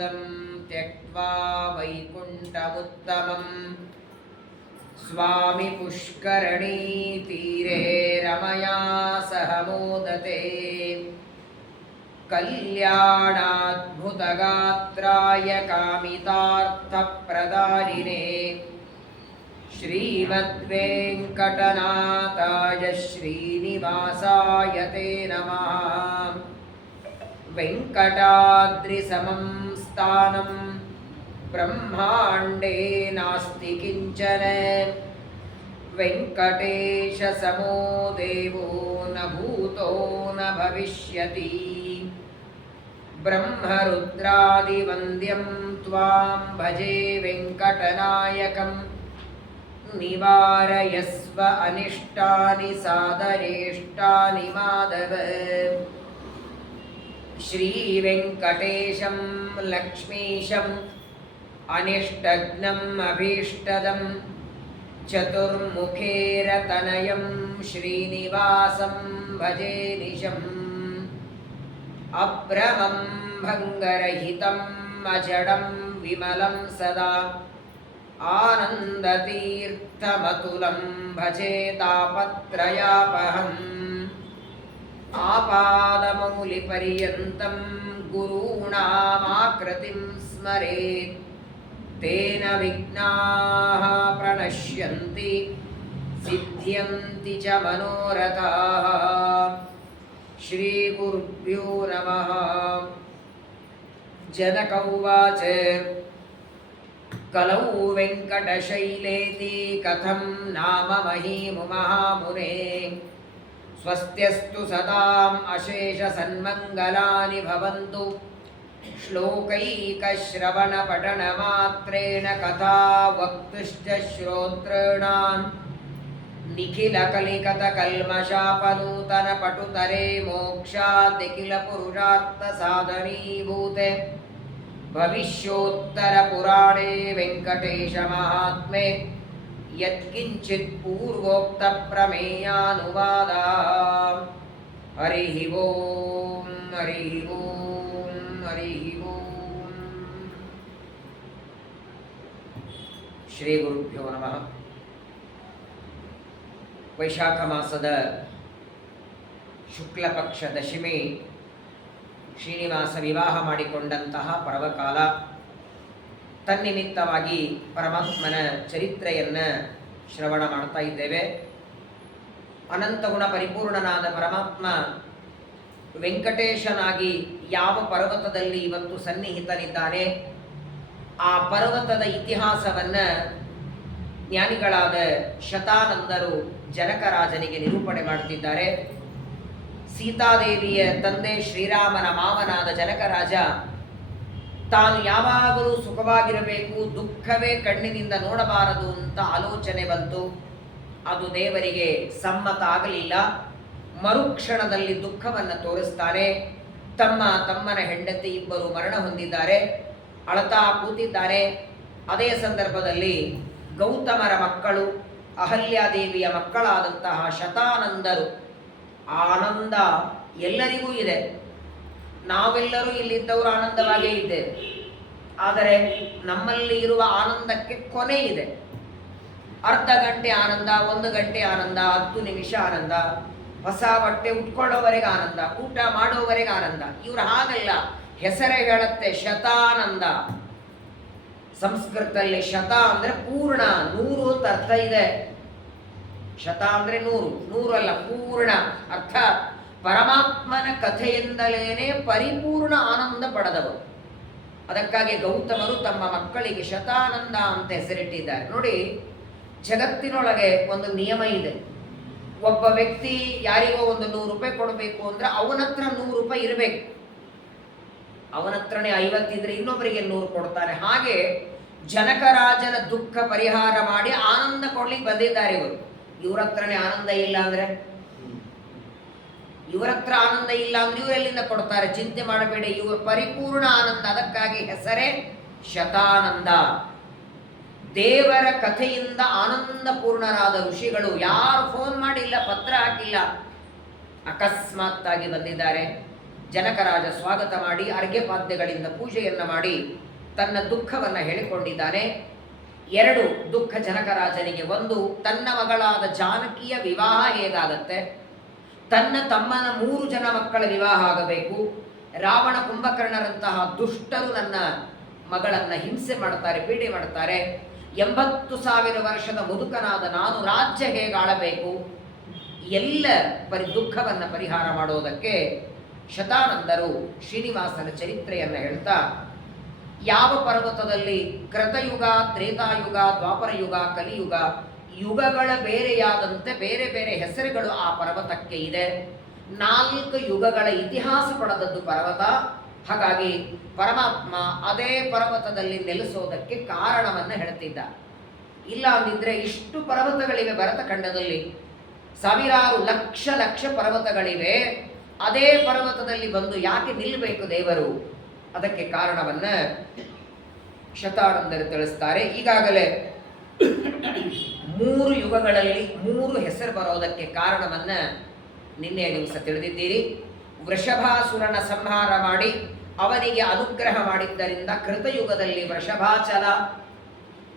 ಆನಂದಂ ತ್ಯಕ್ವಾ ವೈಕುಂಠಮುತ್ತಮಂ ಸ್ವಾಮಿ ಪುಷ್ಕರಣೀ ತೀರೆ ರಮಯಾ ಸಹ ಮೋದತೆ ಕಲ್ಯಾಣಾದ್ಭುತಗಾತ್ರಾಯ ಕಾಮಿತಾರ್ಥಪ್ರದಾಯಿನೇ ಶ್ರೀಮದ್ವೆಂಕಟನಾಥಾಯ ಶ್ರೀನಿವಾಸಾಯ ತೇ ನಮಃ. ವೆಂಕಟಾದ್ರಿಸಮಂ ಸ್ಥಾನಂ ಬ್ರಹ್ಮಾಂಡೇ ನಾಸ್ತಿ ಕಿಂಚನ ವೆಂಕಟೇಶಸಮೋ ದೇವೋ ನ ಭೂತೋ ನ ಭವಿಷ್ಯತಿ. ಬ್ರಹ್ಮರುದ್ರಾದಿವಂದ್ಯಂ ತ್ವಾಂ ಭಜೆ ವೆಂಕಟನಾಯಕಂ ನಿವಾರಯಸ್ವ ಅನಿಷ್ಟಾನಿ ಸಾದರೇಷ್ಟಾನಿ ಮಾಧವ. ಶ್ರೀವೆಂಕಟೇಶಂ ಲಕ್ಷ್ಮೀಶಂ ಅನಿಷ್ಟಘ್ನಂ ಅಭೀಷ್ಟದಂ ಚತುರ್ಮುಖೇರತನಯಂ ಶ್ರೀನಿವಾಸಂ ಭಜೆ ನಿಶಂ. ಅಭ್ರಮಂ ಭಂಗರಹಿತಂ ಅಜಡಂ ವಿಮಲಂ ಸದಾ ಆನಂದತೀರ್ಥಮತುಲಂ ಭಜೆ ತಾಪತ್ರಯಾಪಹಂ. ಆಪಾದಮೌಲಿಪರ್ಯಂತಂ ಗುರೂಣಾಮಾಕೃತಿಂ ಸ್ಮರೇತ್ ತೇನ ವಿಘ್ನಾಃ ಪ್ರಣಶ್ಯಂತಿ ಸಿದ್ಧ್ಯಂತಿ ಚ ಮನೋರಥಾಃ. ಶ್ರೀ ಗುರುಭ್ಯೋ ನಮಃ. ಜನಕ ಉವಾಚ ಕಲೌ ವೆಂಕಟಶೈಲೇತಿ ಕಥಂ ನಾಮ ಮಹೀಮು ಮಹಾಮುನೇ. ಸ್ವಸ್ತ್ಯಸ್ತು ಸದಾಂ ಅಶೇಷ ಸನ್ಮಂಗಲಾನಿ ಭವಂತು. ಶ್ಲೋಕೈಕಶ್ರವಣ ಪಠನ ಮಾತ್ರೇಣ ಕಥಾ ವಕ್ತುಶ್ಚ ಶ್ರೋತॄಣಾಂ ನಿಖಿಲ ಕಲಿಕತ ಕಲ್ಮಷಾಪನೂತನ ಪಟುತರೆ ಮೋಕ್ಷಾದಿಖಿಲ ಪುರುಷಾರ್ಥ ಸಾಧನೀಭೂತೆ. ಭವಿಷ್ಯೋತ್ತರ ಪುರಾಣೇ ವೆಂಕಟೇಶ ಮಹಾತ್ಮೆ ಯತ್ಕಿಂಚಿತ್ ಪೂರ್ವೋಕ್ತ ಪ್ರಮೇಯಾನುವಾದ. ಹರಿ ಓಂ ಹರಿ ಓಂ ಹರಿ ಓಂ. ಶ್ರೀ ಗುರುಭ್ಯೋ ನಮಃ. ವೈಶಾಖ ಮಾಸದ ಶುಕ್ಲ ಪಕ್ಷ ದಶಮಿ ಶ್ರೀನಿವಾಸ ವಿವಾಹ ಮಾಡಿಕೊಂಡಂತಹ ಪರ್ವಕಾಲ. ತನ್ನಿಮಿತ್ತವಾಗಿ ಪರಮಾತ್ಮನ ಚರಿತ್ರೆಯನ್ನು ಶ್ರವಣ ಮಾಡ್ತಾ ಇದ್ದೇವೆ. ಅನಂತಗುಣ ಪರಿಪೂರ್ಣನಾದ ಪರಮಾತ್ಮ ವೆಂಕಟೇಶನಾಗಿ ಯಾವ ಪರ್ವತದಲ್ಲಿ ಇವತ್ತು ಸನ್ನಿಹಿತನಿದ್ದಾನೆ, ಆ ಪರ್ವತದ ಇತಿಹಾಸವನ್ನು ಜ್ಞಾನಿಗಳಾದ ಶತಾನಂದರು ಜನಕರಾಜನಿಗೆ ನಿರೂಪಣೆ ಮಾಡುತ್ತಿದ್ದಾರೆ. ಸೀತಾದೇವಿಯ ತಂದೆ ಶ್ರೀರಾಮನ ಮಾವನಾದ ಜನಕರಾಜ ತಾನು ಯಾವಾಗಲೂ ಸುಖವಾಗಿರಬೇಕು, ದುಃಖವೇ ಕಣ್ಣಿನಿಂದ ನೋಡಬಾರದು ಅಂತ ಆಲೋಚನೆ ಬಂತು. ಅದು ದೇವರಿಗೆ ಸಮ್ಮತ ಆಗಲಿಲ್ಲ. ಮರುಕ್ಷಣದಲ್ಲಿ ದುಃಖವನ್ನು ತೋರಿಸ್ತಾನೆ. ತಮ್ಮನ ಹೆಂಡತಿ ಇಬ್ಬರು ಮರಣ ಹೊಂದಿದ್ದಾರೆ, ಅಳತಾ ಕೂತಿದ್ದಾರೆ. ಅದೇ ಸಂದರ್ಭದಲ್ಲಿ ಗೌತಮರ ಮಕ್ಕಳು ಅಹಲ್ಯಾದೇವಿಯ ಮಕ್ಕಳಾದಂತಹ ಶತಾನಂದರು. ಆನಂದ ಎಲ್ಲರಿಗೂ ಇದೆ, ನಾವೆಲ್ಲರೂ ಇಲ್ಲಿದ್ದವರು ಆನಂದವಾಗೇ ಇದ್ದೇವೆ. ಆದರೆ ನಮ್ಮಲ್ಲಿ ಇರುವ ಆನಂದಕ್ಕೆ ಕೊನೆ ಇದೆ. ಅರ್ಧ ಗಂಟೆ ಆನಂದ, 1 ಗಂಟೆ ಆನಂದ, 10 ನಿಮಿಷ ಆನಂದ, ಹೊಸ ಬಟ್ಟೆ ಉಟ್ಕೊಳ್ಳೋವರೆಗೆ ಆನಂದ, ಊಟ ಮಾಡೋವರೆಗೆ ಆನಂದ. ಇವರು ಹಾಗಲ್ಲ, ಹೆಸರೇ ಹೇಳುತ್ತೆ ಶತಾನಂದ. ಸಂಸ್ಕೃತದಲ್ಲಿ ಶತ ಅಂದರೆ ಪೂರ್ಣ, 100 ಅಂತ ಅರ್ಥ ಇದೆ. ಶತ ಅಂದರೆ 100, 100 ಅಲ್ಲ, ಪೂರ್ಣ. ಅರ್ಥಾತ್ ಪರಮಾತ್ಮನ ಕಥೆಯಿಂದಲೇನೆ ಪರಿಪೂರ್ಣ ಆನಂದ ಪಡೆದವರು. ಅದಕ್ಕಾಗಿ ಗೌತಮರು ತಮ್ಮ ಮಕ್ಕಳಿಗೆ ಶತಾನಂದ ಅಂತ ಹೆಸರಿಟ್ಟಿದ್ದಾರೆ. ನೋಡಿ, ಜಗತ್ತಿನೊಳಗೆ ಒಂದು ನಿಯಮ ಇದೆ. ಒಬ್ಬ ವ್ಯಕ್ತಿ ಯಾರಿಗೋ ಒಂದು 100 ರೂಪಾಯಿ ಕೊಡಬೇಕು ಅಂದ್ರೆ ಅವನ ಹತ್ರ 100 ರೂಪಾಯಿ ಇರಬೇಕು. ಅವನ ಹತ್ರನೇ 50 ಇದ್ರೆ ಇನ್ನೊಬ್ಬರಿಗೆ 100 ಕೊಡ್ತಾನೆ. ಹಾಗೆ ಜನಕರಾಜನ ದುಃಖ ಪರಿಹಾರ ಮಾಡಿ ಆನಂದ ಕೊಡ್ಲಿಕ್ಕೆ ಬಂದಿದ್ದಾರೆ ಇವರು. ಇವ್ರ ಹತ್ರನೇ ಆನಂದ ಇಲ್ಲ ಅಂದ್ರೆ, ಇವರ ಹತ್ರ ಆನಂದ ಇಲ್ಲ ಅಂದ್ರೆ ಇವರು ಎಲ್ಲಿಂದ ಕೊಡ್ತಾರೆ? ಚಿಂತೆ ಮಾಡಬೇಡಿ, ಇವರು ಪರಿಪೂರ್ಣ ಆನಂದ. ಅದಕ್ಕಾಗಿ ಹೆಸರೇ ಶತಾನಂದ. ದೇವರ ಕಥೆಯಿಂದ ಆನಂದ ಪೂರ್ಣರಾದ ಋಷಿಗಳು. ಯಾರು ಫೋನ್ ಮಾಡಿಲ್ಲ, ಪತ್ರ ಹಾಕಿಲ್ಲ, ಅಕಸ್ಮಾತ್ತಾಗಿ ಬಂದಿದ್ದಾರೆ. ಜನಕರಾಜ ಸ್ವಾಗತ ಮಾಡಿ ಅರ್ಘ್ಯಪಾದ್ಯಗಳಿಂದ ಪೂಜೆಯನ್ನು ಮಾಡಿ ತನ್ನ ದುಃಖವನ್ನು ಹೇಳಿಕೊಂಡಿದ್ದಾನೆ. ಎರಡು ದುಃಖ ಜನಕರಾಜನಿಗೆ. ಒಂದು, ತನ್ನ ಮಗಳಾದ ಜಾನಕಿಯ ವಿವಾಹ ಹೇಗಾಗತ್ತೆ, ತನ್ನ ತಮ್ಮನ 3 ಜನ ಮಕ್ಕಳ ವಿವಾಹ ಆಗಬೇಕು, ರಾವಣ ಕುಂಭಕರ್ಣರಂತಹ ದುಷ್ಟರು ನನ್ನ ಮಗಳನ್ನು ಹಿಂಸೆ ಮಾಡ್ತಾರೆ, ಪೀಡೆ ಮಾಡ್ತಾರೆ, 80,000 ವರ್ಷದ ಮುದುಕನಾದ ನಾನು ರಾಜ್ಯ ಹೇಗಾಳಬೇಕು, ಎಲ್ಲ ದುಃಖವನ್ನು ಪರಿಹಾರ ಮಾಡೋದಕ್ಕೆ ಶತಾನಂದರು ಶ್ರೀನಿವಾಸನ ಚರಿತ್ರೆಯನ್ನು ಹೇಳ್ತಾ, ಯಾವ ಪರ್ವತದಲ್ಲಿ ಕೃತಯುಗ, ತ್ರೇತಾಯುಗ, ದ್ವಾಪರಯುಗ, ಕಲಿಯುಗ ಯುಗಗಳ ಬೇರೆಯಾದಂತೆ ಬೇರೆ ಬೇರೆ ಹೆಸರುಗಳು ಆ ಪರ್ವತಕ್ಕೆ ಇದೆ. 4 ಯುಗಗಳ ಇತಿಹಾಸ ಪಡೆದದ್ದು ಪರ್ವತ. ಹಾಗಾಗಿ ಪರಮಾತ್ಮ ಅದೇ ಪರ್ವತದಲ್ಲಿ ನೆಲೆಸೋದಕ್ಕೆ ಕಾರಣವನ್ನು ಹೇಳ್ತಿದ್ದ. ಇಲ್ಲ ಅಂದಿದ್ರೆ ಇಷ್ಟು ಪರ್ವತಗಳಿವೆ ಭರತಖಂಡದಲ್ಲಿ, ಸಾವಿರಾರು ಲಕ್ಷ ಪರ್ವತಗಳಿವೆ. ಅದೇ ಪರ್ವತದಲ್ಲಿ ಬಂದು ಯಾಕೆ ನಿಲ್ಲಬೇಕು ದೇವರು? ಅದಕ್ಕೆ ಕಾರಣವನ್ನು ಶತಾನಂದರು ತಿಳಿಸ್ತಾರೆ. ಈಗಾಗಲೇ 3 ಯುಗಗಳಲ್ಲಿ 3 ಹೆಸರು ಬರೋದಕ್ಕೆ ಕಾರಣವನ್ನು ನಿನ್ನೆ ದಿವಸ ತಿಳಿದಿದ್ದೀರಿ. ವೃಷಭಾಸುರನ ಸಂಹಾರ ಮಾಡಿ ಅವನಿಗೆ ಅನುಗ್ರಹ ಮಾಡಿದ್ದರಿಂದ ಕೃತಯುಗದಲ್ಲಿ ವೃಷಭಾಚಲ,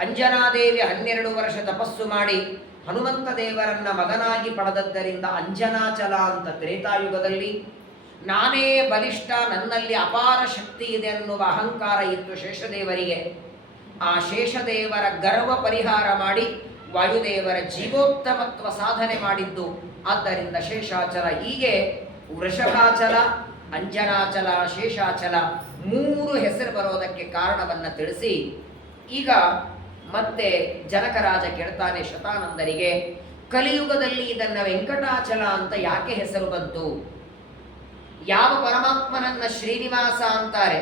ಅಂಜನಾದೇವಿ 12 ವರ್ಷ ತಪಸ್ಸು ಮಾಡಿ ಹನುಮಂತ ದೇವರನ್ನ ಮಗನಾಗಿ ಪಡೆದದ್ದರಿಂದ ಅಂಜನಾಚಲ ಅಂತ ತ್ರೇತಾಯುಗದಲ್ಲಿ, ನಾನೇ ಬಲಿಷ್ಠ, ನನ್ನಲ್ಲಿ ಅಪಾರ ಶಕ್ತಿ ಇದೆ ಅನ್ನುವ ಅಹಂಕಾರ ಇತ್ತು ಶೇಷದೇವರಿಗೆ. ಆ ಶೇಷದೇವರ ಗರ್ವ ಪರಿಹಾರ ಮಾಡಿ ವಾಯುದೇವರ ಜೀವೋತ್ತಮತ್ವ ಸಾಧನೆ ಮಾಡಿದ್ದು. ಆದ್ದರಿಂದ ಶೇಷಾಚಲ. ಹೀಗೆ ವೃಷಭಾಚಲ, ಅಂಜನಾಚಲ, ಶೇಷಾಚಲ 3 ಹೆಸರು ಬರೋದಕ್ಕೆ ಕಾರಣವನ್ನು ತಿಳಿಸಿ ಈಗ ಮತ್ತೆ ಜನಕರಾಜ ಕೇಳ್ತಾನೆ ಶತಾನಂದರಿಗೆ, ಕಲಿಯುಗದಲ್ಲಿ ಇದನ್ನು ವೆಂಕಟಾಚಲ ಅಂತ ಯಾಕೆ ಹೆಸರು ಬಂತು? ಯಾವ ಪರಮಾತ್ಮನನ್ನ ಶ್ರೀನಿವಾಸ ಅಂತಾರೆ?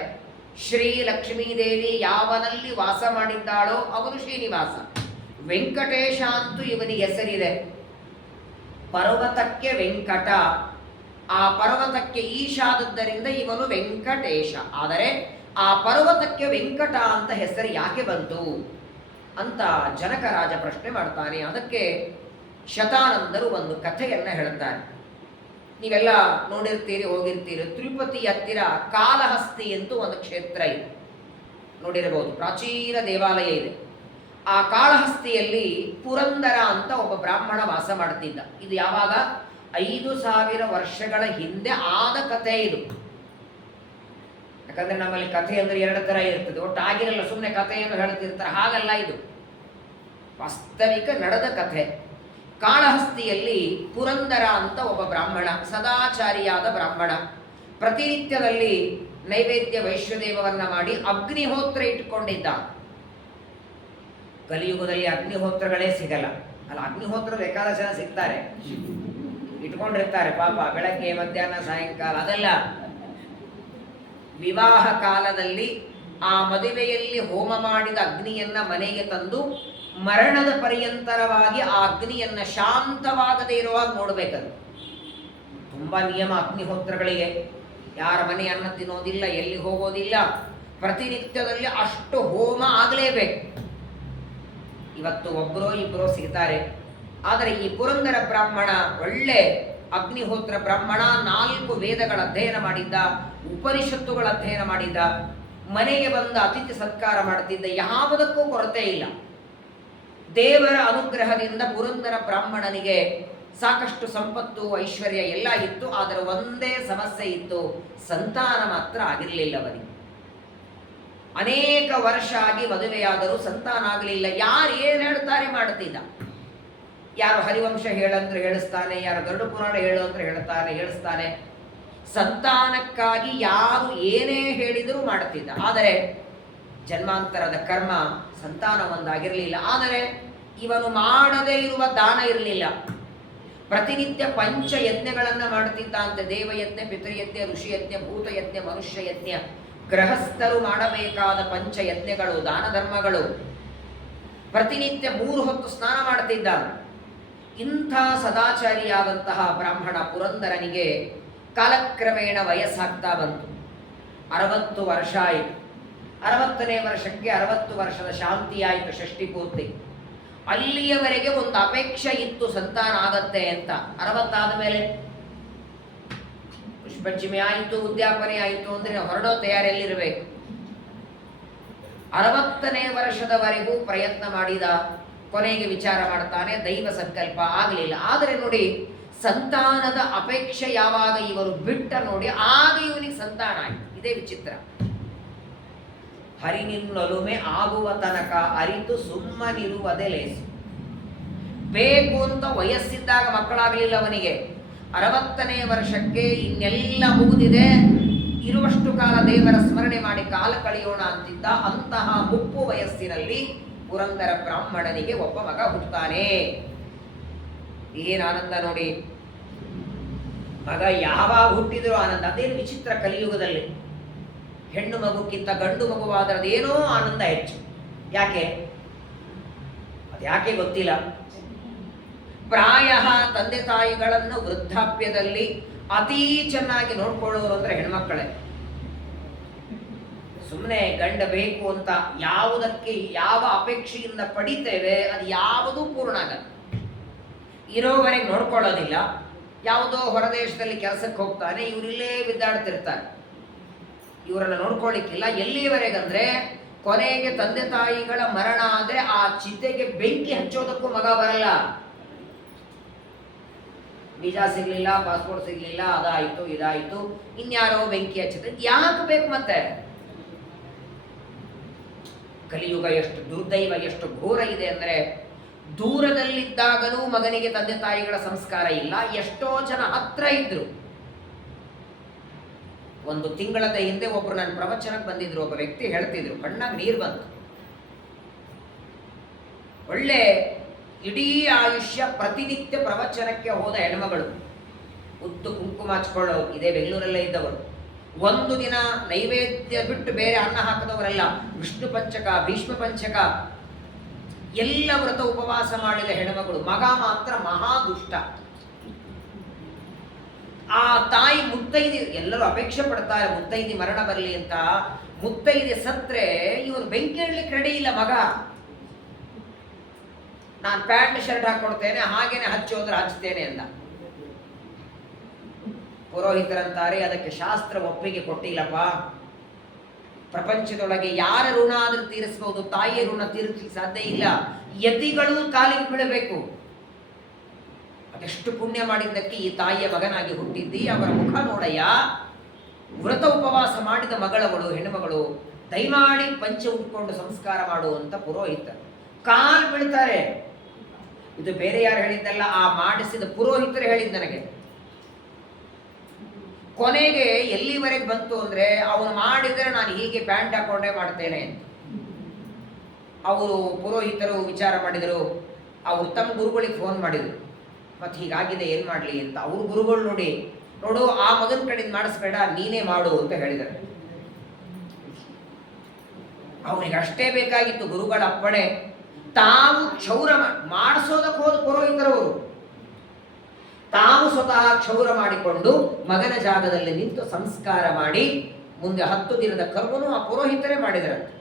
ಶ್ರೀ ಲಕ್ಷ್ಮೀದೇವಿ ಯಾವನಲ್ಲಿ ವಾಸ ಮಾಡಿದ್ದಾಳೋ ಅವನು ಶ್ರೀನಿವಾಸ. ವೆಂಕಟೇಶ ಅಂತೂ ಇವನಿಗೆ ಹೆಸರಿದೆ. ಪರ್ವತಕ್ಕೆ ವೆಂಕಟ, ಆ ಪರ್ವತಕ್ಕೆ ಈಶಾದದ್ದರಿಂದ ಇವನು ವೆಂಕಟೇಶ. ಆದರೆ ಆ ಪರ್ವತಕ್ಕೆ ವೆಂಕಟ ಅಂತ ಹೆಸರು ಯಾಕೆ ಬಂತು ಅಂತ ಜನಕರಾಜ ಪ್ರಶ್ನೆ ಮಾಡ್ತಾನೆ. ಅದಕ್ಕೆ ಶತಾನಂದರು ಒಂದು ಕಥೆಯನ್ನು ಹೇಳ್ತಾರೆ. ನೀವೆಲ್ಲ ನೋಡಿರ್ತೀರಿ, ಹೋಗಿರ್ತೀರಿ. ತಿರುಪತಿ ಹತ್ತಿರ ಕಾಲಹಸ್ತಿ ಅಂತೂ ಒಂದು ಕ್ಷೇತ್ರ ಇದೆ, ನೋಡಿರಬಹುದು. ಪ್ರಾಚೀನ ದೇವಾಲಯ ಇದೆ. ಆ ಕಾಳಹಸ್ತಿಯಲ್ಲಿ ಪುರಂದರ ಅಂತ ಒಬ್ಬ ಬ್ರಾಹ್ಮಣ ವಾಸ ಮಾಡ್ತಿದ್ದ. ಇದು ಯಾವಾಗ 5,000 ವರ್ಷಗಳ ಹಿಂದೆ ಆದ ಕಥೆ ಇದು. ಯಾಕಂದ್ರೆ ನಮ್ಮಲ್ಲಿ ಕಥೆ ಅಂದ್ರೆ 2 ಥರ ಇರ್ತದೆ, ಒಟ್ಟು ಆಗಿರಲ್ಲ, ಸುಮ್ಮನೆ ಕಥೆಯನ್ನು ಹೇಳ್ತಿರ್ತಾರೆ. ಹಾಗಲ್ಲ, ಇದು ವಾಸ್ತವಿಕ ನಡೆದ ಕಥೆ. ಕಾಳಹಸ್ತಿಯಲ್ಲಿ ಪುರಂದರ ಅಂತ ಒಬ್ಬ ಬ್ರಾಹ್ಮಣ, ಸದಾಚಾರಿಯಾದ ಬ್ರಾಹ್ಮಣ, ಪ್ರತಿನಿತ್ಯದಲ್ಲಿ ನೈವೇದ್ಯ ವೈಶ್ವದೇವವನ್ನ ಮಾಡಿ ಅಗ್ನಿಹೋತ್ರ ಇಟ್ಕೊಂಡಿದ್ದ. ಕಲಿಯುಗದಲ್ಲಿ ಅಗ್ನಿಹೋತ್ರಗಳೇ ಸಿಗಲ್ಲ ಅಲ್ಲ. ಅಗ್ನಿಹೋತ್ರ ಬೇಕಾದ ಜನ ಸಿಗ್ತಾರೆ, ಇಟ್ಕೊಂಡಿರ್ತಾರೆ ಪಾಪ, ಬೆಳಗ್ಗೆ ಮಧ್ಯಾಹ್ನ ಸಾಯಂಕಾಲ. ಅದೆಲ್ಲ ವಿವಾಹ ಕಾಲದಲ್ಲಿ ಆ ಮದುವೆಯಲ್ಲಿ ಹೋಮ ಮಾಡಿದ ಅಗ್ನಿಯನ್ನ ಮನೆಗೆ ತಂದು ಮರಣದ ಪರ್ಯಂತರವಾಗಿ ಆ ಅಗ್ನಿಯನ್ನ ಶಾಂತವಾಗದೇ ಇರುವಾಗ ನೋಡಬೇಕದು. ತುಂಬಾ ನಿಯಮ ಅಗ್ನಿಹೋತ್ರಗಳಿಗೆ. ಯಾರ ಮನೆ ಅನ್ನ ತಿನ್ನೋದಿಲ್ಲ, ಎಲ್ಲಿ ಹೋಗೋದಿಲ್ಲ, ಪ್ರತಿನಿತ್ಯದಲ್ಲಿ ಅಷ್ಟು ಹೋಮ ಆಗಲೇಬೇಕು. ಇವತ್ತು ಒಬ್ಬರೋ ಇಬ್ಬರೋ ಸಿಗ್ತಾರೆ. ಆದರೆ ಈ ಪುರಂದರ ಬ್ರಾಹ್ಮಣ ಒಳ್ಳೆ ಅಗ್ನಿಹೋತ್ರ ಬ್ರಾಹ್ಮಣ, 4 ವೇದಗಳ ಅಧ್ಯಯನ ಮಾಡಿದ್ದ, ಉಪನಿಷತ್ತುಗಳ ಅಧ್ಯಯನ ಮಾಡಿದ್ದ, ಮನೆಗೆ ಬಂದ ಅತಿಥಿ ಸತ್ಕಾರ ಮಾಡುತ್ತಿದ್ದ, ಯಾವುದಕ್ಕೂ ಕೊರತೆ ಇಲ್ಲ. ದೇವರ ಅನುಗ್ರಹದಿಂದ ಪುರಂದರ ಬ್ರಾಹ್ಮಣನಿಗೆ ಸಾಕಷ್ಟು ಸಂಪತ್ತು, ಐಶ್ವರ್ಯ ಎಲ್ಲ ಇತ್ತು. ಆದರೆ ಒಂದೇ ಸಮಸ್ಯೆ ಇತ್ತು, ಸಂತಾನ ಮಾತ್ರ ಆಗಿರಲಿಲ್ಲ ಅವನಿಗೆ. ಅನೇಕ ವರ್ಷ ಆಗಿ ಮದುವೆಯಾದರೂ ಸಂತಾನ ಆಗಲಿಲ್ಲ. ಯಾರು ಏನು ಹೇಳ್ತಾರೆ ಮಾಡ್ತಿದ್ದ. ಯಾರು ಹರಿವಂಶ ಹೇಳಂದ್ರೆ ಹೇಳಿಸ್ತಾನೆ, ಯಾರು ಗರುಡ ಪುರಾಣ ಹೇಳು ಅಂದ್ರೆ ಹೇಳಿಸ್ತಾನೆ. ಸಂತಾನಕ್ಕಾಗಿ ಯಾರು ಏನೇ ಹೇಳಿದರೂ ಮಾಡ್ತಿದ್ದ. ಆದರೆ ಜನ್ಮಾಂತರದ ಕರ್ಮ ಸಂತಾನ ಒಂದಾಗಿರಲಿಲ್ಲ. ಆದರೆ ಇವನು ಮಾಡದೇ ಇರುವ ದಾನ ಇರಲಿಲ್ಲ. ಪ್ರತಿನಿತ್ಯ ಪಂಚಯಜ್ಞಗಳನ್ನು ಮಾಡುತ್ತಿದ್ದ ಅಂತೆ. ದೇವಯಜ್ಞ, ಪಿತೃಯಜ್ಞ, ಋಷಿಯಜ್ಞ, ಭೂತಯಜ್ಞ, ಮನುಷ್ಯಯಜ್ಞ. ಗೃಹಸ್ಥರು ಮಾಡಬೇಕಾದ ಪಂಚಯಜ್ಞಗಳು, ದಾನ ಧರ್ಮಗಳು. ಪ್ರತಿನಿತ್ಯ 3 ಹೊತ್ತು ಸ್ನಾನ ಮಾಡುತ್ತಿದ್ದ. ಇಂಥ ಸದಾಚಾರಿಯಾದಂತಹ ಬ್ರಾಹ್ಮಣ ಪುರಂದರನಿಗೆ ಕಾಲಕ್ರಮೇಣ ವಯಸ್ಸಾಗ್ತಾ ಬಂತು. 60 ವರ್ಷ ಆಯಿತು. 60ನೇ ವರ್ಷಕ್ಕೆ 60 ವರ್ಷದ ಶಾಂತಿ ಆಯಿತು, ಷಷ್ಠಿ ಪೂರ್ತಿ. ಅಲ್ಲಿಯವರೆಗೆ ಒಂದು ಅಪೇಕ್ಷೆ ಇತ್ತು ಸಂತಾನ ಆಗತ್ತೆ ಅಂತ. 60 ಆದ ಮೇಲೆ ಪಂಚಮಿ ಆಯಿತು, ಉದ್ಯಾಪನೆ ಆಯಿತು ಅಂದರೆ ಹೊರಡೋ ತಯಾರಿಯಲ್ಲಿರಬೇಕು. 60ನೇ ವರ್ಷದವರೆಗೂ ಪ್ರಯತ್ನ ಮಾಡಿದ, ಕೊನೆಗೆ ವಿಚಾರ ಮಾಡ್ತಾನೆ, ದೈವ ಸಂಕಲ್ಪ ಆಗಲಿಲ್ಲ. ಆದರೆ ನೋಡಿ, ಸಂತಾನದ ಅಪೇಕ್ಷೆ ಯಾವಾಗ ಇವರು ಬಿಟ್ಟ ನೋಡಿ, ಆಗ ಇವನಿಗೆ ಸಂತಾನ ಆಯಿತು. ಇದೇ ವಿಚಿತ್ರ. ಹರಿನಿನ್ನೊಲುಮೆ ಆಗುವ ತನಕ ಅರಿತು ಸುಮ್ಮನಿರುವುದೇ ಲೇಸು. ಬೇಕು ಅಂತ ವಯಸ್ಸಿದ್ದಾಗ ಮಕ್ಕಳಾಗಲಿಲ್ಲ ಅವನಿಗೆ. 60ನೇ ವರ್ಷಕ್ಕೆ ಇನ್ನೆಲ್ಲ ಮುಗಿದಿದೆ, ಇರುವಷ್ಟು ಕಾಲ ದೇವರ ಸ್ಮರಣೆ ಮಾಡಿ ಕಾಲ ಕಳೆಯೋಣ ಅಂತಿದ್ದ. ಅಂತಹ ಮುಪ್ಪು ವಯಸ್ಸಿನಲ್ಲಿ ಪುರಂದರ ಬ್ರಾಹ್ಮಣನಿಗೆ ಒಬ್ಬ ಮಗ ಹುಟ್ಟುತ್ತಾನೆ. ಏನು ಆನಂದ ನೋಡಿ, ಮಗ ಯಾವಾಗ ಹುಟ್ಟಿದ್ರು ಆನಂದ. ಅದೇನು ವಿಚಿತ್ರ ಕಲಿಯುಗದಲ್ಲಿ. ಹೆಣ್ಣು ಮಗುಕ್ಕಿಂತ ಗಂಡು ಮಗುವಾದ್ರೆ ಅದೇನೋ ಆನಂದ ಹೆಚ್ಚು. ಯಾಕೆ ಅದ್ಯಾಕೆ ಗೊತ್ತಿಲ್ಲ. ಪ್ರಾಯ ತಂದೆ ತಾಯಿಗಳನ್ನು ವೃದ್ಧಾಪ್ಯದಲ್ಲಿ ಅತೀ ಚೆನ್ನಾಗಿ ನೋಡ್ಕೊಳ್ಳೋರು ಅಂದ್ರೆ ಹೆಣ್ಮಕ್ಕಳೇ. ಸುಮ್ಮನೆ ಗಂಡ ಬೇಕು ಅಂತ ಯಾವುದಕ್ಕೆ ಯಾವ ಅಪೇಕ್ಷೆಯಿಂದ ಪಡಿತೇವೆ ಅದು ಯಾವುದೂ ಪೂರ್ಣ ಆಗಲ್ಲ. ಇರೋವರೆಗೆ ನೋಡ್ಕೊಳ್ಳೋದಿಲ್ಲ. ಯಾವುದೋ ಹೊರದೇಶದಲ್ಲಿ ಕೆಲಸಕ್ಕೆ ಹೋಗ್ತಾನೆ, ಇವರಿಲ್ಲೇ ಬಿದ್ದಾಡ್ತಿರ್ತಾರೆ, ಇವರನ್ನ ನೋಡ್ಕೊಳ್ಳಿಕ್ಕಿಲ್ಲ. ಎಲ್ಲಿವರೆಗಂದ್ರೆ ಕೊನೆಗೆ ತಂದೆ ತಾಯಿಗಳ ಮರಣ ಆದ್ರೆ ಆ ಚಿತೆಗೆ ಬೆಂಕಿ ಹಚ್ಚೋದಕ್ಕೂ ಮಗ ಬರಲ್ಲ. ವೀಸಾ ಸಿಗ್ಲಿಲ್ಲ, ಪಾಸ್ಪೋರ್ಟ್ ಸಿಗ್ಲಿಲ್ಲ, ಅದಾಯ್ತು ಇದಾಯ್ತು, ಇನ್ಯಾರೋ ಬೆಂಕಿ ಹಚ್ಚಿದ್ರೆ ಯಾಕೆ ಬೇಕು ಮತ್ತೆ? ಕಲಿಯುಗ ಎಷ್ಟು ದುರ್ದೈವ, ಎಷ್ಟು ಘೋರ ಇದೆ ಅಂದ್ರೆ, ದೂರದಲ್ಲಿದ್ದಾಗಲೂ ಮಗನಿಗೆ ತಂದೆ ತಾಯಿಗಳ ಸಂಸ್ಕಾರ ಇಲ್ಲ. ಎಷ್ಟೋ ಜನ ಹತ್ರ ಇದ್ರು. ಒಂದು ತಿಂಗಳದ ಹಿಂದೆ ಒಬ್ರು ನನ್ನ ಪ್ರವಚನಕ್ಕೆ ಬಂದಿದ್ರು. ಒಬ್ಬ ವ್ಯಕ್ತಿ ಹೇಳ್ತಿದ್ರು, ಕಣ್ಣಾಗ ನೀರು ಬಂತು. ಒಳ್ಳೆ ಇಡೀ ಆಯುಷ್ಯ ಪ್ರತಿನಿತ್ಯ ಪ್ರವಚನಕ್ಕೆ ಹೋದ ಹೆಣ್ಮಗಳು, ಉದ್ದು ಕುಂಕುಮ ಹಚ್ಕೊಳ್ಳೋರು, ಇದೇ ಬೆಂಗಳೂರಲ್ಲೇ ಇದ್ದವರು. ಒಂದು ದಿನ ನೈವೇದ್ಯ ಬಿಟ್ಟು ಬೇರೆ ಅನ್ನ ಹಾಕದವರೆಲ್ಲ. ವಿಷ್ಣು ಪಂಚಕ, ಭೀಷ್ಮ ಪಂಚಕ ಎಲ್ಲ ವ್ರತ ಉಪವಾಸ ಮಾಡಿದ ಹೆಣ್ಮಗಳು. ಮಗ ಮಾತ್ರ ಮಹಾ ದುಷ್ಟ. ಆ ತಾಯಿ ಮುತ್ತೈದೆ, ಎಲ್ಲರೂ ಅಪೇಕ್ಷೆ ಪಡ್ತಾರೆ ಮುತ್ತೈದೆ ಮರಣ ಬರಲಿ ಅಂತ. ಮುತ್ತೈದೆ ಸತ್ರೆ ಇವರು ಬೆಂಕಿ ಇಡ್ಲಿಕ್ಕೆ ರೆಡಿ ಇಲ್ಲ ಮಗ. ನಾನು ಪ್ಯಾಂಟ್ ಶರ್ಟ್ ಹಾಕೊಡ್ತೇನೆ, ಹಾಗೇನೆ ಹಚ್ಚೋದ್ರೆ ಹಚ್ತೇನೆ ಅಂದ. ಪುರೋಹಿತರಂತಾರೆ ಅದಕ್ಕೆ ಶಾಸ್ತ್ರ ಒಪ್ಪಿಗೆ ಕೊಟ್ಟಿಲ್ಲಪ್ಪ. ಪ್ರಪಂಚದೊಳಗೆ ಯಾರ ಋಣ ಆದ್ರೂ ತೀರಿಸಬಹುದು, ತಾಯಿಯ ಋಣ ತೀರಿಸಲಿಕ್ಕೆ ಸಾಧ್ಯ ಇಲ್ಲ. ಯತಿಗಳು ಕಾಲಿಗೆ ಬೀಳಬೇಕು. ಅದೆಷ್ಟು ಪುಣ್ಯ ಮಾಡಿದ್ದಕ್ಕೆ ಈ ತಾಯಿಯ ಮಗನಾಗಿ ಹುಟ್ಟಿದ್ದಿ, ಅವರ ಮುಖ ನೋಡಯ್ಯ. ವ್ರತ ಉಪವಾಸ ಮಾಡಿದ ಮಗಳವಳು, ಹೆಣ್ಣುಮಗಳು, ದಯಮಾಡಿ ಪಂಚ ಉಟ್ಕೊಂಡು ಸಂಸ್ಕಾರ ಮಾಡುವಂತ ಪುರೋಹಿತರು ಕಾಲು ಬೀಳ್ತಾರೆ. ಇದು ಬೇರೆ ಯಾರು ಹೇಳಿದ್ದಲ್ಲ, ಆ ಮಾಡಿಸಿದ ಪುರೋಹಿತರು ಹೇಳಿದ್ ನನಗೆ. ಕೊನೆಗೆ ಎಲ್ಲಿವರೆಗೆ ಬಂತು ಅಂದ್ರೆ, ಅವನು ಮಾಡಿದರೆ ನಾನು ಹೀಗೆ ಪ್ಯಾಂಟ್ ಹಾಕೊಂಡೇ ಮಾಡ್ತೇನೆ ಅಂತ. ಅವರು ಪುರೋಹಿತರು ವಿಚಾರ ಮಾಡಿದರು. ಅವರು ತಮ್ಮ ಗುರುಗಳಿಗೆ ಫೋನ್ ಮಾಡಿದರು, ಮತ್ತೆ ಹೀಗಾಗಿದೆ ಏನ್ ಮಾಡ್ಲಿ ಅಂತ. ಅವ್ರ ಗುರುಗಳು ನೋಡು ಆ ಮಗನ ಕಡೆಯಿಂದ ಮಾಡಿಸ್ಬೇಡ, ನೀನೇ ಮಾಡು ಅಂತ ಹೇಳಿದರು. ಅವನಿಗೆ ಅಷ್ಟೇ ಬೇಕಾಗಿತ್ತು ಗುರುಗಳ ಅಪ್ಪಣೆ. ತಾವು ಕ್ಷೌರ ಮಾಡಿಸೋದಕ್ಕೆ ಹೋದ ಪುರೋಹಿತರವರು ತಾವು ಸ್ವತಃ ಕ್ಷೌರ ಮಾಡಿಕೊಂಡು ಮಗನ ಜಾಗದಲ್ಲಿ ನಿಂತು ಸಂಸ್ಕಾರ ಮಾಡಿ, ಮುಂದೆ 10 ದಿನದ ಕರ್ಮನು ಆ ಪುರೋಹಿತರೇ ಮಾಡಿದರಂತೆ.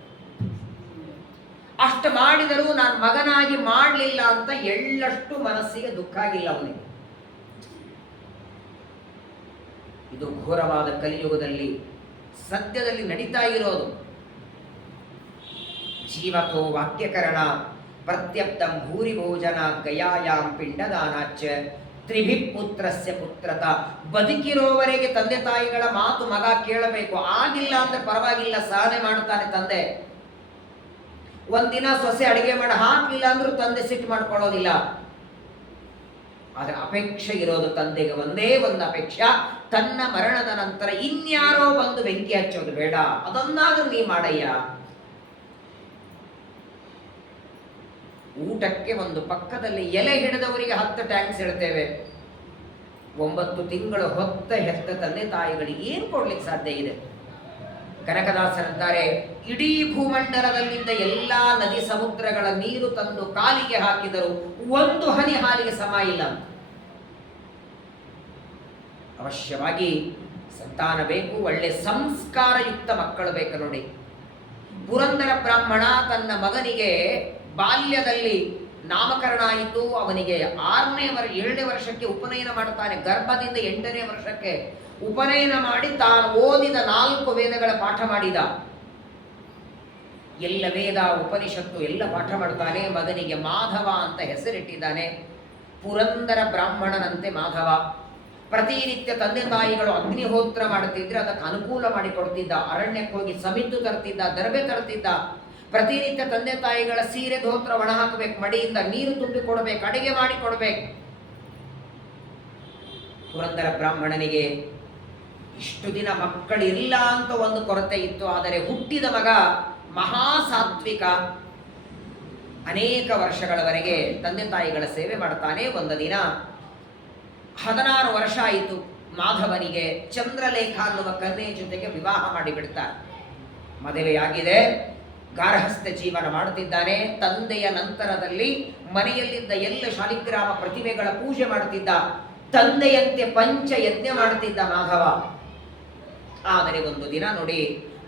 ಅಷ್ಟು ಮಾಡಿದರೂ ನಾನು ಮಗನಾಗಿ ಮಾಡಲಿಲ್ಲ ಅಂತ ಎಳ್ಳಷ್ಟು ಮನಸ್ಸಿಗೆ ದುಃಖ ಆಗಿಲ್ಲ ಅವನಿಗೆ. ಇದು ಘೋರವಾದ ಕಲಿಯುಗದಲ್ಲಿ ಸದ್ಯದಲ್ಲಿ ನಡೀತಾ ಇರೋದು. ಜೀವತೋ ವಾಕ್ಯಕರಣ ಪ್ರತ್ಯಪ್ತಂ ಭೂರಿ ಭೋಜನ ಗಯಾಯಾಂ ಪಿಂಡದಾನಾಚ ತ್ರಿಭಿ ಪುತ್ರಸ್ಯ ಪುತ್ರತ. ಬದುಕಿರೋವರೆಗೆ ತಂದೆ ತಾಯಿಗಳ ಮಾತು ಮಗ ಕೇಳಬೇಕು. ಆಗಿಲ್ಲ ಅಂದ್ರೆ ಪರವಾಗಿಲ್ಲ, ಸಹನೆ ಮಾಡ್ತಾನೆ ತಂದೆ. ಒಂದಿನ ಸೊಸೆ ಅಡಿಗೆ ಮಾಡಿ ಹಾಕಲಿಲ್ಲ ಅಂದ್ರೂ ತಂದೆ ಸಿಟ್ಟು ಮಾಡ್ಕೊಳ್ಳೋದಿಲ್ಲ. ಆದ್ರೆ ಅಪೇಕ್ಷೆ ಇರೋದು ತಂದೆಗೆ ಒಂದೇ ಒಂದು ಅಪೇಕ್ಷೆ, ತನ್ನ ಮರಣದ ನಂತರ ಇನ್ಯಾರೋ ಬಂದು ಬೆಂಕಿ ಹಚ್ಚೋದು ಬೇಡ, ಅದನ್ನಾದ್ರೂ ನೀ ಮಾಡಯ್ಯ. ಊಟಕ್ಕೆ ಒಂದು ಪಕ್ಕದಲ್ಲಿ ಎಲೆ ಹಿಡಿದವರಿಗೆ 10 ಟ್ಯಾಂಕ್ಸ್ ಹೇಳ್ತೇವೆ. 9 ತಿಂಗಳು ಹೊತ್ತ ಹೆತ್ತ ತಂದೆ ತಾಯಿಗಳಿಗೆ ಏನು ಕೊಡ್ಲಿಕ್ಕೆ ಸಾಧ್ಯ ಇದೆ? ಕನಕದಾಸರಂತಾರೆ, ಇಡೀ ಭೂಮಂಡಲದಲ್ಲಿದ್ದ ಎಲ್ಲಾ ನದಿ ಸಮುದ್ರಗಳ ನೀರು ತಂದು ಕಾಲಿಗೆ ಹಾಕಿದರೂ ಒಂದು ಹನಿ ಹಾಲಿಗೆ ಸಮ ಇಲ್ಲ. ಅವಶ್ಯವಾಗಿ ಸಂತಾನ ಬೇಕು, ಒಳ್ಳೆ ಸಂಸ್ಕಾರಯುಕ್ತ ಮಕ್ಕಳು ಬೇಕು. ನೋಡಿ, ಪುರಂದರ ಬ್ರಾಹ್ಮಣ ತನ್ನ ಮಗನಿಗೆ ಬಾಲ್ಯದಲ್ಲಿ ನಾಮಕರಣ ಆಯಿತು. ಅವನಿಗೆ 7ನೇ ವರ್ಷಕ್ಕೆ ಉಪನಯನ ಮಾಡುತ್ತಾನೆ. ಗರ್ಭದಿಂದ 8ನೇ ವರ್ಷಕ್ಕೆ ಉಪನಯನ ಮಾಡಿ ತಾನು ಓದಿದ 4 ವೇದಗಳ ಪಾಠ ಮಾಡಿದ. ಎಲ್ಲ ವೇದ ಉಪನಿಷತ್ತು ಎಲ್ಲ ಪಾಠ ಮಾಡ್ತಾನೆ. ಮಗನಿಗೆ ಮಾಧವ ಅಂತ ಹೆಸರಿಟ್ಟಿದ್ದಾನೆ. ಪುರಂದರ ಬ್ರಾಹ್ಮಣನಂತೆ ಮಾಧವ. ಪ್ರತಿನಿತ್ಯ ತಂದೆ ತಾಯಿಗಳು ಅಗ್ನಿಹೋತ್ರ ಮಾಡುತ್ತಿದ್ರೆ ಅದಕ್ಕೆ ಅನುಕೂಲ ಮಾಡಿಕೊಡ್ತಿದ್ದ. ಅರಣ್ಯಕ್ಕೆ ಹೋಗಿ ಸಮಿತ್ತು ತರ್ತಿದ್ದ, ದರ್ಬೆ ತರ್ತಿದ್ದ. ಪ್ರತಿನಿತ್ಯ ತಂದೆ ತಾಯಿಗಳ ಸೀರೆ ಧೋತ್ರ ಒಣ ಹಾಕಬೇಕು, ಮಡಿಯಿಂದ ನೀರು ತುಂಬಿ ಕೊಡಬೇಕು, ಅಡಿಗೆ ಮಾಡಿ ಕೊಡಬೇಕು. ಪುರಂದರ ಬ್ರಾಹ್ಮಣನಿಗೆ ಇಷ್ಟು ದಿನ ಮಕ್ಕಳಿಲ್ಲ ಅಂತ ಒಂದು ಕೊರತೆ ಇತ್ತು. ಆದರೆ ಹುಟ್ಟಿದ ಮಗ ಮಹಾಸಾತ್ವಿಕ. ಅನೇಕ ವರ್ಷಗಳವರೆಗೆ ತಂದೆ ತಾಯಿಗಳ ಸೇವೆ ಮಾಡ್ತಾನೆ. ಒಂದು ದಿನ 16 ವರ್ಷ ಆಯಿತು ಮಾಧವನಿಗೆ. ಚಂದ್ರಲೇಖ ಅನ್ನುವ ಕನ್ಯೆ ಜೊತೆಗೆ ವಿವಾಹ ಮಾಡಿಬಿಡ್ತಾರೆ. ಮದುವೆಯಾಗಿದೆ, ಗಾರ್ಹಸ್ಥ್ಯ ಜೀವನ ಮಾಡುತ್ತಿದ್ದಾನೆ. ತಂದೆಯ ನಂತರದಲ್ಲಿ ಮನೆಯಲ್ಲಿದ್ದ ಎಲ್ಲ ಶಾಲಿಗ್ರಾಮ ಪ್ರತಿಮೆಗಳ ಪೂಜೆ ಮಾಡುತ್ತಿದ್ದ. ತಂದೆಯಂತೆ ಪಂಚಯಜ್ಞ ಮಾಡುತ್ತಿದ್ದ ಮಾಧವ. ಆದರೆ ಒಂದು ದಿನ ನೋಡಿ,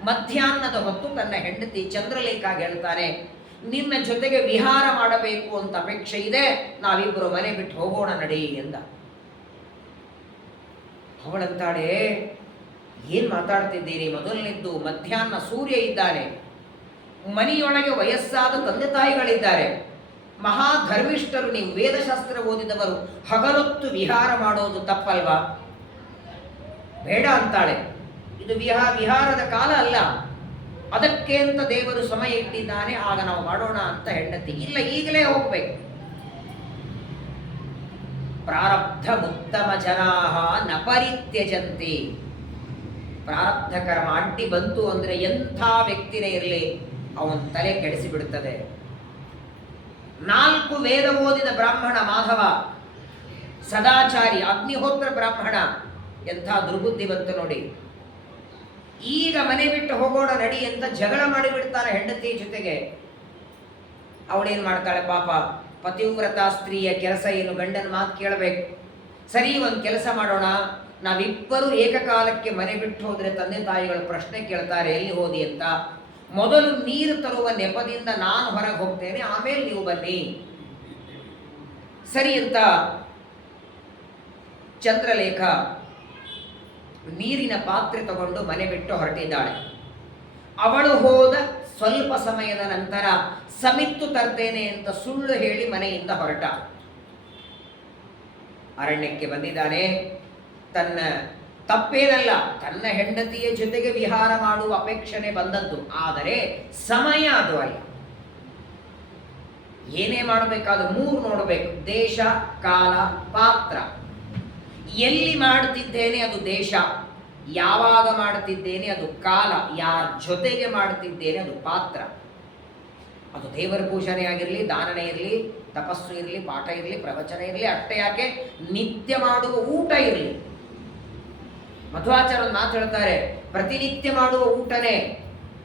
ಮಧ್ಯಾಹ್ನದ ಹೊತ್ತು ತನ್ನ ಹೆಂಡತಿ ಚಂದ್ರಲೇಖ ಹೇಳ್ತಾನೆ, ನಿನ್ನ ಜೊತೆಗೆ ವಿಹಾರ ಮಾಡಬೇಕು ಅಂತ ಅಪೇಕ್ಷೆ ಇದೆ, ನಾವಿಬ್ಬರು ಮನೆ ಬಿಟ್ಟು ಹೋಗೋಣ ನಡಿ ಎಂದ. ಅವಳಂತಾಳೆ, ಏನ್ ಮಾತಾಡ್ತಿದ್ದೀರಿ? ಮೊದಲನೇದ್ದು ಮಧ್ಯಾಹ್ನ ಸೂರ್ಯ ಇದ್ದಾನೆ, ಮನೆಯೊಳಗೆ ವಯಸ್ಸಾದ ತಂದೆ ತಾಯಿಗಳಿದ್ದಾರೆ, ಮಹಾಧರ್ಮಿಷ್ಠರು, ನೀವು ವೇದಶಾಸ್ತ್ರ ಓದಿದವರು, ಹಗಲೊತ್ತು ವಿಹಾರ ಮಾಡೋದು ತಪ್ಪಲ್ವಾ? ಬೇಡ ಅಂತಾಳೆ. ಇದು ವಿಹಾರದ ಕಾಲ ಅಲ್ಲ, ಅದಕ್ಕೆ ಅಂತ ದೇವರು ಸಮಯ ಇಟ್ಟಿದ್ದಾನೆ, ಆಗ ನಾವು ಮಾಡೋಣ ಅಂತ ಹೆಂಡತಿ. ಇಲ್ಲ, ಈಗಲೇ ಹೋಗ್ಬೇಕು. ಪ್ರಾರಬ್ಧ ಉತ್ತಮ ಜನಾಹ ನ ಪರಿತ್ಯಜಂತಿ. ಪ್ರಾರಬ್ಧ ಕರ್ಮ ಅಡ್ಡಿ ಬಂತು ಅಂದ್ರೆ ಎಂಥ ವ್ಯಕ್ತಿನೇ ಇರಲಿ ಅವನ ತಲೆ ಕೆಡಿಸಿಬಿಡುತ್ತದೆ. 4 ವೇದ ಓದಿದ ಬ್ರಾಹ್ಮಣ ಮಾಧವ, ಸದಾಚಾರಿ, ಅಗ್ನಿಹೋತ್ರ ಬ್ರಾಹ್ಮಣ, ಎಂಥ ದುರ್ಬುದ್ಧಿವಂತ ನೋಡಿ. ಈಗ ಮನೆ ಬಿಟ್ಟು ಹೋಗೋಣ ನಡಿ ಅಂತ ಜಗಳ ಮಾಡಿಬಿಡ್ತಾನೆ ಹೆಂಡತಿ ಜೊತೆಗೆ. ಅವಳೇನ್ ಮಾಡ್ತಾಳೆ ಪಾಪ, ಪತಿವ್ರತ ಸ್ತ್ರೀಯ ಕೆಲಸ ಏನು, ಗಂಡನ ಮಾತು ಕೇಳಬೇಕು. ಸರಿ, ಒಂದು ಕೆಲಸ ಮಾಡೋಣ, ನಾವಿಬ್ಬರು ಏಕಕಾಲಕ್ಕೆ ಮನೆ ಬಿಟ್ಟು ಹೋದ್ರೆ ತಂದೆ ತಾಯಿಗಳು ಪ್ರಶ್ನೆ ಕೇಳ್ತಾರೆ, ಎಲ್ಲಿ ಹೋದಿ ಅಂತ. ಮೊದಲು ನೀರು ತರುವ ನೆಪದಿಂದ ನಾನು ಹೊರಗೆ ಹೋಗ್ತೇನೆ, ಆಮೇಲೆ ನೀವು ಬನ್ನಿ. ಸರಿ ಅಂತ ಚಂದ್ರಲೇಖ ನೀರಿನ ಪಾತ್ರೆ ತಗೊಂಡು ಮನೆ ಬಿಟ್ಟು ಹೊರಟಿದ್ದಾಳೆ. ಅವಳು ಹೋದ ಸ್ವಲ್ಪ ಸಮಯದ ನಂತರ ಸಮಿತ್ತು ತರ್ತೇನೆ ಅಂತ ಸುಳ್ಳು ಹೇಳಿ ಮನೆಯಿಂದ ಹೊರಟ. ಅರಣ್ಯಕ್ಕೆ ಬಂದಿದ್ದಾನೆ. ತನ್ನ ತಪ್ಪೇನಲ್ಲ, ತನ್ನ ಹೆಂಡತಿಯ ಜೊತೆಗೆ ವಿಹಾರ ಮಾಡುವ ಅಪೇಕ್ಷಣೆ ಬಂದದ್ದು, ಆದರೆ ಸಮಯ ಅದು ಅಲ್ಲ. ಏನೇ ಮಾಡಬೇಕಾದ್ರೂ 3 ನೋಡಬೇಕು: ದೇಶ, ಕಾಲ, ಪಾತ್ರ. ಎಲ್ಲಿ ಮಾಡುತ್ತಿದ್ದೇನೆ ಅದು ದೇಶ, ಯಾವಾಗ ಮಾಡುತ್ತಿದ್ದೇನೆ ಅದು ಕಾಲ, ಯಾರ ಜೊತೆಗೆ ಮಾಡುತ್ತಿದ್ದೇನೆ ಅದು ಪಾತ್ರ. ಅದು ದೇವರ ಪೂಜನೆ ಆಗಿರಲಿ, ದಾನನೇ ಇರಲಿ, ತಪಸ್ಸು ಇರಲಿ, ಪಾಠ ಇರಲಿ, ಪ್ರವಚನ ಇರಲಿ, ಅಷ್ಟೇ ಯಾಕೆ ನಿತ್ಯ ಮಾಡುವ ಊಟ ಇರಲಿ. ಮಧ್ವಾಚಾರ್ಯ ಮಾತು ಹೇಳ್ತಾರೆ, ಪ್ರತಿನಿತ್ಯ ಮಾಡುವ ಊಟನೇ.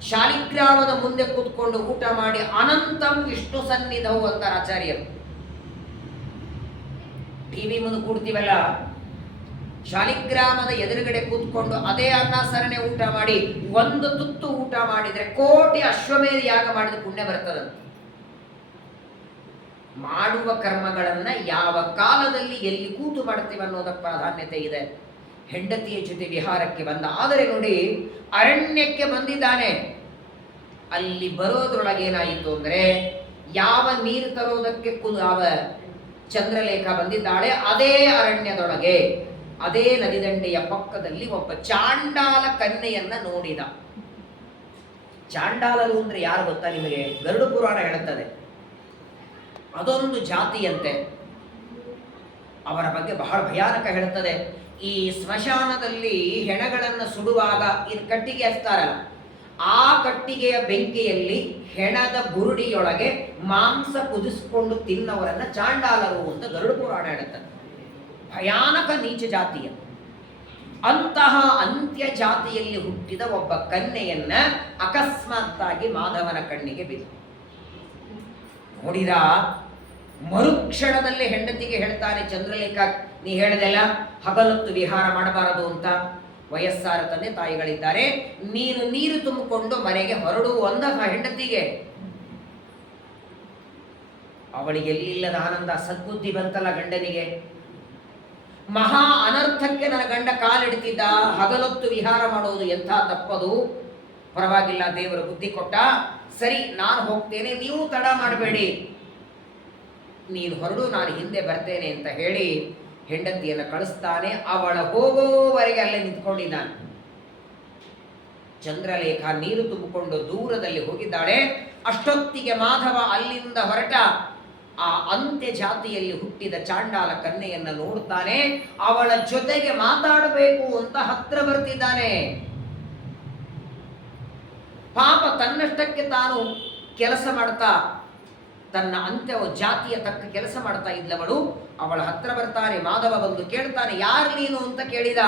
ಶಾಲಿಗ್ರಾಮದ ಮುಂದೆ ಕೂತ್ಕೊಂಡು ಊಟ ಮಾಡಿ ಅನಂತಂ ವಿಷ್ಣು ಸನ್ನಿಧವು ಅಂತಾರೆ ಆಚಾರ್ಯರು. ಟಿವಿ ಮುಂದೆ ಕೂಡ್ತೀವಲ್ಲ, ಶಾಲಿಗ್ರಾಮದ ಎದುರುಗಡೆ ಕೂತ್ಕೊಂಡು ಅದೇ ಅನ್ನಸರಣೆ ಊಟ ಮಾಡಿ 1 ತುತ್ತು ಊಟ ಮಾಡಿದರೆ ಕೋಟಿ ಅಶ್ವಮೇಧ ಯಾಗ ಮಾಡಿದ ಪುಣ್ಯ ಬರ್ತದಂತ. ಮಾಡುವ ಕರ್ಮಗಳನ್ನ ಯಾವ ಕಾಲದಲ್ಲಿ ಎಲ್ಲಿ ಕೂತು ಮಾಡ್ತೀವಿ ಅನ್ನೋದಕ್ಕೆ ಪ್ರಾಧಾನ್ಯತೆ ಇದೆ. ಹೆಂಡತಿಯ ಜೊತೆ ವಿಹಾರಕ್ಕೆ ಬಂದ. ಆದರೆ ನೋಡಿ, ಅರಣ್ಯಕ್ಕೆ ಬಂದಿದ್ದಾನೆ. ಅಲ್ಲಿ ಬರೋದ್ರೊಳಗೆ ಏನಾಯಿತು ಅಂದ್ರೆ, ಯಾವ ನೀರು ತರೋದಕ್ಕೆ ಯಾವ ಚಂದ್ರಲೇಖ ಬಂದಿದ್ದಾಳೆ, ಅದೇ ಅರಣ್ಯದೊಳಗೆ, ಅದೇ ನದಿದಂಡೆಯ ಪಕ್ಕದಲ್ಲಿ ಒಬ್ಬ ಚಾಂಡಾಲ ಕನ್ಯೆಯನ್ನ ನೋಡಿದ. ಚಾಂಡಾಲರು ಅಂದ್ರೆ ಯಾರು ಗೊತ್ತಾ ನಿಮಗೆ? ಗರುಡ ಪುರಾಣ ಹೇಳುತ್ತದೆ. ಅದೊಂದು ಜಾತಿಯಂತೆ. ಅವರ ಬಗ್ಗೆ ಬಹಳ ಭಯಾನಕ ಹೇಳುತ್ತದೆ. ಈ ಸ್ಮಶಾನದಲ್ಲಿ ಹೆಣಗಳನ್ನು ಸುಡುವಾಗ ಇದು ಕಟ್ಟಿಗೆ ಹಚ್ತಾರಲ್ಲ, ಆ ಕಟ್ಟಿಗೆಯ ಬೆಂಕಿಯಲ್ಲಿ ಹೆಣದ ಬುರುಡಿಯೊಳಗೆ ಮಾಂಸ ಕುದಿಸಿಕೊಂಡು ತಿನ್ನವರನ್ನ ಚಾಂಡಾಲರು ಅಂತ ಗರುಡ ಪುರಾಣ ಹೇಳುತ್ತದೆ. ಭಯಾನಕ ನೀಚ ಜಾತಿಯ. ಅಂತಹ ಅಂತ್ಯ ಜಾತಿಯಲ್ಲಿ ಹುಟ್ಟಿದ ಒಬ್ಬ ಕನ್ಯೆಯನ್ನ ಅಕಸ್ಮಾತ್ತಾಗಿ ಮಾಧವನ ಕಣ್ಣಿಗೆ ಬಿದ್ದು ನೋಡಿದ. ಮರುಕ್ಷಣದಲ್ಲಿ ಹೆಂಡತಿಗೆ ಹೇಳ್ತಾನೆ ಚಂದ್ರಲೇಖ, ನೀ ಹೇಳಿದೆಲ್ಲ ಹಗಲೊತ್ತು ವಿಹಾರ ಮಾಡಬಾರದು ಅಂತ. ವಯಸ್ಸಾದ ತಂದೆ ತಾಯಿಗಳಿದ್ದಾರೆ, ನೀನು ನೀರು ತುಂಬಿಕೊಂಡು ಮನೆಗೆ ಹೊರಡು ಅಂದ ಹೆಂಡತಿಗೆ. ಅವಳಿಗೆ ಎಲ್ಲಿಲ್ಲದ ಆನಂದ, ಸದ್ಬುದ್ಧಿ ಬಂತಲ್ಲ ಗಂಡನಿಗೆ. ಮಹಾ ಅನರ್ಥಕ್ಕೆ ನನ್ನ ಗಂಡ ಕಾಲಿಡ್ತಿದ್ದ, ಹಗಲೊತ್ತು ವಿಹಾರ ಮಾಡುವುದು ಎಂಥ ತಪ್ಪದು. ಪರವಾಗಿಲ್ಲ, ದೇವರು ಬುದ್ಧಿ ಕೊಟ್ಟ, ಸರಿ ನಾನು ಹೋಗ್ತೇನೆ, ನೀವು ತಡ ಮಾಡಬೇಡಿ, ನೀನು ಹೊರಡು, ನಾನು ಹಿಂದೆ ಬರ್ತೇನೆ ಅಂತ ಹೇಳಿ ಹೆಂಡತಿಯನ್ನು ಕಳಿಸ್ತಾನೆ. ಅವಳ ಹೋಗೋವರೆಗೆ ಅಲ್ಲೇ ನಿಂತ್ಕೊಂಡಿದ್ದಾನೆ. ಚಂದ್ರಲೇಖ ನೀರು ತುಂಬಿಕೊಂಡು ದೂರದಲ್ಲಿ ಹೋಗಿದ್ದಾಳೆ. ಅಷ್ಟೊತ್ತಿಗೆ ಮಾಧವ ಅಲ್ಲಿಂದ ಹೊರಟ ಆ ಅಂತ್ಯ ಜಾತಿಯಲ್ಲಿ ಹುಟ್ಟಿದ ಚಾಂಡಾಲ ಕನ್ಯೆಯನ್ನು ನೋಡ್ತಾನೆ. ಅವಳ ಜೊತೆಗೆ ಮಾತಾಡಬೇಕು ಅಂತ ಹತ್ರ ಬರ್ತಿದ್ದಾನೆ. ಪಾಪ ತನ್ನಷ್ಟಕ್ಕೆ ತಾನು ಕೆಲಸ ಮಾಡ್ತಾ, ತನ್ನ ಅಂತ್ಯ ಜಾತಿಯ ತಕ್ಕ ಕೆಲಸ ಮಾಡ್ತಾ ಇದ್ದವಳು ಅವಳ ಹತ್ರ ಬರ್ತಾನೆ. ಮಾಧವ ಬಂದು ಕೇಳ್ತಾನೆ, ಯಾರು ನೀನು ಅಂತ ಕೇಳಿದ.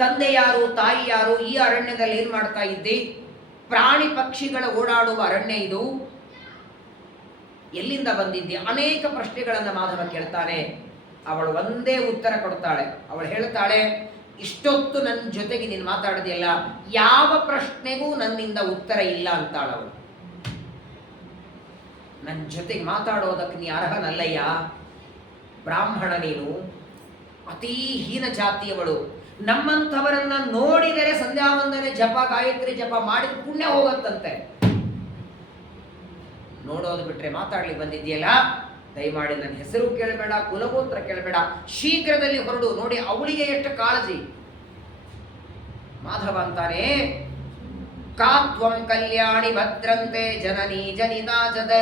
ತಂದೆ ಯಾರು, ತಾಯಿ ಯಾರು, ಈ ಅರಣ್ಯದಲ್ಲಿ ಏನ್ ಮಾಡ್ತಾ ಇದ್ದಿ, ಪ್ರಾಣಿ ಪಕ್ಷಿಗಳ ಓಡಾಡುವ ಅರಣ್ಯ ಇದು, ಎಲ್ಲಿಂದ ಬಂದಿದ್ದಿ, ಅನೇಕ ಪ್ರಶ್ನೆಗಳನ್ನು ಮಾಧವ ಕೇಳ್ತಾನೆ. ಅವಳು ಒಂದೇ ಉತ್ತರ ಕೊಡ್ತಾಳೆ. ಅವಳು ಹೇಳ್ತಾಳೆ, ಇಷ್ಟೊತ್ತು ನನ್ನ ಜೊತೆಗೆ ನೀನು ಮಾತಾಡೋದಿಲ್ಲ, ಯಾವ ಪ್ರಶ್ನೆಗೂ ನನ್ನಿಂದ ಉತ್ತರ ಇಲ್ಲ ಅಂತಾಳವಳು. ನನ್ನ ಜೊತೆಗೆ ಮಾತಾಡೋದಕ್ಕೆ ನೀ ಅರ್ಹನಲ್ಲಯ್ಯ, ಬ್ರಾಹ್ಮಣ ನೀನು, ಅತೀ ಹೀನ ಜಾತಿಯವಳು, ನಮ್ಮಂಥವರನ್ನ ನೋಡಿದರೆ ಸಂಧ್ಯಾ ವಂದನೆ ಜಪ ಗಾಯತ್ರಿ ಜಪ ಮಾಡಿದ ಪುಣ್ಯ ಹೋಗತ್ತಂತೆ, ನೋಡೋದು ಬಿಟ್ರೆ ಮಾತಾಡ್ಲಿಕ್ಕೆ ಬಂದಿದ್ಯಲ್ಲ, ದಯಮಾಡಿ ನನ್ನ ಹೆಸರು ಕೇಳಬೇಡ, ಕುಲಗೋತ್ರ ಕೇಳಬೇಡ, ಶೀಘ್ರದಲ್ಲಿ ಹೊರಡು. ನೋಡಿ ಅವಳಿಗೆ ಎಷ್ಟು ಕಾಳಜಿ. ಮಾಧವ ಅಂತಾನೆ, ಕಾತ್ವಂ ಕಲ್ಯಾಣಿ ಭದ್ರಂತೆ ಜನನೀ ಜನಿತಾಜದ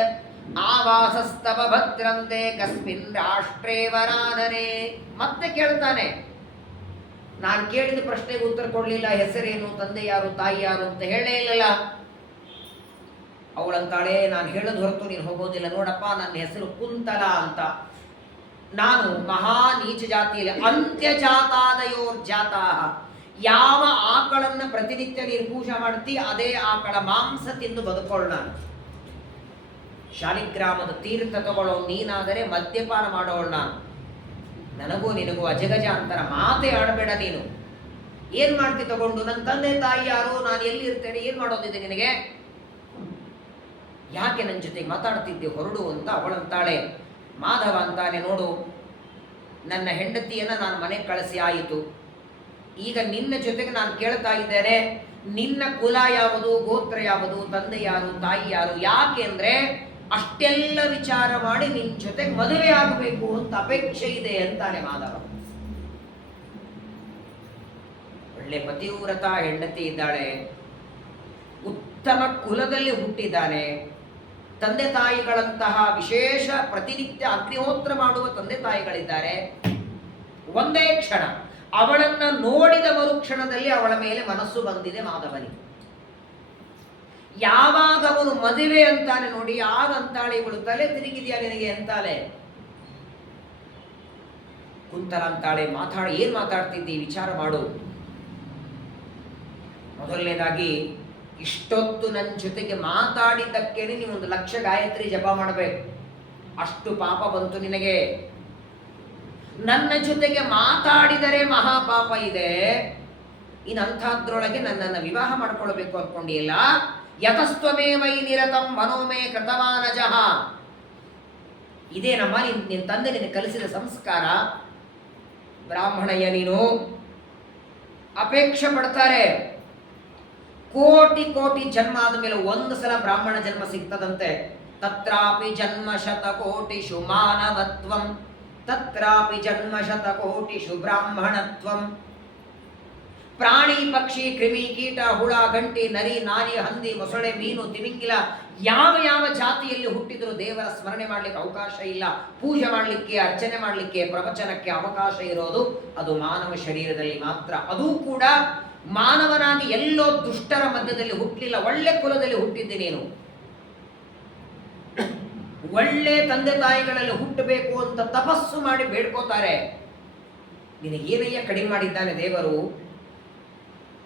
ಆವಾಸಸ್ತವ ಭದ್ರಂತೆ ಕಸ್ಮಿನ್ ರಾಷ್ಟ್ರೇ ವರಾನನೆ. ಮತ್ತೆ ಕೇಳ್ತಾನೆ, ನಾನು ಕೇಳಿದ ಪ್ರಶ್ನೆಗೆ ಉತ್ತರ ಕೊಡ್ಲಿಲ್ಲ, ಹೆಸರೇನು, ತಂದೆ ಯಾರು, ತಾಯಿ ಯಾರು ಅಂತ ಹೇಳೇ ಇಲ್ಲಲ್ಲ. ಅವಳಂತಾಳೆ, ನಾನು ಹೇಳೋದು ಹೊರತು ನೀನು ಹೋಗೋದಿಲ್ಲ. ನೋಡಪ್ಪ, ನನ್ನ ಹೆಸರು ಕುಂತಲ ಅಂತ, ನಾನು ಮಹಾ ನೀಚ ಜಾತಿಯಲ್ಲಿ ಅಂತ್ಯಜಾತಾದಯೋರ್ಜಾತಾ, ಯಾವ ಆಕಳನ್ನ ಪ್ರತಿನಿತ್ಯ ನೀನು ಪೂಜೆ ಮಾಡ್ತಿ ಅದೇ ಆಕಳ ಮಾಂಸ ತಿಂದು ಬದುಕೊಳ್ಳ. ಶಾಲಿಗ್ರಾಮದ ತೀರ್ಥ ತಗೊಳ್ಳೋ ನೀನಾದರೆ ಮದ್ಯಪಾನ ಮಾಡೋಳು ನಾನು. ನನಗೂ ನಿನಗೂ ಅಜಗಜಾಂತರ ಮಾತೇ ಆಡಬೇಡ ನೀನು. ಏನ್ ಮಾಡ್ತಿ ತಗೊಂಡು, ನನ್ನ ತಂದೆ ತಾಯಿ ಯಾರು, ನಾನು ಎಲ್ಲಿ ಇರ್ತೇನೆ, ಏನ್ ಮಾಡೋದಿದೆ ನಿನಗೆ, ಯಾಕೆ ನನ್ನ ಜೊತೆಗೆ ಮಾತಾಡ್ತಿದ್ದೆ, ಹೊರಡು ಅಂತ ಅವಳಂತಾಳೆ. ಮಾಧವ ಅಂತಾನೆ, ನೋಡು ನನ್ನ ಹೆಂಡತಿಯನ್ನ ನಾನು ಮನೆಗೆ ಕಳಿಸಿ ಆಯಿತು, ಈಗ ನಿನ್ನ ಜೊತೆಗೆ ನಾನು ಕೇಳ್ತಾ ಇದ್ದೇನೆ, ನಿನ್ನ ಕುಲ ಯಾವುದು, ಗೋತ್ರ ಯಾವುದು, ತಂದೆ ಯಾರು, ತಾಯಿ ಯಾರು, ಯಾಕೆ ಅಂದ್ರೆ ಅಷ್ಟೆಲ್ಲ ವಿಚಾರ ಮಾಡಿ ನಿನ್ನ ಜೊತೆಗೆ ಮದುವೆ ಆಗಬೇಕು ಅಂತ ಅಪೇಕ್ಷೆ ಇದೆ ಅಂತಾನೆ ಮಾಧವ. ಒಳ್ಳೆ ಪತಿವ್ರತ ಹೆಂಡತಿ ಇದ್ದಾಳೆ, ಉತ್ತಮ ಕುಲದಲ್ಲಿ ಹುಟ್ಟಿದ್ದಾನೆ, ತಂದೆ ತಾಯಿಗಳಂತಹ ವಿಶೇಷ ಪ್ರತಿನಿತ್ಯ ಅಗ್ನಿಹೋತ್ರ ಮಾಡುವ ತಂದೆ ತಾಯಿಗಳಿದ್ದಾರೆ. ಒಂದೇ ಕ್ಷಣ ಅವಳನ್ನ ನೋಡಿದ ಮರುಕ್ಷಣದಲ್ಲಿ ಅವಳ ಮೇಲೆ ಮನಸ್ಸು ಬಂದಿದೆ ಮಾಧವನಿಗೆ. ಯಾವಾಗ ಅವನು ಮದುವೆ ಅಂತಾನೆ ನೋಡಿ, ಆಗ ಅಂತಾಳೆ ಇವಳು, ತಲೆ ತಿರುಗಿದೆಯಾ ನಿನಗೆ ಅಂತಾಳೆ. ಕುಂತಲ ಅಂತಾಳೆ, ಏನ್ ಮಾತಾಡ್ತಿದ್ದಿ, ವಿಚಾರ ಮಾಡು. ಮೊದಲನೇದಾಗಿ, ಇಷ್ಟೊತ್ತು ನನ್ನ ಜೊತೆಗೆ ಮಾತಾಡಿದ್ದಕ್ಕೇನೆ ನೀವು 1,00,000 ಗಾಯತ್ರಿ ಜಪ ಮಾಡಬೇಕು, ಅಷ್ಟು ಪಾಪ ಬಂತು ನಿನಗೆ. ನನ್ನ ಜೊತೆಗೆ ಮಾತಾಡಿದರೆ ಮಹಾಪಾಪ ಇದೆ, ಇನ್ನಂಥದ್ರೊಳಗೆ ನನ್ನನ್ನು ವಿವಾಹ ಮಾಡ್ಕೊಳ್ಬೇಕು ಅನ್ಕೊಂಡಿಲ್ಲ. ಯತಸ್ತ್ವಮೇವೈ ನಿರತಂ ಮನೋಮೇ ಕೃತವಾನಜಃ. ಇದೇನಮ್ಮ ನಿನ್ನ ತಂದೆ ನಿನ್ನ ಕಲಿಸಿದ ಸಂಸ್ಕಾರ. ಬ್ರಾಹ್ಮಣಯ್ಯ ನೀನು, ಅಪೇಕ್ಷೆ ಪಡ್ತಾರೆ ಕೋಟಿ ಕೋಟಿ ಜನ್ಮ ಆದಮೇಲೆ ಒಂದು ಸಲ ಬ್ರಾಹ್ಮಣ ಜನ್ಮ ಸಿಗ್ತದಂತೆ. ತತ್ರಾಪಿ ಜನ್ಮ ಶತಕೋಟಿಷು ಮಾನವತ್ವಂ, ತತ್ರಾಪಿ ಜನ್ಮ ಶತಕೋಟಿಷು ಬ್ರಾಹ್ಮಣತ್ವಂ. ಪ್ರಾಣಿ ಪಕ್ಷಿ ಕ್ರಿಮಿ ಕೀಟ ಹುಳ ಗಂಟಿ ನರಿ ನಾರಿ ಹಂದಿ ಮೊಸಳೆ ಮೀನು ತಿಮಿಂಗಿಲ ಯಾವ ಯಾವ ಜಾತಿಯಲ್ಲಿ ಹುಟ್ಟಿದರೂ ದೇವರ ಸ್ಮರಣೆ ಮಾಡಲಿಕ್ಕೆ ಅವಕಾಶ ಇಲ್ಲ. ಪೂಜೆ ಮಾಡಲಿಕ್ಕೆ, ಅರ್ಚನೆ ಮಾಡಲಿಕ್ಕೆ, ಪ್ರವಚನಕ್ಕೆ ಅವಕಾಶ ಇರೋದು ಅದು ಮಾನವ ಶರೀರದಲ್ಲಿ ಮಾತ್ರ. ಅದೂ ಕೂಡ ಮಾನವನಾಗಿ ಎಲ್ಲೋ ದುಷ್ಟರ ಮಧ್ಯದಲ್ಲಿ ಹುಟ್ಟಲಿಲ್ಲ, ಒಳ್ಳೆ ಕುಲದಲ್ಲಿ ಹುಟ್ಟಿದ್ದೆ ನೀನು. ಒಳ್ಳೆ ತಂದೆ ತಾಯಿಗಳಲ್ಲಿ ಹುಟ್ಟಬೇಕು ಅಂತ ತಪಸ್ಸು ಮಾಡಿ ಬೇಡ್ಕೋತಾರೆ. ನಿನಗೇನಯ್ಯ ಕಡಿಮೆ ಮಾಡಿದ್ದಾನೆ ದೇವರು?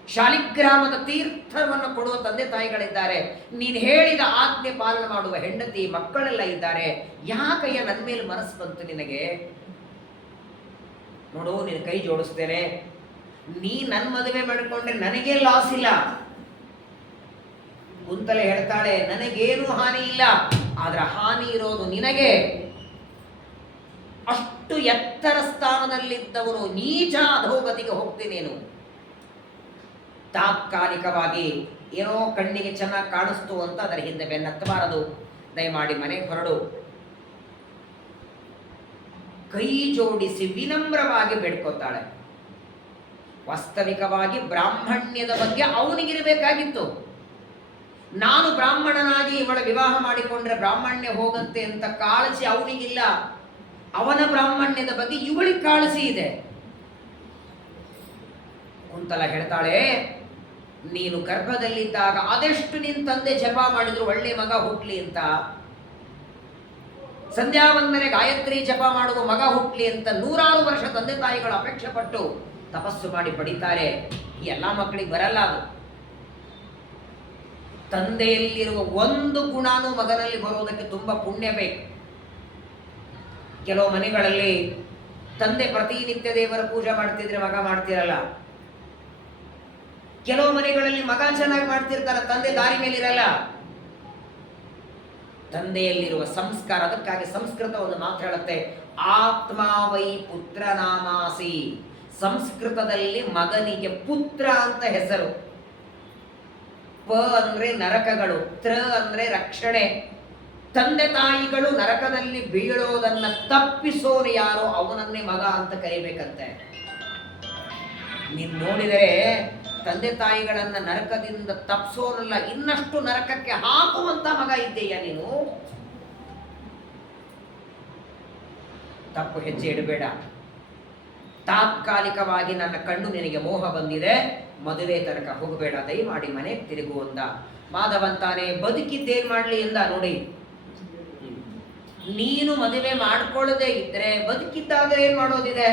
ಶಾಲಿಗ್ರಾಮದ ತೀರ್ಥವನ್ನು ಕೊಡುವ ತಂದೆ ತಾಯಿಗಳಿದ್ದಾರೆ, ನೀನು ಹೇಳಿದ ಆಜ್ಞೆ ಪಾಲನೆ ಮಾಡುವ ಹೆಂಡತಿ ಮಕ್ಕಳೆಲ್ಲ ಇದ್ದಾರೆ, ಯಾಕಯ್ಯ ನನ್ನ ಮೇಲೆ ಮನಸ್ಸು ಬಂತು ನಿನಗೆ? ನೋಡು, ನಿನ್ನ ಕೈ ಜೋಡಿಸ್ತೇನೆ, ನೀ ನನ್ನ ಮದುವೆ ಮಾಡಿಕೊಂಡ್ರೆ ನನಗೆ ಲಾಸ್ ಇಲ್ಲ. ಕುಂತಲೆ ಹೇಳ್ತಾಳೆ, ನನಗೇನು ಹಾನಿ ಇಲ್ಲ, ಆದ್ರೆ ಹಾನಿ ಇರೋದು ನಿನಗೆ. ಅಷ್ಟು ಎತ್ತರ ಸ್ಥಾನದಲ್ಲಿದ್ದವನು ನೀಚ ಅಧೋಗತಿಗೆ ಹೋಗ್ತೀನೇನು. ತಾತ್ಕಾಲಿಕವಾಗಿ ಏನೋ ಕಣ್ಣಿಗೆ ಚೆನ್ನಾಗಿ ಕಾಣಿಸ್ತು ಅಂತ ಅದರ ಹಿಂದೆ ಬೆನ್ನತ್ತಬಾರದು. ದಯಮಾಡಿ ಮನೆಗೆ ಹೊರಡು. ಕೈ ಜೋಡಿಸಿ ವಿನಮ್ರವಾಗಿ ಬೇಡ್ಕೋತಾಳೆ. ವಾಸ್ತವಿಕವಾಗಿ ಬ್ರಾಹ್ಮಣ್ಯದ ಬಗ್ಗೆ ಅವನಿಗಿರಬೇಕಾಗಿತ್ತು. ನಾನು ಬ್ರಾಹ್ಮಣನಾಗಿ ಇವಳ ವಿವಾಹ ಮಾಡಿಕೊಂಡ್ರೆ ಬ್ರಾಹ್ಮಣ್ಯ ಹೋಗುತ್ತೆ ಅಂತ ಕಾಳಜಿ ಅವನಿಗಿಲ್ಲ. ಅವನ ಬ್ರಾಹ್ಮಣ್ಯದ ಬಗ್ಗೆ ಇವಳಿಗೆ ಕಾಳಜಿ ಇದೆ. ಕುಂತಲ ಹೇಳ್ತಾಳೆ, ನೀನು ಗರ್ಭದಲ್ಲಿದ್ದಾಗ ಅದೆಷ್ಟು ನಿನ್ನ ತಂದೆ ಜಪ ಮಾಡಿದ್ರು ಒಳ್ಳೆ ಮಗ ಹುಟ್ಲಿ ಅಂತ, ಸಂಧ್ಯಾ ವಂದನೆ ಗಾಯತ್ರಿ ಜಪ ಮಾಡುವ ಮಗ ಹುಟ್ಲಿ ಅಂತ 100 ವರ್ಷ ತಂದೆ ತಾಯಿಗಳು ಅಪೇಕ್ಷೆ ಪಟ್ಟು ತಪಸ್ಸು ಮಾಡಿ ಪಡಿತಾರೆ. ಈ ಎಲ್ಲ ಮಕ್ಕಳಿಗೆ ಬರಲ್ಲ ಅದು. ತಂದೆಯಲ್ಲಿರುವ ಒಂದು ಗುಣನೂ ಮಗನಲ್ಲಿ ಬರೋದಕ್ಕೆ ತುಂಬಾ ಪುಣ್ಯ ಬೇಕು. ಕೆಲವು ಮನೆಗಳಲ್ಲಿ ತಂದೆ ಪ್ರತಿನಿತ್ಯ ದೇವರ ಪೂಜೆ ಮಾಡ್ತಿದ್ರೆ ಮಗ ಮಾಡ್ತಿರಲ್ಲ. ಕೆಲವು ಮನೆಗಳಲ್ಲಿ ಮಗ ಚೆನ್ನಾಗಿ ಮಾಡ್ತಿರ್ತಾರ, ತಂದೆ ದಾರಿ ಮೇಲಿರಲ್ಲ. ತಂದೆಯಲ್ಲಿರುವ ಸಂಸ್ಕಾರ. ಅದಕ್ಕಾಗಿ ಸಂಸ್ಕೃತ ಒಂದು ಮಾತು ಹೇಳುತ್ತೆ, ಆತ್ಮ ವೈ ಪುತ್ರ ನಾಮಾಸಿ. ಸಂಸ್ಕೃತದಲ್ಲಿ ಮಗನಿಗೆ ಪುತ್ರ ಅಂತ ಹೆಸರು. ಪ ಅಂದ್ರೆ ನರಕಗಳು, ತ್ರ ಅಂದ್ರೆ ರಕ್ಷಣೆ. ತಂದೆ ತಾಯಿಗಳು ನರಕದಲ್ಲಿ ಬೀಳೋದನ್ನ ತಪ್ಪಿಸೋರು ಯಾರೋ ಅವನನ್ನೇ ಮಗ ಅಂತ ಕರಿಬೇಕಂತೆ. ನೀನ್ ನೋಡಿದರೆ ತಂದೆ ತಾಯಿಗಳನ್ನ ನರಕದಿಂದ ತಪ್ಪಿಸೋರಲ್ಲ, ಇನ್ನಷ್ಟು ನರಕಕ್ಕೆ ಹಾಕುವಂತ ಮಗ ಇದ್ದೀಯ ನೀನು. ತಪ್ಪು ಹೆಜ್ಜೆ ಇಡಬೇಡ. ತಾತ್ಕಾಲಿಕವಾಗಿ ನನ್ನ ಕಣ್ಣು ನಿನಗೆ ಮೋಹ ಬಂದಿದೆ, ಮದುವೆ ತನಕ ಹೋಗಬೇಡ, ದಯಮಾಡಿ ಮನೆಗೆ ತಿರುಗುವಂದ. ಮಾಧವಂತಾನೆ ಬದುಕಿದ್ದೇನ್ ಮಾಡ್ಲಿ ಎಂದ. ನೋಡಿ, ನೀನು ಮದುವೆ ಮಾಡ್ಕೊಳ್ಳದೆ ಇದ್ರೆ ಬದುಕಿದ್ದಾದ್ರೆ ಏನ್ ಮಾಡೋದಿದೆ?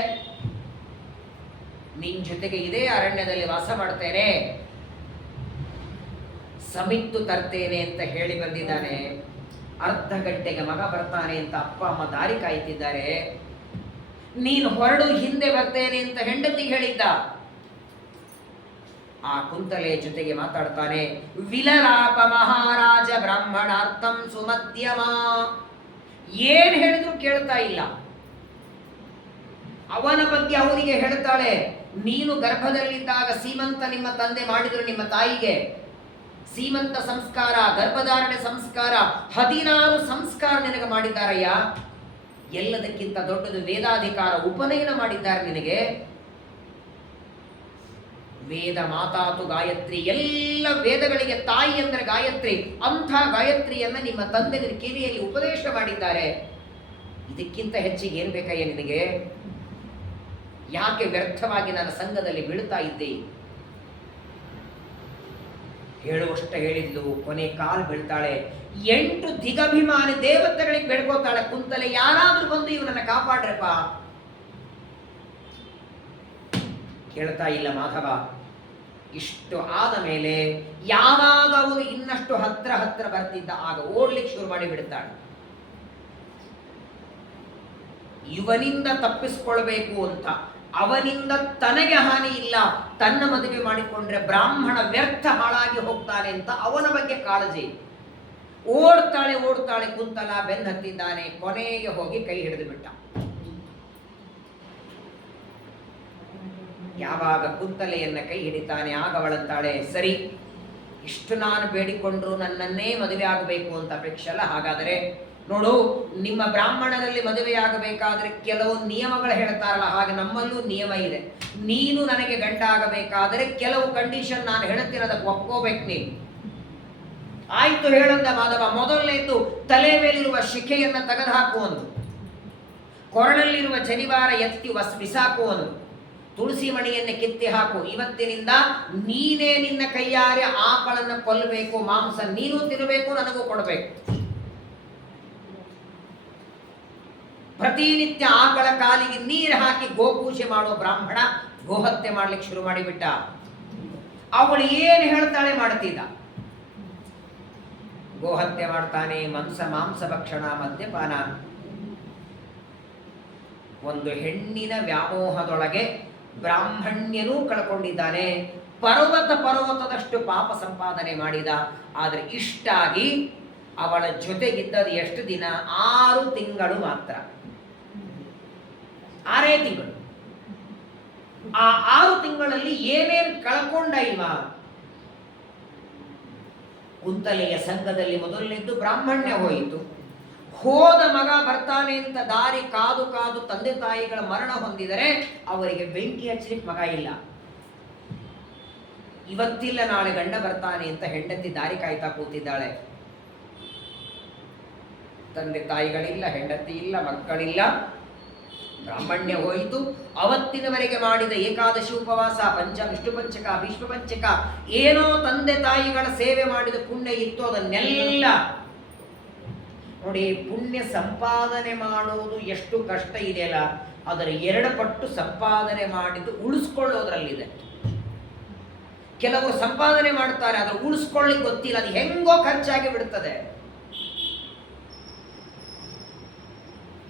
ನಿನ್ ಜೊತೆಗೆ ಇದೇ ಅರಣ್ಯದಲ್ಲಿ ವಾಸ ಮಾಡ್ತೇನೆ, ಸಮಿತ್ತು ತರ್ತೇನೆ ಅಂತ ಹೇಳಿ ಬಂದಿದ್ದಾನೆ. ಅರ್ಧ ಗಂಟೆಗೆ ಮಗ ಬರ್ತಾನೆ ಅಂತ ಅಪ್ಪ ಅಮ್ಮ ದಾರಿ ಕಾಯ್ತಿದ್ದಾರೆ. ನೀನು ಹೊರಡು, ಹಿಂದೆ ಬರ್ತೇನೆ ಅಂತ ಹೆಂಡತಿ ಹೇಳಿದ್ದ. ಆ ಕುಂತಲೆ ಜೊತೆಗೆ ಮಾತಾಡ್ತಾನೆ. ವಿಲಲಾಪ ಮಹಾರಾಜ ಬ್ರಾಹ್ಮಣಾರ್ಥಂ ಸುಮಧ್ಯಮ. ಏನ್ ಹೇಳಿದ್ರು ಕೇಳ್ತಾ ಇಲ್ಲ. ಅವನ ಬಗ್ಗೆ ಅವನಿಗೆ ಹೇಳ್ತಾಳೆ, ನೀನು ಗರ್ಭದಲ್ಲಿದ್ದಾಗ ಸೀಮಂತ ನಿಮ್ಮ ತಂದೆ ಮಾಡಿದ್ರು ನಿಮ್ಮ ತಾಯಿಗೆ. ಸೀಮಂತ ಸಂಸ್ಕಾರ, ಗರ್ಭಧಾರಣೆ ಸಂಸ್ಕಾರ, 16 ಸಂಸ್ಕಾರ ನಿನಗೆ ಮಾಡಿದ್ದಾರಯ್ಯ. ಎಲ್ಲದಕ್ಕಿಂತ ದೊಡ್ಡದು ವೇದಾಧಿಕಾರ, ಉಪನಯನ ಮಾಡಿದ್ದಾರೆ ನಿನಗೆ. ವೇದ ಮಾತಾತು ಗಾಯತ್ರಿ, ಎಲ್ಲ ವೇದಗಳಿಗೆ ತಾಯಿ ಅಂದ್ರೆ ಗಾಯತ್ರಿ. ಅಂಥ ಗಾಯತ್ರಿಯನ್ನ ನಿಮ್ಮ ತಂದೆ ಕಿವಿಯಲ್ಲಿ ಉಪದೇಶ ಮಾಡಿದ್ದಾರೆ. ಇದಕ್ಕಿಂತ ಹೆಚ್ಚಿಗೆ ಏನ್ ಬೇಕಯ್ಯ ನಿನಗೆ? ಯಾಕೆ ವ್ಯರ್ಥವಾಗಿ ನನ್ನ ಸಂಘದಲ್ಲಿ ಬೀಳ್ತಾ ಇದ್ದೆ? ಹೇಳುವಷ್ಟ ಹೇಳಿದ್ಲು. ಕೊನೆ ಕಾಲು ಬೀಳ್ತಾಳೆ. 8 ದಿಗಭಿಮಾನಿ ದೇವತೆಗಳಿಗೆ ಬೇಡ್ಕೋತಾಳೆ ಕುಂತಲೆ, ಯಾರಾದ್ರೂ ಬಂದು ಇವನನ್ನ ಕಾಪಾಡ್ರಪ್ಪ. ಕೇಳ್ತಾ ಇಲ್ಲ ಮಾಧವ. ಇಷ್ಟು ಆದ ಮೇಲೆ ಯಾವಾಗ ಅವನು ಇನ್ನಷ್ಟು ಹತ್ರ ಬರ್ತಿದ್ದ, ಆಗ ಓಡ್ಲಿಕ್ಕೆ ಶುರು ಮಾಡಿ ಬಿಡ್ತಾಳೆ. ಇವನಿಂದ ತಪ್ಪಿಸ್ಕೊಳ್ಬೇಕು ಅಂತ, ಅವನಿಂದ ತನಗೆ ಹಾನಿ ಇಲ್ಲ, ತನ್ನ ಮದುವೆ ಮಾಡಿಕೊಂಡ್ರೆ ಬ್ರಾಹ್ಮಣ ವ್ಯರ್ಥ ಹಾಳಾಗಿ ಹೋಗ್ತಾನೆ ಅಂತ ಅವನ ಬಗ್ಗೆ ಕಾಳಜಿ. ಓಡ್ತಾಳೆ ಕುಂತಲ ಬೆನ್ನ ಹತ್ತಿದ್ದಾನೆ. ಕೊನೆಗೆ ಹೋಗಿ ಕೈ ಹಿಡಿದು ಬಿಟ್ಟ. ಯಾವಾಗ ಕುಂತಲೆಯನ್ನ ಕೈ ಹಿಡಿತಾನೆ, ಆಗ ಅವಳಂತಾಳೆ, ಸರಿ, ಇಷ್ಟು ನಾನು ಬೇಡಿಕೊಂಡ್ರು ನನ್ನನ್ನೇ ಮದುವೆ ಆಗಬೇಕು ಅಂತ ಅಪೇಕ್ಷೆ ಅಲ್ಲ. ಹಾಗಾದರೆ ನೋಡು, ನಿಮ್ಮ ಬ್ರಾಹ್ಮಣರಲ್ಲಿ ಮದುವೆಯಾಗಬೇಕಾದ್ರೆ ಕೆಲವು ನಿಯಮಗಳು ಹೇಳ್ತಾರಲ್ಲ, ಹಾಗೆ ನಮ್ಮಲ್ಲೂ ನಿಯಮ ಇದೆ. ನೀನು ನನಗೆ ಗಂಡ ಆಗಬೇಕಾದರೆ ಕೆಲವು ಕಂಡೀಷನ್ ನಾನು ಹೇಳ್ತಿರೋದಕ್ಕೆ ಒಪ್ಕೋಬೇಕು ನೀನು. ಆಯ್ತು ಹೇಳಂದ ಮಾಧವ. ಮೊದಲನೇದು, ತಲೆ ಮೇಲಿರುವ ಶಿಖೆಯನ್ನ ತೆಗೆದು ಹಾಕುವನು, ಕೊರಳಲ್ಲಿರುವ ಜನಿವಾರ ಎತ್ತಿ ಬಿಸಾಕುವನು, ತುಳಸಿ ಮಣಿಯನ್ನೇ ಕಿತ್ತಿ ಹಾಕು. ಇವತ್ತಿನಿಂದ ನೀನೇ ನಿನ್ನ ಕೈಯಾರೆ ಆಕಳನ್ನು ಕೊಲ್ಲಬೇಕು, ಮಾಂಸ ನೀನು ತಿನ್ನಬೇಕು, ನನಗೂ ಕೊಡಬೇಕು. ಪ್ರತಿನಿತ್ಯ ಆಕಳ ಕಾಲಿಗೆ ನೀರು ಹಾಕಿ ಗೋಪೂಜೆ ಮಾಡೋ ಬ್ರಾಹ್ಮಣ ಗೋಹತ್ಯೆ ಮಾಡ್ಲಿಕ್ಕೆ ಶುರು ಮಾಡಿಬಿಟ್ಟ. ಅವಳು ಏನು ಹೇಳ್ತಾಳೆ ಮಾಡ್ತಿದ್ದ. ಗೋಹತ್ಯೆ ಮಾಡ್ತಾನೆ, ಮಾಂಸ ಭಕ್ಷಣ, ಮದ್ಯಪಾನ. ಒಂದು ಹೆಣ್ಣಿನ ವ್ಯಾಮೋಹದೊಳಗೆ ಬ್ರಾಹ್ಮಣ್ಯನೂ ಕಳ್ಕೊಂಡಿದ್ದಾನೆ. ಪರ್ವತದಷ್ಟು ಪಾಪ ಸಂಪಾದನೆ ಮಾಡಿದ. ಆದರೆ ಇಷ್ಟಾಗಿ ಅವಳ ಜೊತೆಗಿದ್ದದು ಎಷ್ಟು ದಿನ? 6 ತಿಂಗಳು ಮಾತ್ರ. 6 ತಿಂಗಳು. ಆ 6 ತಿಂಗಳಲ್ಲಿ ಏನೇನು ಕಳ್ಕೊಂಡ ಇವ? ಕುಂತಲೆಯ ಸಂಘದಲ್ಲಿ ಮೊದಲನೇದ್ದು ಬ್ರಾಹ್ಮಣ್ಯ ಹೋಯಿತು. ಹೋದ ಮಗ ಬರ್ತಾನೆ ಅಂತ ದಾರಿ ಕಾದು ಕಾದು ತಂದೆ ತಾಯಿಗಳ ಮರಣ ಹೊಂದಿದರೆ ಅವರಿಗೆ ಬೆಂಕಿ ಹಚ್ಚಲಿಕ್ಕೆ ಮಗ ಇಲ್ಲ. ಇವತ್ತಿಲ್ಲ ನಾಳೆ ಗಂಡ ಬರ್ತಾನೆ ಅಂತ ಹೆಂಡತಿ ದಾರಿ ಕಾಯ್ತಾ ಕೂತಿದ್ದಾಳೆ. ತಂದೆ ತಾಯಿಗಳಿಲ್ಲ, ಹೆಂಡತಿ ಇಲ್ಲ, ಮಕ್ಕಳಿಲ್ಲ. ಬ್ರಾಹ್ಮಣ್ಯ ಹೋಯಿತು. ಅವತ್ತಿನವರೆಗೆ ಮಾಡಿದ ಏಕಾದಶಿ ಉಪವಾಸ, ವಿಷ್ಣು ಪಂಚಕ, ಭೀಷ್ಮ ಪಂಚಕ, ಏನೋ ತಂದೆ ತಾಯಿಗಳ ಸೇವೆ ಮಾಡಿದ ಪುಣ್ಯ ಇತ್ತು, ಅದನ್ನೆಲ್ಲ ನೋಡಿ. ಪುಣ್ಯ ಸಂಪಾದನೆ ಮಾಡುವುದು ಎಷ್ಟು ಕಷ್ಟ ಇದೆಯಲ್ಲ, ಅದರ 2 ಪಟ್ಟು ಸಂಪಾದನೆ ಮಾಡಿದ್ದು ಉಳಿಸ್ಕೊಳ್ಳೋದ್ರಲ್ಲಿದೆ. ಕೆಲವರು ಸಂಪಾದನೆ ಮಾಡ್ತಾರೆ, ಅದರ ಉಳಿಸ್ಕೊಳ್ಳಿಕ್ಕೆ ಗೊತ್ತಿಲ್ಲ, ಅದು ಹೆಂಗೋ ಖರ್ಚಾಗಿ ಬಿಡುತ್ತದೆ.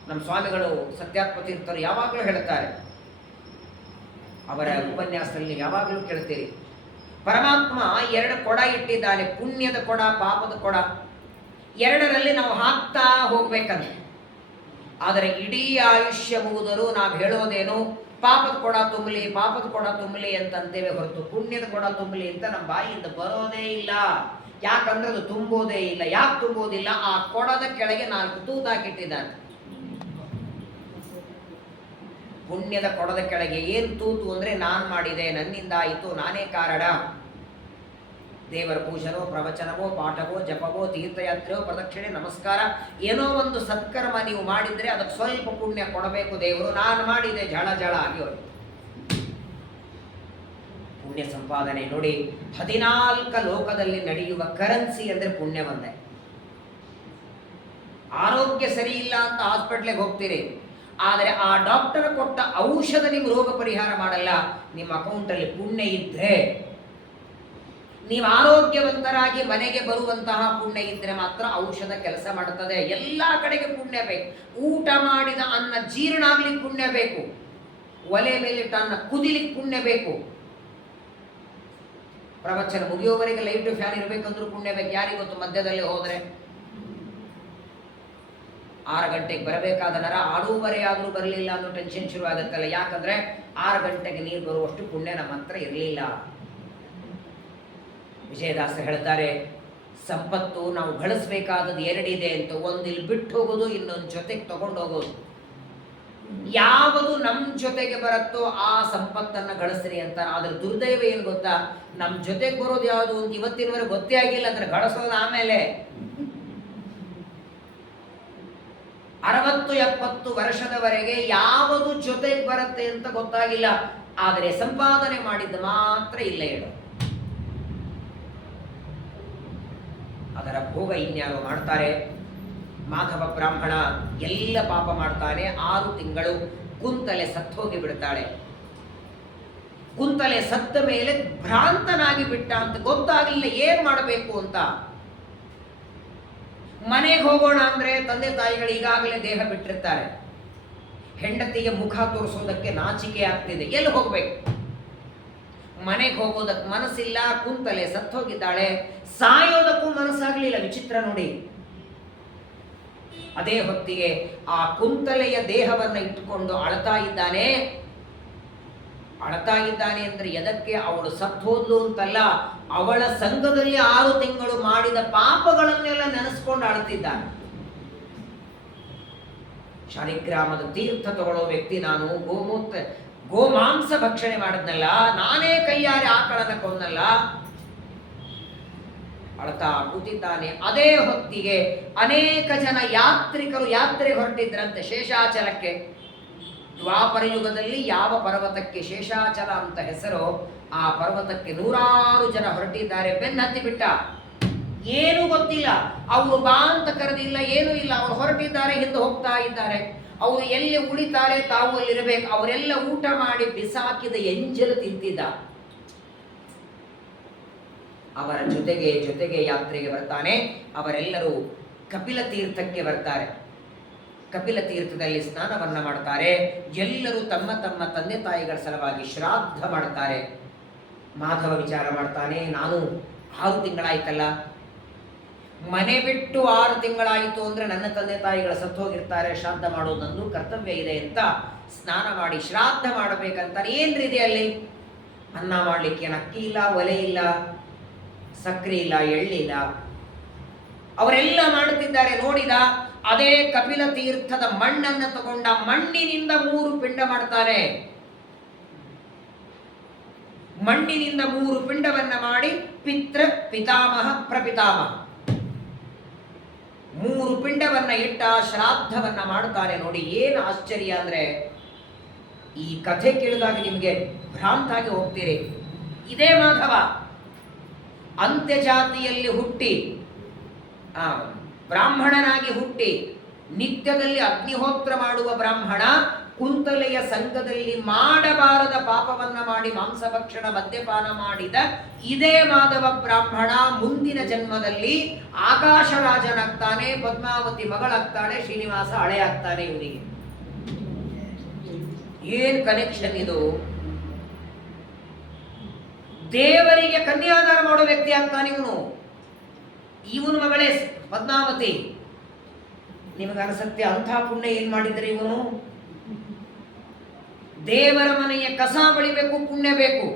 ನಮ್ಮ ಸ್ವಾಮಿಗಳು ಸತ್ಯಾತ್ಮ ತೀರ್ಥರು ಯಾವಾಗಲೂ ಹೇಳ್ತಾರೆ, ಅವರ ಉಪನ್ಯಾಸದಲ್ಲಿ ಯಾವಾಗಲೂ ಕೇಳ್ತೀರಿ, ಪರಮಾತ್ಮ 2 ಕೊಡ ಇಟ್ಟಿದ್ದಾನೆ, ಪುಣ್ಯದ ಕೊಡ, ಪಾಪದ ಕೊಡ. 2ರಲ್ಲಿ ನಾವು ಹಾಕ್ತಾ ಹೋಗ್ಬೇಕಂತೆ. ಆದರೆ ಇಡೀ ಆಯುಷ್ಯ ಮುಗಿದರೂ ನಾವು ಹೇಳೋದೇನು, ಪಾಪದ ಕೊಡ ತುಂಬಲಿ, ಪಾಪದ ಕೊಡ ತುಂಬಲಿ ಅಂತಂತೇವೆ ಹೊರತು ಪುಣ್ಯದ ಕೊಡ ತುಂಬಲಿ ಅಂತ ನಮ್ಮ ಬಾಯಿಯಿಂದ ಬರೋದೇ ಇಲ್ಲ. ಯಾಕಂದ್ರೆ ಅದು ತುಂಬೋದೇ ಇಲ್ಲ. ಯಾಕೆ ತುಂಬೋದಿಲ್ಲ? ಆ ಕೊಡದ ಕೆಳಗೆ 4 ತೂತಾಕಿಟ್ಟಿದ್ದಾನೆ. ಪುಣ್ಯದ ಕೊಡದ ಕೆಳಗೆ ಏನು ತೂತು ಅಂದ್ರೆ, ನಾನು ಮಾಡಿದೆ, ನನ್ನಿಂದ ಆಯಿತು, ನಾನೇ ಕಾರಣ. ದೇವರ ಪೂಜನೋ, ಪ್ರವಚನವೋ, ಪಾಠವೋ, ಜಪವೋ, ತೀರ್ಥಯಾತ್ರೆಯೋ, ಪ್ರದಕ್ಷಿಣೆ, ನಮಸ್ಕಾರ, ಏನೋ ಒಂದು ಸತ್ಕರ್ಮ ನೀವು ಮಾಡಿದ್ರೆ ಅದಕ್ಕೆ ಸ್ವಲ್ಪ ಪುಣ್ಯ ಕೊಡಬೇಕು ದೇವರು. ನಾನು ಮಾಡಿದೆ, ಜಳ ಜಳ ಆಗಿ ಹೋಯ್ತು. ಪುಣ್ಯ ಸಂಪಾದನೆ ನೋಡಿ, 14 ಲೋಕದಲ್ಲಿ ನಡೆಯುವ ಕರೆನ್ಸಿ ಅಂದ್ರೆ ಪುಣ್ಯ ಒಂದೇ. ಆರೋಗ್ಯ ಸರಿ ಇಲ್ಲ ಅಂತ ಹಾಸ್ಪಿಟ್ಲಿಗೆ ಹೋಗ್ತೀರಿ, ಆದರೆ ಆ ಡಾಕ್ಟರ್ ಕೊಟ್ಟ ಔಷಧ ನಿಮ್ಮ ರೋಗ ಪರಿಹಾರ ಮಾಡಲ್ಲ. ನಿಮ್ಮ ಅಕೌಂಟಲ್ಲಿ ಪುಣ್ಯ ಇದ್ರೆ, ನೀವು ಆರೋಗ್ಯವಂತರಾಗಿ ಮನೆಗೆ ಬರುವಂತಹ ಪುಣ್ಯ ಇದ್ರೆ ಮಾತ್ರ ಔಷಧ ಕೆಲಸ ಮಾಡುತ್ತದೆ. ಎಲ್ಲ ಕಡೆಗೆ ಪುಣ್ಯ ಬೇಕು. ಊಟ ಮಾಡಿದ ಅನ್ನ ಜೀರ್ಣ ಆಗ್ಲಿಕ್ಕೆ ಪುಣ್ಯ ಬೇಕು. ಒಲೆ ಮೇಲಿಟ್ಟ ಅನ್ನ ಕುದಿಲಿಕ್ಕೆ ಪುಣ್ಯ ಬೇಕು. ಪ್ರವಚನ ಮುಗಿಯೋವರೆಗೆ ಲೈಟ್ ಫ್ಯಾನ್ ಇರಬೇಕಂದ್ರೂ ಪುಣ್ಯ ಬೇಕು. ಯಾರಿಗೊತ್ತು ಮಧ್ಯದಲ್ಲಿ ಹೋದ್ರೆ 6 ಗಂಟೆಗೆ ಬರಬೇಕಾದ ನರ 6:30 ಆದರೂ ಬರಲಿಲ್ಲ ಅನ್ನೋ ಟೆನ್ಷನ್ ಶುರು ಆಗುತ್ತಲ್ಲ. ಯಾಕಂದ್ರೆ 6 ಗಂಟೆಗೆ ನೀರು ಬರುವಷ್ಟು ಪುಣ್ಯ ನಮ್ಮ ಹತ್ರ ಇರಲಿಲ್ಲ. ವಿಜಯದಾಸರು ಹೇಳ್ತಾರೆ, ಸಂಪತ್ತು ನಾವು ಗಳಿಸಬೇಕಾದದ್ದು 2 ಇದೆ ಅಂತ. ಒಂದು ಇಲ್ಲಿ ಬಿಟ್ಟು ಹೋಗೋದು, ಇನ್ನೊಂದು ಜೊತೆಗೆ ತಗೊಂಡು ಹೋಗೋದು. ಯಾವುದು ನಮ್ಮ ಜೊತೆಗೆ ಬರುತ್ತೋ ಆ ಸಂಪತ್ತನ್ನು ಗಳಿಸ್ರಿ ಅಂತ. ಆದ್ರೆ ದುರ್ದೈವ ಏನು ಗೊತ್ತಾ, ನಮ್ಮ ಜೊತೆಗೆ ಬರೋದು ಯಾವುದು ಅಂತ ಇವತ್ತಿನವರೆಗೆ ಗೊತ್ತೇ ಆಗಿಲ್ಲ. ಅಂದ್ರೆ ಗಳಿಸೋದು ಆಮೇಲೆ 60-70 ವರ್ಷದವರೆಗೆ ಯಾವುದು ಜೊತೆಗೆ ಬರುತ್ತೆ ಅಂತ ಗೊತ್ತಾಗಿಲ್ಲ. ಆದರೆ ಸಂಪಾದನೆ ಮಾಡಿದ್ದು ಮಾತ್ರ ಇಲ್ಲ ಹೇಳು. ಅದರ ಭೋಗ ಇನ್ಯಾರು ಮಾಡ್ತಾರೆ. ಮಾಧವ ಬ್ರಾಹ್ಮಣ ಎಲ್ಲ ಪಾಪ ಮಾಡ್ತಾನೆ. 6 ತಿಂಗಳು ಕುಂತಲೆ ಸತ್ತೋಗಿ ಬಿಡ್ತಾಳೆ. ಕುಂತಲೆ ಸತ್ತ ಮೇಲೆ ಭ್ರಾಂತನಾಗಿ ಬಿಟ್ಟ ಅಂತ ಗೊತ್ತಾಗಲಿಲ್ಲ ಏನ್ ಮಾಡಬೇಕು ಅಂತ. ಮನೆಗೆ ಹೋಗೋಣ ಅಂದ್ರೆ ತಂದೆ ತಾಯಿಗಳು ಈಗಾಗಲೇ ದೇಹ ಬಿಟ್ಟಿರ್ತಾರೆ. ಹೆಂಡತಿಗೆ ಮುಖ ತೋರಿಸೋದಕ್ಕೆ ನಾಚಿಕೆ ಆಗ್ತಿದೆ. ಎಲ್ಲಿ ಹೋಗ್ಬೇಕು? ಮನೆಗೆ ಹೋಗೋದಕ್ಕೆ ಮನಸ್ಸಿಲ್ಲ. ಕುಂತಲೆ ಸತ್ತೋಗಿದ್ದಾಳೆ. ಸಾಯೋದಕ್ಕೂ ಮನಸ್ಸಾಗ್ಲಿಲ್ಲ. ವಿಚಿತ್ರ ನೋಡಿ. ಅದೇ ಹೊತ್ತಿಗೆ ಆ ಕುಂತಲೆಯ ದೇಹವನ್ನ ಇಟ್ಟುಕೊಂಡು ಅಳ್ತಾ ಇದ್ದಾನೆ. ಅಳ್ತಾ ಇದ್ದಾನೆ ಅಂದ್ರೆ ಎದಕ್ಕೆ? ಅವಳು ಸತ್ತೋದ್ಲು ಅಂತಲ್ಲ, ಅವಳ ಸಂಘದಲ್ಲಿ 6 ತಿಂಗಳು ಮಾಡಿದ ಪಾಪಗಳನ್ನೆಲ್ಲ ನೆನೆಸ್ಕೊಂಡು ಅಳ್ತಿದ್ದಾನೆ. ಶಾಲಿಗ್ರಾಮದ ತೀರ್ಥ ತಗೊಳ್ಳೋ ವ್ಯಕ್ತಿ ನಾನು. ಗೋಮಾಂಸ ಭಕ್ಷಣೆ ಮಾಡಿದ್ನಲ್ಲ, ನಾನೇ ಕೈಯಾರೆ ಆಕಳನ ಕೊಂದಲ್ಲ. ಅಳ್ತಾ ಕೂತಿದ್ದಾನೆ. ಅದೇ ಹೊತ್ತಿಗೆ ಅನೇಕ ಜನ ಯಾತ್ರಿಕರು ಯಾತ್ರೆಗೆ ಹೊರಟಿದ್ರಂತೆ ಶೇಷಾಚಲಕ್ಕೆ. ದ್ವಾಪರ ಯುಗದಲ್ಲಿ ಯಾವ ಪರ್ವತಕ್ಕೆ ಶೇಷಾಚಲ ಅಂತ ಹೆಸರು, ಆ ಪರ್ವತಕ್ಕೆ 100 ಜನ ಹೊರಟಿದ್ದಾರೆ. ಬೆನ್ನತ್ತಿ ಬಿಟ್ಟ. ಏನೂ ಗೊತ್ತಿಲ್ಲ. ಅವರು ಬಾ ಅಂತ ಕರೆದಿಲ್ಲ, ಏನೂ ಇಲ್ಲ. ಅವರು ಹೊರಟಿದ್ದಾರೆ, ಹಿಂದೆ ಹೋಗ್ತಾ ಇದ್ದಾರೆ. ಅವರು ಎಲ್ಲಿ ಉಳಿತಾರೆ, ತಾವು ಅಲ್ಲಿರಬೇಕು. ಅವರೆಲ್ಲ ಊಟ ಮಾಡಿ ಬಿಸಾಕಿದ ಎಂಜಲು ತಿಂತಿದ್ದ. ಅವರ ಜೊತೆಗೆ ಯಾತ್ರೆಗೆ ಬರ್ತಾನೆ. ಅವರೆಲ್ಲರೂ ಕಪಿಲ ತೀರ್ಥಕ್ಕೆ ಬರ್ತಾರೆ. ಕಪಿಲ ತೀರ್ಥದಲ್ಲಿ ಸ್ನಾನವನ್ನ ಮಾಡ್ತಾರೆ. ಎಲ್ಲರೂ ತಮ್ಮ ತಮ್ಮ ತಂದೆ ತಾಯಿಗಳ ಸಲುವಾಗಿ ಶ್ರಾದ್ದ ಮಾಡ್ತಾರೆ. ಮಾಧವ ವಿಚಾರ ಮಾಡ್ತಾನೆ, ನಾನು 6 ತಿಂಗಳಾಯ್ತಲ್ಲ, ಮನೆ ಬಿಟ್ಟು 6 ತಿಂಗಳಾಯಿತು ಅಂದರೆ ನನ್ನ ತಂದೆ ತಾಯಿಗಳ ಸತ್ತು ಹೋಗಿರ್ತಾರೆ, ಶ್ರಾದ್ದ ಮಾಡೋದು ನಂದು ಕರ್ತವ್ಯ ಇದೆ ಅಂತ ಸ್ನಾನ ಮಾಡಿ ಶ್ರಾದ್ದ ಮಾಡಬೇಕಂತಾರೆ. ಏನ್ರಿದೆ ಅಲ್ಲಿ? ಅನ್ನ ಮಾಡಲಿಕ್ಕೆ ಅಕ್ಕಿ ಇಲ್ಲ, ಒಲೆ ಇಲ್ಲ, ಸಕ್ಕರೆ ಇಲ್ಲ, ಎಳ್ಳಿಲ್ಲ. ಅವರೆಲ್ಲ ಮಾಡುತ್ತಿದ್ದಾರೆ. ನೋಡಿದ ಅದೇ ಕಪಿಲ ತೀರ್ಥದ ಮಣ್ಣನ್ನು ತಗೊಂಡ ಮಣ್ಣಿನಿಂದ 3 ಪಿಂಡ ಮಾಡ್ತಾನೆ. ಮಣ್ಣಿನಿಂದ 3 ಪಿಂಡವನ್ನ ಮಾಡಿ ಪಿತೃ ಪಿತಾಮಹ ಪ್ರಪಿತಾಮಹ 3 ಪಿಂಡವನ್ನ ಇಟ್ಟ ಶ್ರಾದ್ದವನ್ನ ಮಾಡ್ತಾರೆ. ನೋಡಿ ಏನು ಆಶ್ಚರ್ಯ ಅಂದ್ರೆ, ಈ ಕಥೆ ಕೇಳಿದಾಗ ನಿಮಗೆ ಭ್ರಾಂತಾಗಿ ಹೋಗ್ತೀರಿ. ಇದೇ ಮಾಧವ ಅಂತ್ಯಜಾತಿಯಲ್ಲಿ ಹುಟ್ಟಿ ಬ್ರಾಹ್ಮಣನಾಗಿ ಹುಟ್ಟಿ ನಿತ್ಯದಲ್ಲಿ ಅಗ್ನಿಹೋತ್ರ ಮಾಡುವ ಬ್ರಾಹ್ಮಣ, ಕುಂತಲೆಯ ಸಂಘದಲ್ಲಿ ಮಾಡಬಾರದ ಪಾಪವನ್ನ ಮಾಡಿ ಮಾಂಸಭಕ್ಷಣ ಮದ್ಯಪಾನ ಮಾಡಿದ ಇದೇ ಮಾಧವ ಬ್ರಾಹ್ಮಣ ಮುಂದಿನ ಜನ್ಮದಲ್ಲಿ ಆಕಾಶ ರಾಜನಾಗ್ತಾನೆ, ಪದ್ಮಾವತಿ ಮಗಳಾಗ್ತಾಳೆ, ಶ್ರೀನಿವಾಸ ಹಳೆಯಾಗ್ತಾನೆ. ಇವನಿಗೆ ಏನ್ ಕನೆಕ್ಷನ್ ಇದು? ದೇವರಿಗೆ ಕನ್ಯಾದಾನ ಮಾಡೋ ವ್ಯಕ್ತಿ ಆಗ್ತಾನೆ ಇವನು. ಇವನು ಮಗಳೇ ಪದ್ಮಾವತಿ. ನಿಮಗನಿಸತ್ತೆ ಅಂಥ ಪುಣ್ಯ ಏನ್ ಮಾಡಿದರೆ ಇವನು? ದೇವರ ಮನೆಯ ಕಸ ಬಳಿಬೇಕು, ಪುಣ್ಯ ಬೇಕು.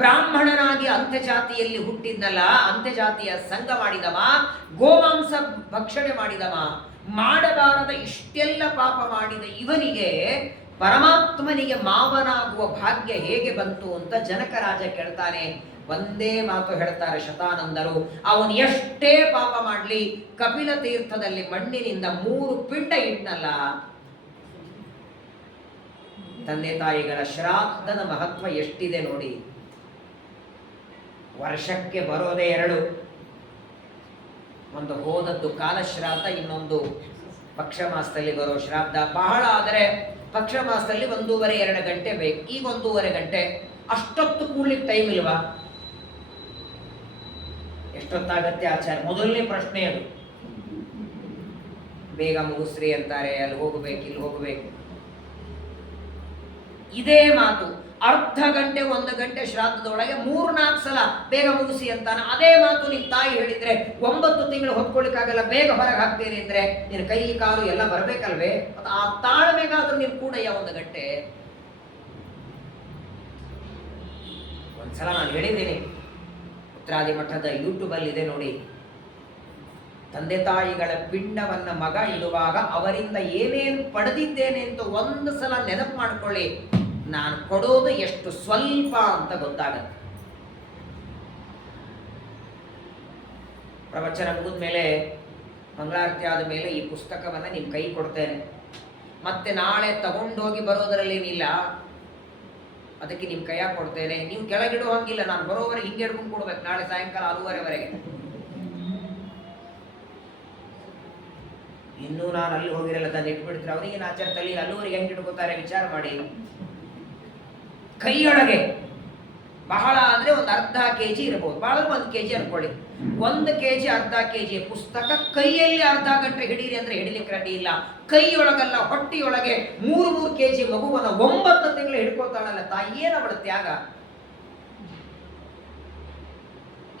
ಬ್ರಾಹ್ಮಣನಾಗಿ ಅಂತ್ಯಜಾತಿಯಲ್ಲಿ ಹುಟ್ಟಿದ್ನಲ್ಲ, ಅಂತ್ಯಜಾತಿಯ ಸಂಘ ಮಾಡಿದವ, ಗೋಮಾಂಸ ಭಕ್ಷಣೆ ಮಾಡಿದವ, ಮಾಡಬಾರದ ಇಷ್ಟೆಲ್ಲ ಪಾಪ ಮಾಡಿದ ಇವನಿಗೆ ಪರಮಾತ್ಮನಿಗೆ ಮಾವನಾಗುವ ಭಾಗ್ಯ ಹೇಗೆ ಬಂತು ಅಂತ ಜನಕರಾಜ ಕೇಳ್ತಾನೆ. ಒಂದೇ ಮಾತು ಹೇಳ್ತಾರೆ ಶತಾನಂದರು, ಅವನು ಎಷ್ಟೇ ಪಾಪ ಮಾಡಲಿ ಕಪಿಲ ತೀರ್ಥದಲ್ಲಿ ಮಣ್ಣಿನಿಂದ 3 ಪಿಂಡ ಇಟ್ನಲ್ಲ. ತಂದೆ ತಾಯಿಗಳ ಶ್ರಾದ್ದದ ಮಹತ್ವ ಎಷ್ಟಿದೆ ನೋಡಿ. ವರ್ಷಕ್ಕೆ ಬರೋದೇ 2, ಒಂದು ಹೋದದ್ದು ಕಾಲ ಶ್ರಾದ್ದ, ಇನ್ನೊಂದು ಪಕ್ಷ ಮಾಸದಲ್ಲಿ ಬರೋ ಶ್ರಾದ್ದ. ಬಹಳ ಆದರೆ ಪಕ್ಷ ಮಾಸದಲ್ಲಿ 1.5-2 ಗಂಟೆ ಬೇಕು. ಈಗ 1.5 ಗಂಟೆ. ಅಷ್ಟೊತ್ತು ಕೂಡ್ಲಿಕ್ಕೆ ಟೈಮ್ ಇಲ್ವಾ? ಎಷ್ಟೊತ್ತಾಗತ್ತೆ ಆಚಾರ್ಯ? ಮೊದಲನೇ ಪ್ರಶ್ನೆ ಅದು. ಬೇಗ ಮುಗಿಸ್ರಿ ಅಂತಾರೆ, ಅಲ್ಲಿ ಹೋಗಬೇಕು, ಇಲ್ಲಿ ಹೋಗಬೇಕು. ಇದೇ ಮಾತು ಅರ್ಧ ಗಂಟೆ 1 ಗಂಟೆ ಶ್ರಾದ್ದದೊಳಗೆ 3-4 ಸಲ ಬೇಗ ಮುಗಿಸಿ ಅಂತಾನೆ. ಅದೇ ಮಾತು ನಿಮ್ ತಾಯಿ ಹೇಳಿದ್ರೆ 9 ತಿಂಗಳು ಹೊತ್ಕೊಳ್ಳಿಕ್ಕಾಗಲ್ಲ, ಬೇಗ ಹೊರಗೆ ಹಾಕ್ತೇನೆ ಅಂದ್ರೆ ನಿನ್ನ ಕೈ ಕಾಲು ಎಲ್ಲ ಬರ್ಬೇಕಲ್ವೇ? ಆ ತಾಳ್ಮೆಗಾದ್ರೂ ನೀನು ಕೂಡಯ್ಯ 1 ಗಂಟೆ. ಒಂದ್ಸಲ ನಾನು ಹೇಳಿದ್ದೀನಿ, ಉತ್ತರಾದಿ ಮಠದ ಯೂಟ್ಯೂಬಲ್ಲಿ ಇದೆ ನೋಡಿ. ತಂದೆ ತಾಯಿಗಳ ಪಿಂಡವನ್ನ ಮಗ ಇಡುವಾಗ ಅವರಿಂದ ಏನೇನು ಪಡೆದಿದ್ದೇನೆ ಅಂತ 1 ಸಲ ನೆನಪು ಮಾಡ್ಕೊಳ್ಳಿ. ನಾನು ಕೊಡೋದು ಎಷ್ಟು ಸ್ವಲ್ಪ ಅಂತ ಗೊತ್ತಾಗತ್ತೆ. ಪ್ರವಚನ ಮುಗಿದ ಮೇಲೆ, ಮಂಗಳಾರತಿ ಆದ ಮೇಲೆ ಈ ಪುಸ್ತಕವನ್ನ ನಿಮ್ಮ ಕೈ ಕೊಡ್ತೇನೆ. ಮತ್ತೆ ನಾಳೆ ತಗೊಂಡೋಗಿ ಬರೋದರಲ್ಲೇನಿಲ್ಲ, ಅದಕ್ಕೆ ನಿಮ್ಮ ಕೈಯಾಗ ಕೊಡ್ತೇನೆ. ನೀವು ಕೆಳಗಿಡೋ ಹಂಗಿಲ್ಲ, ನಾನು ಬರೋವರೆಗೆ ಹಿಂಗೆ ಹಿಡ್ಕೊಂಡು ಕೊಡ್ಬೇಕು. ನಾಳೆ ಸಾಯಂಕಾಲ 6:30ವರೆಗೆ. ಇನ್ನೂ ನಾನು ಅಲ್ಲಿ ಹೋಗಿರಲ್ಲ, ತಂದು ಇಟ್ಬಿಡ್ತಾರೆ. ಅವನಿಗೇನು ಆಚಾರ ತಲೆ, ಅಲ್ಲಿವರೆಗೆ ಹೆಂಗೆ ಇಟ್ಕೋತಾರೆ ವಿಚಾರ ಮಾಡಿ. ಕೈಯೊಳಗೆ ಬಹಳ ಅಂದ್ರೆ ಒಂದು ಅರ್ಧ ಕೆಜಿ ಇರಬಹುದು, ಬಹಳ 1 ಕೆಜಿ ಅನ್ಕೊಳ್ಳಿ. 1 ಕೆಜಿ ಅರ್ಧ ಕೆಜಿ ಪುಸ್ತಕ ಕೈಯಲ್ಲಿ ಅರ್ಧ ಗಂಟೆ ಹಿಡೀರಿ ಅಂದ್ರೆ ಹಿಡಿಲಿಕ್ಕೆ ರೆಡಿ ಇಲ್ಲ. ಕೈಯೊಳಗಲ್ಲ, ಹೊಟ್ಟಿಯೊಳಗೆ 3 ಕೆಜಿ ಮಗುವನ್ನ 9 ತಿಂಗಳು ಹಿಡ್ಕೊತಾಳಲ್ಲ ತಾಯಿ, ಏನವಳ ತ್ಯಾಗ!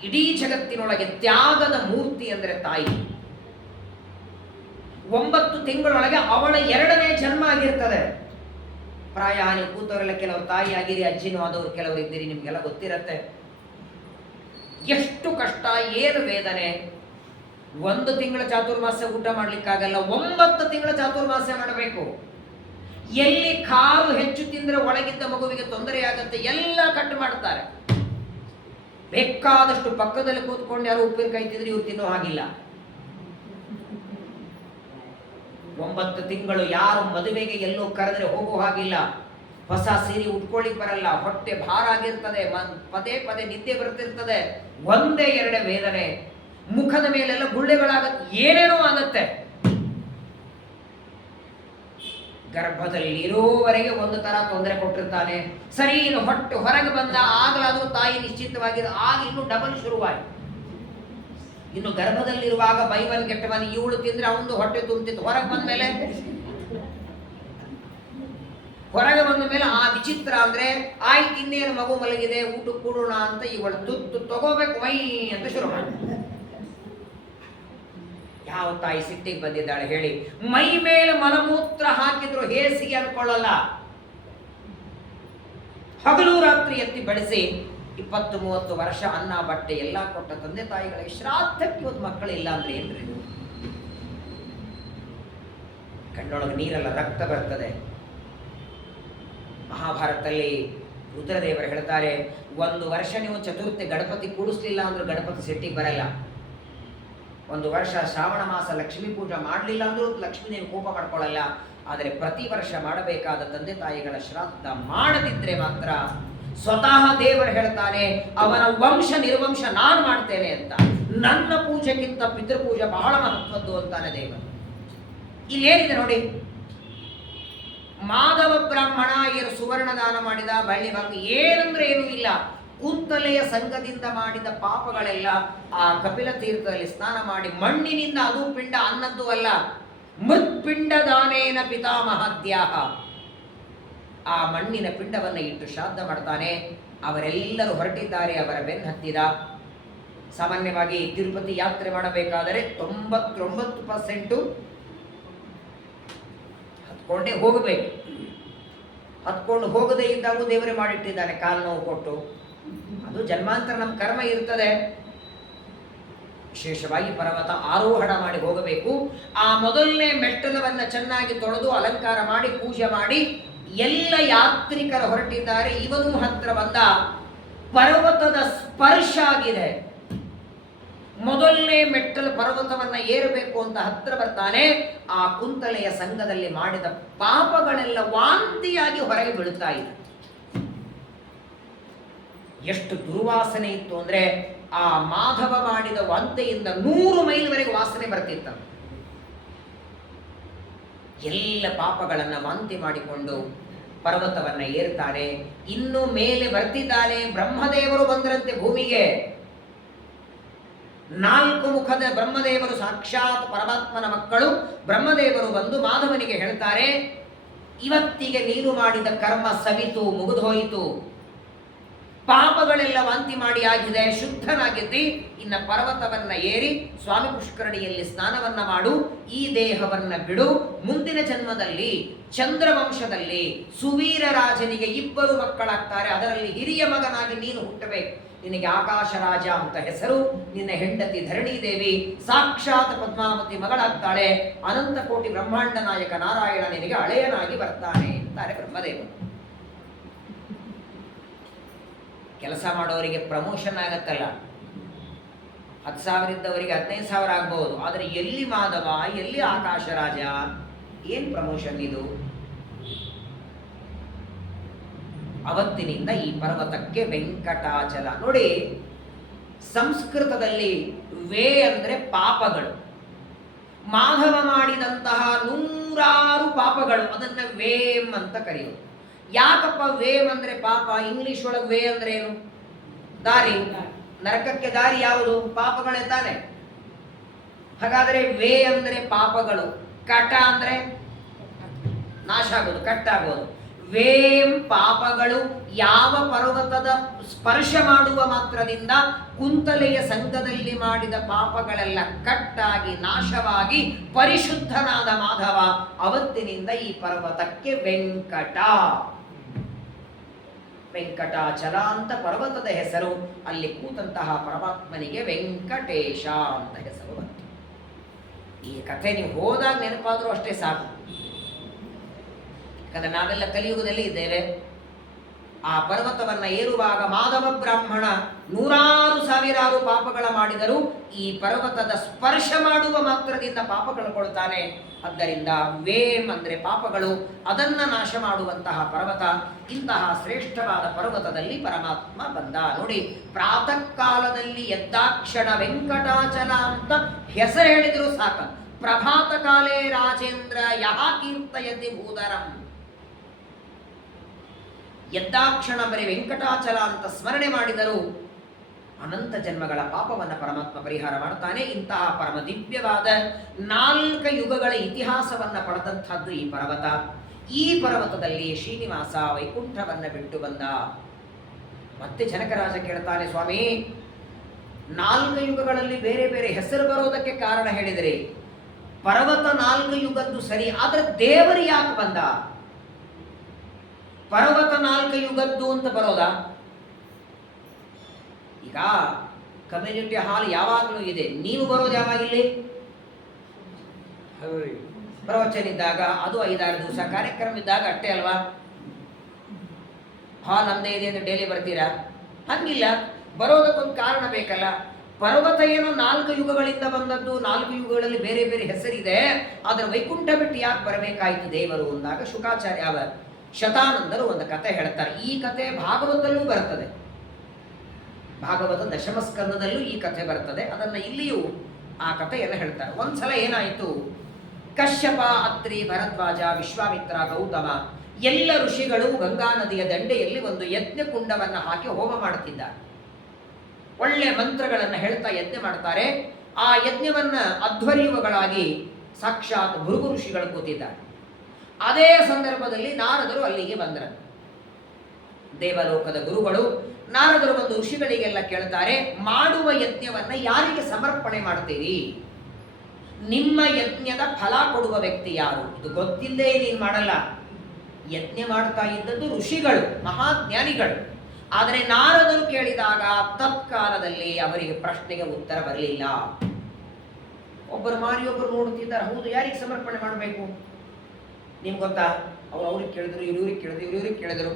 ಇಡೀ ಜಗತ್ತಿನೊಳಗೆ ತ್ಯಾಗದ ಮೂರ್ತಿ ಅಂದ್ರೆ ತಾಯಿ. 9 ತಿಂಗಳೊಳಗೆ ಅವಳ 2ನೇ ಜನ್ಮ ಆಗಿರ್ತದೆ. ಪ್ರಾಯ ನೀವು ಕೂತವರೆಲ್ಲ ಕೆಲವರು ತಾಯಿ ಆಗಿರಿ, ಅಜ್ಜಿನೂ ಆದವರು ಕೆಲವರು ಇದ್ದೀರಿ, ನಿಮ್ಗೆಲ್ಲ ಗೊತ್ತಿರತ್ತೆ ಎಷ್ಟು ಕಷ್ಟ, ಏನು ವೇದನೆ. 1 ತಿಂಗಳ ಚಾತುರ್ಮಾಸ್ಯ ಊಟ ಮಾಡ್ಲಿಕ್ಕಾಗಲ್ಲ, 9 ತಿಂಗಳ ಚಾತುರ್ಮಾಸ್ಯ ಮಾಡಬೇಕು. ಎಲ್ಲಿ ಕಾಲು ಹೆಚ್ಚು ತಿಂದ್ರೆ ಒಳಗಿದ್ದ ಮಗುವಿಗೆ ತೊಂದರೆ ಆಗತ್ತೆ, ಎಲ್ಲ ಕಟ್ ಮಾಡ್ತಾರೆ. ಬೇಕಾದಷ್ಟು ಪಕ್ಕದಲ್ಲಿ ಕೂತ್ಕೊಂಡು ಯಾರು ಉಪ್ಪಿನಕಾಯಿ ತಿಂದ್ರೆ ಇವ್ರು ತಿನ್ನೋ ಹಾಗಿಲ್ಲ. 9 ತಿಂಗಳು ಯಾರು ಮದುವೆಗೆ ಎಲ್ಲೋ ಕರೆದ್ರೆ ಹೋಗೋ ಹಾಗಿಲ್ಲ. ಹೊಸ ಸೀರೆ ಉಟ್ಕೊಳ್ಳಿಕ್ ಬರಲ್ಲ, ಹೊಟ್ಟೆ ಭಾರ ಆಗಿರ್ತದೆ, ಪದೇ ಪದೇ ನಿದ್ದೆ ಬರ್ತಿರ್ತದೆ, 1-2 ವೇದನೆ, ಮುಖದ ಮೇಲೆಲ್ಲ ಗುಳ್ಳೆಗಳಾಗತ್ತೆ, ಏನೇನೋ ಆಗತ್ತೆ. ಗರ್ಭದಲ್ಲಿ ಇರೋವರೆಗೆ ಒಂದು ತರ ತೊಂದರೆ ಕೊಟ್ಟಿರ್ತಾನೆ. ಸರಿ, ಇನ್ನು ಹೊಟ್ಟೆ ಹೊರಗೆ ಬಂದ ಆಗಲಾದ್ರೂ ತಾಯಿ ನಿಶ್ಚಿತವಾಗಿರೋ, ಆಗ ಇನ್ನು ಡಬಲ್ ಶುರುವಾಯಿತು. ಇನ್ನು ಗರ್ಭದಲ್ಲಿರುವಾಗ ಬೈ 1 get 1 ಇವಳು ತಿಂದ್ರೆ ಅವನು ಹೊಟ್ಟೆ ತುಂಬಿತ್ತು. ಹೊರಗೆ ಬಂದ ಮೇಲೆ ಆ ವಿಚಿತ್ರ ಅಂದ್ರೆ, ಆಯ್ತು ಇನ್ನೇನು ಮಗು ಮಲಗಿದೆ, ಊಟ ಕೂಡೋಣ ಅಂತ ಇವಳು ತುತ್ತು ತಗೋಬೇಕು, ಮೈ ಅಂತ ಶುರು ಮಾಡಿ ಯಾವ ತಾಯಿ ಸಿಟ್ಟಿಗೆ ಬಂದಿದ್ದಾಳೆ ಹೇಳಿ? ಮೈ ಮೇಲೆ ಮಲಮೂತ್ರ ಹಾಕಿದ್ರು ಹೇಸಿಗೆ ಅನ್ಕೊಳ್ಳಲ್ಲ. ಹಗಲು ರಾತ್ರಿ ಎತ್ತಿ ಬಡಿಸಿ 20-30 ವರ್ಷ ಅನ್ನ ಬಟ್ಟೆ ಎಲ್ಲ ಕೊಟ್ಟ ತಂದೆ ತಾಯಿಗಳಿಗೆ ಶ್ರಾದ್ದಕ್ಕೆ ಇವತ್ತು ಮಕ್ಕಳಿಲ್ಲ ಅಂದ್ರೆ ಏನ್ರಿ ಇದು? ಕಣ್ಣೊಳಗೆ ನೀರೆಲ್ಲ ರಕ್ತ ಬರ್ತದೆ. ಮಹಾಭಾರತದಲ್ಲಿ ರುದ್ರದೇವರು ಹೇಳ್ತಾರೆ, 1 ವರ್ಷ ನೀವು ಚತುರ್ಥಿ ಗಣಪತಿ ಕೂಡಿಸ್ಲಿಲ್ಲ ಅಂದ್ರೆ ಗಣಪತಿ ಸಿಟ್ಟಿಗೆ ಬರಲ್ಲ. 1 ವರ್ಷ ಶ್ರಾವಣ ಮಾಸ ಲಕ್ಷ್ಮೀ ಪೂಜೆ ಮಾಡಲಿಲ್ಲ ಅಂದ್ರೂ ಲಕ್ಷ್ಮೀದೇವಿ ಕೋಪ ಮಾಡ್ಕೊಳ್ಳಲ್ಲ. ಆದರೆ ಪ್ರತಿ ವರ್ಷ ಮಾಡಬೇಕಾದ ತಂದೆ ತಾಯಿಗಳ ಶ್ರಾದ್ದ ಮಾಡದಿದ್ರೆ ಮಾತ್ರ ಸ್ವತಃ ದೇವರು ಹೇಳ್ತಾನೆ, ಅವನ ವಂಶ ನಿರ್ವಂಶ ನಾನು ಮಾಡ್ತೇನೆ ಅಂತ. ನನ್ನ ಪೂಜೆಗಿಂತ ಪಿತೃಪೂಜೆ ಬಹಳ ಮಹತ್ವದ್ದು ಅಂತಾನೆ ದೇವರು. ಇಲ್ಲೇನಿದೆ ನೋಡಿ, ಮಾಧವ ಬ್ರಾಹ್ಮಣ ಏನು ಸುವರ್ಣ ದಾನ ಮಾಡಿದ, ಬಳ್ಳಿ ಭಾಗ ಏನಂದ್ರೆ ಏನೂ ಇಲ್ಲ. ಕುಂತಲೆಯ ಸಂಘದಿಂದ ಮಾಡಿದ ಪಾಪಗಳೆಲ್ಲ ಆ ಕಪಿಲ ತೀರ್ಥದಲ್ಲಿ ಸ್ನಾನ ಮಾಡಿ ಮಣ್ಣಿನಿಂದ, ಅದು ಪಿಂಡ ಅನ್ನದ್ದು ಅಲ್ಲ, ಮೃತ್ಪಿಂಡ ದಾನೇನ ಪಿತಾಮಹದ್ಯಾಹ, ಆ ಮಣ್ಣಿನ ಪಿಂಡವನ್ನು ಇಟ್ಟು ಶ್ರಾದ್ದ ಮಾಡ್ತಾನೆ. ಅವರೆಲ್ಲರೂ ಹೊರಟಿದ್ದಾರೆ, ಅವರ ಬೆನ್ನು ಹತ್ತಿದ. ಸಾಮಾನ್ಯವಾಗಿ ತಿರುಪತಿ ಯಾತ್ರೆ ಮಾಡಬೇಕಾದರೆ 99% ಹತ್ಕೊಂಡೇ ಹೋಗಬೇಕು. ಹತ್ಕೊಂಡು ಹೋಗದೇ ಇದ್ದಾಗೂ ದೇವರೇ ಮಾಡಿಟ್ಟಿದ್ದಾನೆ ಕಾಲು ನೋವು ಕೊಟ್ಟು. ಅದು ಜನ್ಮಾಂತರ ನಮ್ಮ ಕರ್ಮ ಇರ್ತದೆ. ವಿಶೇಷವಾಗಿ ಪರ್ವತ ಆರೋಹಣ ಮಾಡಿ ಹೋಗಬೇಕು. ಆ ಮೊದಲನೇ ಮೆಟ್ಟಲವನ್ನ ಚೆನ್ನಾಗಿ ತೊಳೆದು ಅಲಂಕಾರ ಮಾಡಿ ಪೂಜೆ ಮಾಡಿ ಎಲ್ಲ ಯಾತ್ರಿಕರು ಹೊರಟಿದ್ದಾರೆ. ಇವನು ಹತ್ರ ಬಂದ, ಪರ್ವತದ ಸ್ಪರ್ಶ ಆಗಿದೆ. ಮೊದಲನೇ ಮೆಟ್ಟಲು ಪರ್ವತವನ್ನ ಏರಬೇಕು ಅಂತ ಹತ್ರ ಬರ್ತಾನೆ. ಆ ಕುಂತಲೆಯ ಸಂಘದಲ್ಲಿ ಮಾಡಿದ ಪಾಪಗಳೆಲ್ಲ ವಾಂತಿಯಾಗಿ ಹೊರಗೆ ಬೀಳುತ್ತಾ ಇದೆ. ಎಷ್ಟು ದುರ್ವಾಸನೆ ಇತ್ತು ಅಂದ್ರೆ ಆ ಮಾಧವ ಮಾಡಿದ ವಾಂತೆಯಿಂದ 100 ಮೈಲ್ವರೆಗೆ ವಾಸನೆ ಬರ್ತಿತ್ತ. ಎಲ್ಲ ಪಾಪಗಳನ್ನ ವಾಂತಿ ಮಾಡಿಕೊಂಡು ಪರ್ವತವನ್ನ ಏರ್ತಾನೆ. ಇನ್ನು ಮೇಲೆ ಬರ್ತಿದ್ದಾನೆ. ಬ್ರಹ್ಮದೇವರು ಬಂದರಂತೆ ಭೂಮಿಗೆ. 4 ಮುಖದ ಬ್ರಹ್ಮದೇವರು, ಸಾಕ್ಷಾತ್ ಪರಮಾತ್ಮನ ಮಕ್ಕಳು ಬ್ರಹ್ಮದೇವರು ಬಂದು ಮಾಧವನಿಗೆ ಹೇಳ್ತಾರೆ, ಇವತ್ತಿಗೆ ನೀನು ಮಾಡಿದ ಕರ್ಮ ಸವಿತು, ಮುಗಿದೋಯಿತು, ಪಾಪಗಳೆಲ್ಲ ವಾಂತಿ ಮಾಡಿ ಆಗಿದೆ, ಶುದ್ಧನಾಗಿದ್ದಿ. ಇನ್ನ ಪರ್ವತವನ್ನ ಏರಿ ಸ್ವಾಮಿ ಪುಷ್ಕರಣಿಯಲ್ಲಿ ಸ್ನಾನವನ್ನ ಮಾಡು, ಈ ದೇಹವನ್ನ ಬಿಡು. ಮುಂದಿನ ಜನ್ಮದಲ್ಲಿ ಚಂದ್ರವಂಶದಲ್ಲಿ ಸುವೀರ ರಾಜನಿಗೆ 2 ಮಕ್ಕಳಾಗ್ತಾರೆ. ಅದರಲ್ಲಿ ಹಿರಿಯ ಮಗನಾಗಿ ನೀನು ಹುಟ್ಟಬೇಕು. ನಿನಗೆ ಆಕಾಶ ರಾಜ ಅಂತ ಹೆಸರು. ನಿನ್ನ ಹೆಂಡತಿ ಧರಣಿ ದೇವಿ ಸಾಕ್ಷಾತ್ ಪದ್ಮಾವತಿ ಮಗಳಾಗ್ತಾಳೆ. ಅನಂತ ಕೋಟಿ ಬ್ರಹ್ಮಾಂಡ ನಾಯಕ ನಾರಾಯಣ ನಿನಗೆ ಹಳೆಯನಾಗಿ ಬರ್ತಾನೆ ಅಂತಾರೆ ಬ್ರಹ್ಮದೇವರು. ಕೆಲಸ ಮಾಡೋರಿಗೆ ಪ್ರಮೋಷನ್ ಆಗತ್ತಲ್ಲ, 10,000 ಇದ್ದವರಿಗೆ 15,000 ಆಗ್ಬಹುದು. ಆದರೆ ಎಲ್ಲಿ ಮಾಧವ, ಎಲ್ಲಿ ಆಕಾಶ ರಾಜ, ಏನ್ ಪ್ರಮೋಷನ್ ಇದು? ಅವತ್ತಿನಿಂದ ಈ ಪರ್ವತಕ್ಕೆ ವೆಂಕಟಾಚಲ. ನೋಡಿ, ಸಂಸ್ಕೃತದಲ್ಲಿ ವೇ ಅಂದ್ರೆ ಪಾಪಗಳು. ಮಾಧವ ಮಾಡಿದಂತಹ 100 ಪಾಪಗಳು, ಅದನ್ನ ವೇಮ್ ಅಂತ ಕರೆಯೋದು. ಯಾಕಪ್ಪ ವೇಮ್ ಅಂದ್ರೆ ಪಾಪ? ಇಂಗ್ಲಿಷ್ ಒಳಗೆ ವೇ ಅಂದ್ರೆ ಏನು? ದಾರಿ. ನರಕಕ್ಕೆ ದಾರಿ ಯಾವುದು? ಪಾಪಗಳೇ ತಾನೆ. ಹಾಗಾದ್ರೆ ವೇ ಅಂದ್ರೆ ಪಾಪಗಳು, ಕಟ ಅಂದ್ರೆ ನಾಶ ಆಗೋದು, ಕಟ್ಟಾಗೋದು. ವೇಂ ಪಾಪಗಳು. ಯಾವ ಪರ್ವತದ ಸ್ಪರ್ಶ ಮಾಡುವ ಮಾತ್ರದಿಂದ ಕುಂತಲೆಯ ಸಂಘದಲ್ಲಿ ಮಾಡಿದ ಪಾಪಗಳೆಲ್ಲ ಕಟ್ಟಾಗಿ ನಾಶವಾಗಿ ಪರಿಶುದ್ಧನಾದ ಮಾಧವ, ಅವತ್ತಿನಿಂದ ಈ ಪರ್ವತಕ್ಕೆ ವೆಂಕಟ, ವೆಂಕಟಾಚಲ ಅಂತ ಪರ್ವತದ ಹೆಸರು. ಅಲ್ಲಿ ಕೂತಂತಹ ಪರಮಾತ್ಮನಿಗೆ ವೆಂಕಟೇಶ ಅಂತ ಹೆಸರು ಬಂತು. ಈ ಕಥೆ ನೀವು ಹೋದಾಗ ನೆನಪಾದರೂ ಅಷ್ಟೇ ಸಾಕು. ಯಾಕಂದ್ರೆ ನಾವೆಲ್ಲ ಕಲಿಯುಗದಲ್ಲಿ ಇದ್ದೇವೆ. ಆ ಪರ್ವತವನ್ನ ಏರುವಾಗ ಮಾಧವ ಬ್ರಾಹ್ಮಣ 100,000 ಪಾಪಗಳ ಮಾಡಿದರೂ ಈ ಪರ್ವತದ ಸ್ಪರ್ಶ ಮಾಡುವ ಮಾತ್ರದಿಂದ ಪಾಪ ಕಳ್ಕೊಳ್ತಾನೆ. ಆದ್ದರಿಂದ ವೇಮ್ ಅಂದ್ರೆ ಪಾಪಗಳು, ಅದನ್ನ ನಾಶ ಮಾಡುವಂತಹ ಪರ್ವತ. ಇಂತಹ ಶ್ರೇಷ್ಠವಾದ ಪರ್ವತದಲ್ಲಿ ಪರಮಾತ್ಮ ಬಂದ. ನೋಡಿ, ಪ್ರಾತಃ ಕಾಲದಲ್ಲಿ ಎದ್ದಾಕ್ಷಣ ವೆಂಕಟಾಚಲ ಅಂತ ಹೆಸರು ಹೇಳಿದ್ರು ಸಾಕ. ಪ್ರಭಾತ ಕಾಲೇ ರಾಜೇಂದ್ರ ಯಹ ಕೀರ್ತಯತಿ ಭೂಧರಂ. ಎದ್ದಾಕ್ಷಣ ಬರೀ ವೆಂಕಟಾಚಲ ಅಂತ ಸ್ಮರಣೆ ಮಾಡಿದರು ಅನಂತ ಜನ್ಮಗಳ ಪಾಪವನ್ನು ಪರಮಾತ್ಮ ಪರಿಹಾರ ಮಾಡ್ತಾನೆ. ಇಂತಹ ಪರಮ ದಿವ್ಯವಾದ 4 ಯುಗಗಳ ಇತಿಹಾಸವನ್ನ ಪಡೆದಂಥದ್ದು ಈ ಪರ್ವತ. ಈ ಪರ್ವತದಲ್ಲಿ ಶ್ರೀನಿವಾಸ ವೈಕುಂಠವನ್ನ ಬಿಟ್ಟು ಬಂದ. ಮತ್ತೆ ಜನಕರಾಜ ಕೇಳ್ತಾನೆ, ಸ್ವಾಮಿ 4 ಯುಗಗಳಲ್ಲಿ ಬೇರೆ ಬೇರೆ ಹೆಸರು ಬರೋದಕ್ಕೆ ಕಾರಣ ಹೇಳಿದರೆ ಪರ್ವತ 4 ಯುಗದ್ದು ಸರಿ, ಆದ್ರೆ ದೇವರು ಯಾಕೆ ಬಂದ? ಪರ್ವತ 4 ಯುಗದ್ದು ಅಂತ ಬರೋದಾ? ಈಗ ಕಮ್ಯುನಿಟಿ ಹಾಲ್ ಯಾವಾಗಲೂ ಇದೆ, ನೀವು ಬರೋದು ಯಾವಾಗಿಲ್ಲಿ? ಪ್ರವಚನ ಇದ್ದಾಗ, ಅದು 5-6 ದಿವಸ ಕಾರ್ಯಕ್ರಮ ಇದ್ದಾಗ ಅಷ್ಟೇ ಅಲ್ವಾ? ಹಾಲ್ ನಮ್ದೇ ಇದೆ ಅಂದ್ರೆ ಡೈಲಿ ಬರ್ತೀರಾ? ಹಂಗಿಲ್ಲ, ಬರೋದಕ್ಕೊಂದು ಕಾರಣ ಬೇಕಲ್ಲ. ಪರ್ವತ ಏನೋ 4 ಯುಗಗಳಿಂದ ಬಂದದ್ದು, 4 ಯುಗಗಳಲ್ಲಿ ಬೇರೆ ಬೇರೆ ಹೆಸರಿದೆ, ಆದರೆ ವೈಕುಂಠ ಬಿಟ್ಟು ಯಾಕೆ ಬರಬೇಕಾಯಿತು ದೇವರು ಅಂದಾಗ ಶುಕಾಚಾರ್ಯ ಶತಾನಂದರು ಒಂದು ಕತೆ ಹೇಳ್ತಾರೆ. ಈ ಕತೆ ಭಾಗವತದಲ್ಲೂ ಬರ್ತದೆ, ಭಾಗವತ ದಶಮ ಸ್ಕಂದದಲ್ಲೂ ಈ ಕಥೆ ಬರ್ತದೆ. ಅದನ್ನು ಇಲ್ಲಿಯೂ ಆ ಕಥೆಯನ್ನು ಹೇಳ್ತಾರೆ. ಒಂದ್ಸಲ ಏನಾಯಿತು, ಕಶ್ಯಪ, ಅತ್ರಿ, ಭರದ್ವಾಜ, ವಿಶ್ವಾಮಿತ್ರ, ಗೌತಮ ಎಲ್ಲ ಋಷಿಗಳು ಗಂಗಾ ನದಿಯ ದಂಡೆಯಲ್ಲಿ ಒಂದು ಯಜ್ಞ ಕುಂಡವನ್ನು ಹಾಕಿ ಹೋಮ ಮಾಡುತ್ತಿದ್ದಾರೆ. ಒಳ್ಳೆ ಮಂತ್ರಗಳನ್ನು ಹೇಳ್ತಾ ಯಜ್ಞ ಮಾಡ್ತಾರೆ. ಆ ಯಜ್ಞವನ್ನ ಅಧ್ವರ್ಯುವಗಳಾಗಿ ಸಾಕ್ಷಾತ್ ಭೃಗು ಋಷಿಗಳು ಕೂತಿದ್ದಾರೆ. ಅದೇ ಸಂದರ್ಭದಲ್ಲಿ ನಾರದರು ಅಲ್ಲಿಗೆ ಬಂದರು. ದೇವಲೋಕದ ಗುರುಗಳು ನಾರದರು ಬಂದು ಋಷಿಗಳಿಗೆಲ್ಲ ಕೇಳ್ತಾರೆ, ಮಾಡುವ ಯಜ್ಞವನ್ನ ಯಾರಿಗೆ ಸಮರ್ಪಣೆ ಮಾಡ್ತೀರಿ? ನಿಮ್ಮ ಯಜ್ಞದ ಫಲ ಕೊಡುವ ವ್ಯಕ್ತಿ ಯಾರು? ಇದು ಗೊತ್ತಿಲ್ಲದೆ ನೀನು ಮಾಡಲ್ಲ. ಯಜ್ಞ ಮಾಡ್ತಾ ಇದ್ದದ್ದು ಋಷಿಗಳು, ಮಹಾಜ್ಞಾನಿಗಳು. ಆದರೆ ನಾರದರು ಕೇಳಿದಾಗ ತತ್ಕಾಲದಲ್ಲಿ ಅವರಿಗೆ ಪ್ರಶ್ನೆಗೆ ಉತ್ತರ ಬರಲಿಲ್ಲ. ಒಬ್ಬರು ಮಾರಿ ಒಬ್ಬರು ನೋಡುತ್ತಿದ್ದಾರೆ. ಹೌದು, ಯಾರಿಗೆ ಸಮರ್ಪಣೆ ಮಾಡಬೇಕು? ನಿಮ್ಗೆ ಗೊತ್ತಾ? ಅವ್ರಿಗೆ ಕೇಳಿದ್ರು, ಇವ್ರಿಗೆ ಕೇಳಿದ್ರು, ಇವ್ರಿಗೆ ಕೇಳಿದ್ರು.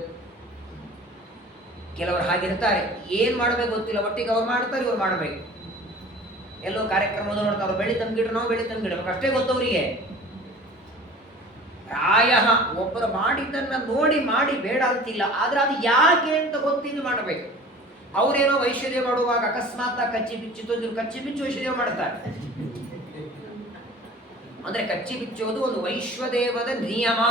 ಕೆಲವರು ಹಾಗಿರ್ತಾರೆ, ಏನ್ ಮಾಡಬೇಕು ಗೊತ್ತಿಲ್ಲ, ಒಟ್ಟಿಗೆ ಅವ್ರು ಮಾಡ್ತಾರೆ, ಇವ್ರು ಮಾಡಬೇಕು. ಎಲ್ಲೋ ಕಾರ್ಯಕ್ರಮದ ನೋಡ್ತಾರೆ, ಅವ್ರು ಬೆಳಿ ತಂಗಿಡ್ರು, ನಾವು ಬೆಳಿ ತಂಗಿಡ್ಬೇಕು, ಅಷ್ಟೇ ಗೊತ್ತವರಿಗೆ. ಪ್ರಾಯ ಒಬ್ಬರು ಮಾಡಿದ್ದನ್ನ ನೋಡಿ ಮಾಡಿ ಬೇಡ ಅಂತಿಲ್ಲ, ಆದ್ರೆ ಅದು ಯಾಕೆ ಅಂತ ಗೊತ್ತಿದ್ದು ಮಾಡಬೇಕು. ಅವ್ರೇನೋ ವೈಶ್ವರ್ಯ ಮಾಡುವಾಗ ಅಕಸ್ಮಾತ್ ಕಚ್ಚಿ ಬಿಚ್ಚಿತು, ಕಚ್ಚಿ ಬಿಚ್ಚು ವೈಶ್ವರ್ಯ ಮಾಡ್ತಾರೆ. ಅಂದ್ರೆ ಕಚ್ಚಿ ಬಿಚ್ಚೋದು ಒಂದು ವೈಶ್ವದೇವದ ನಿಯಮ.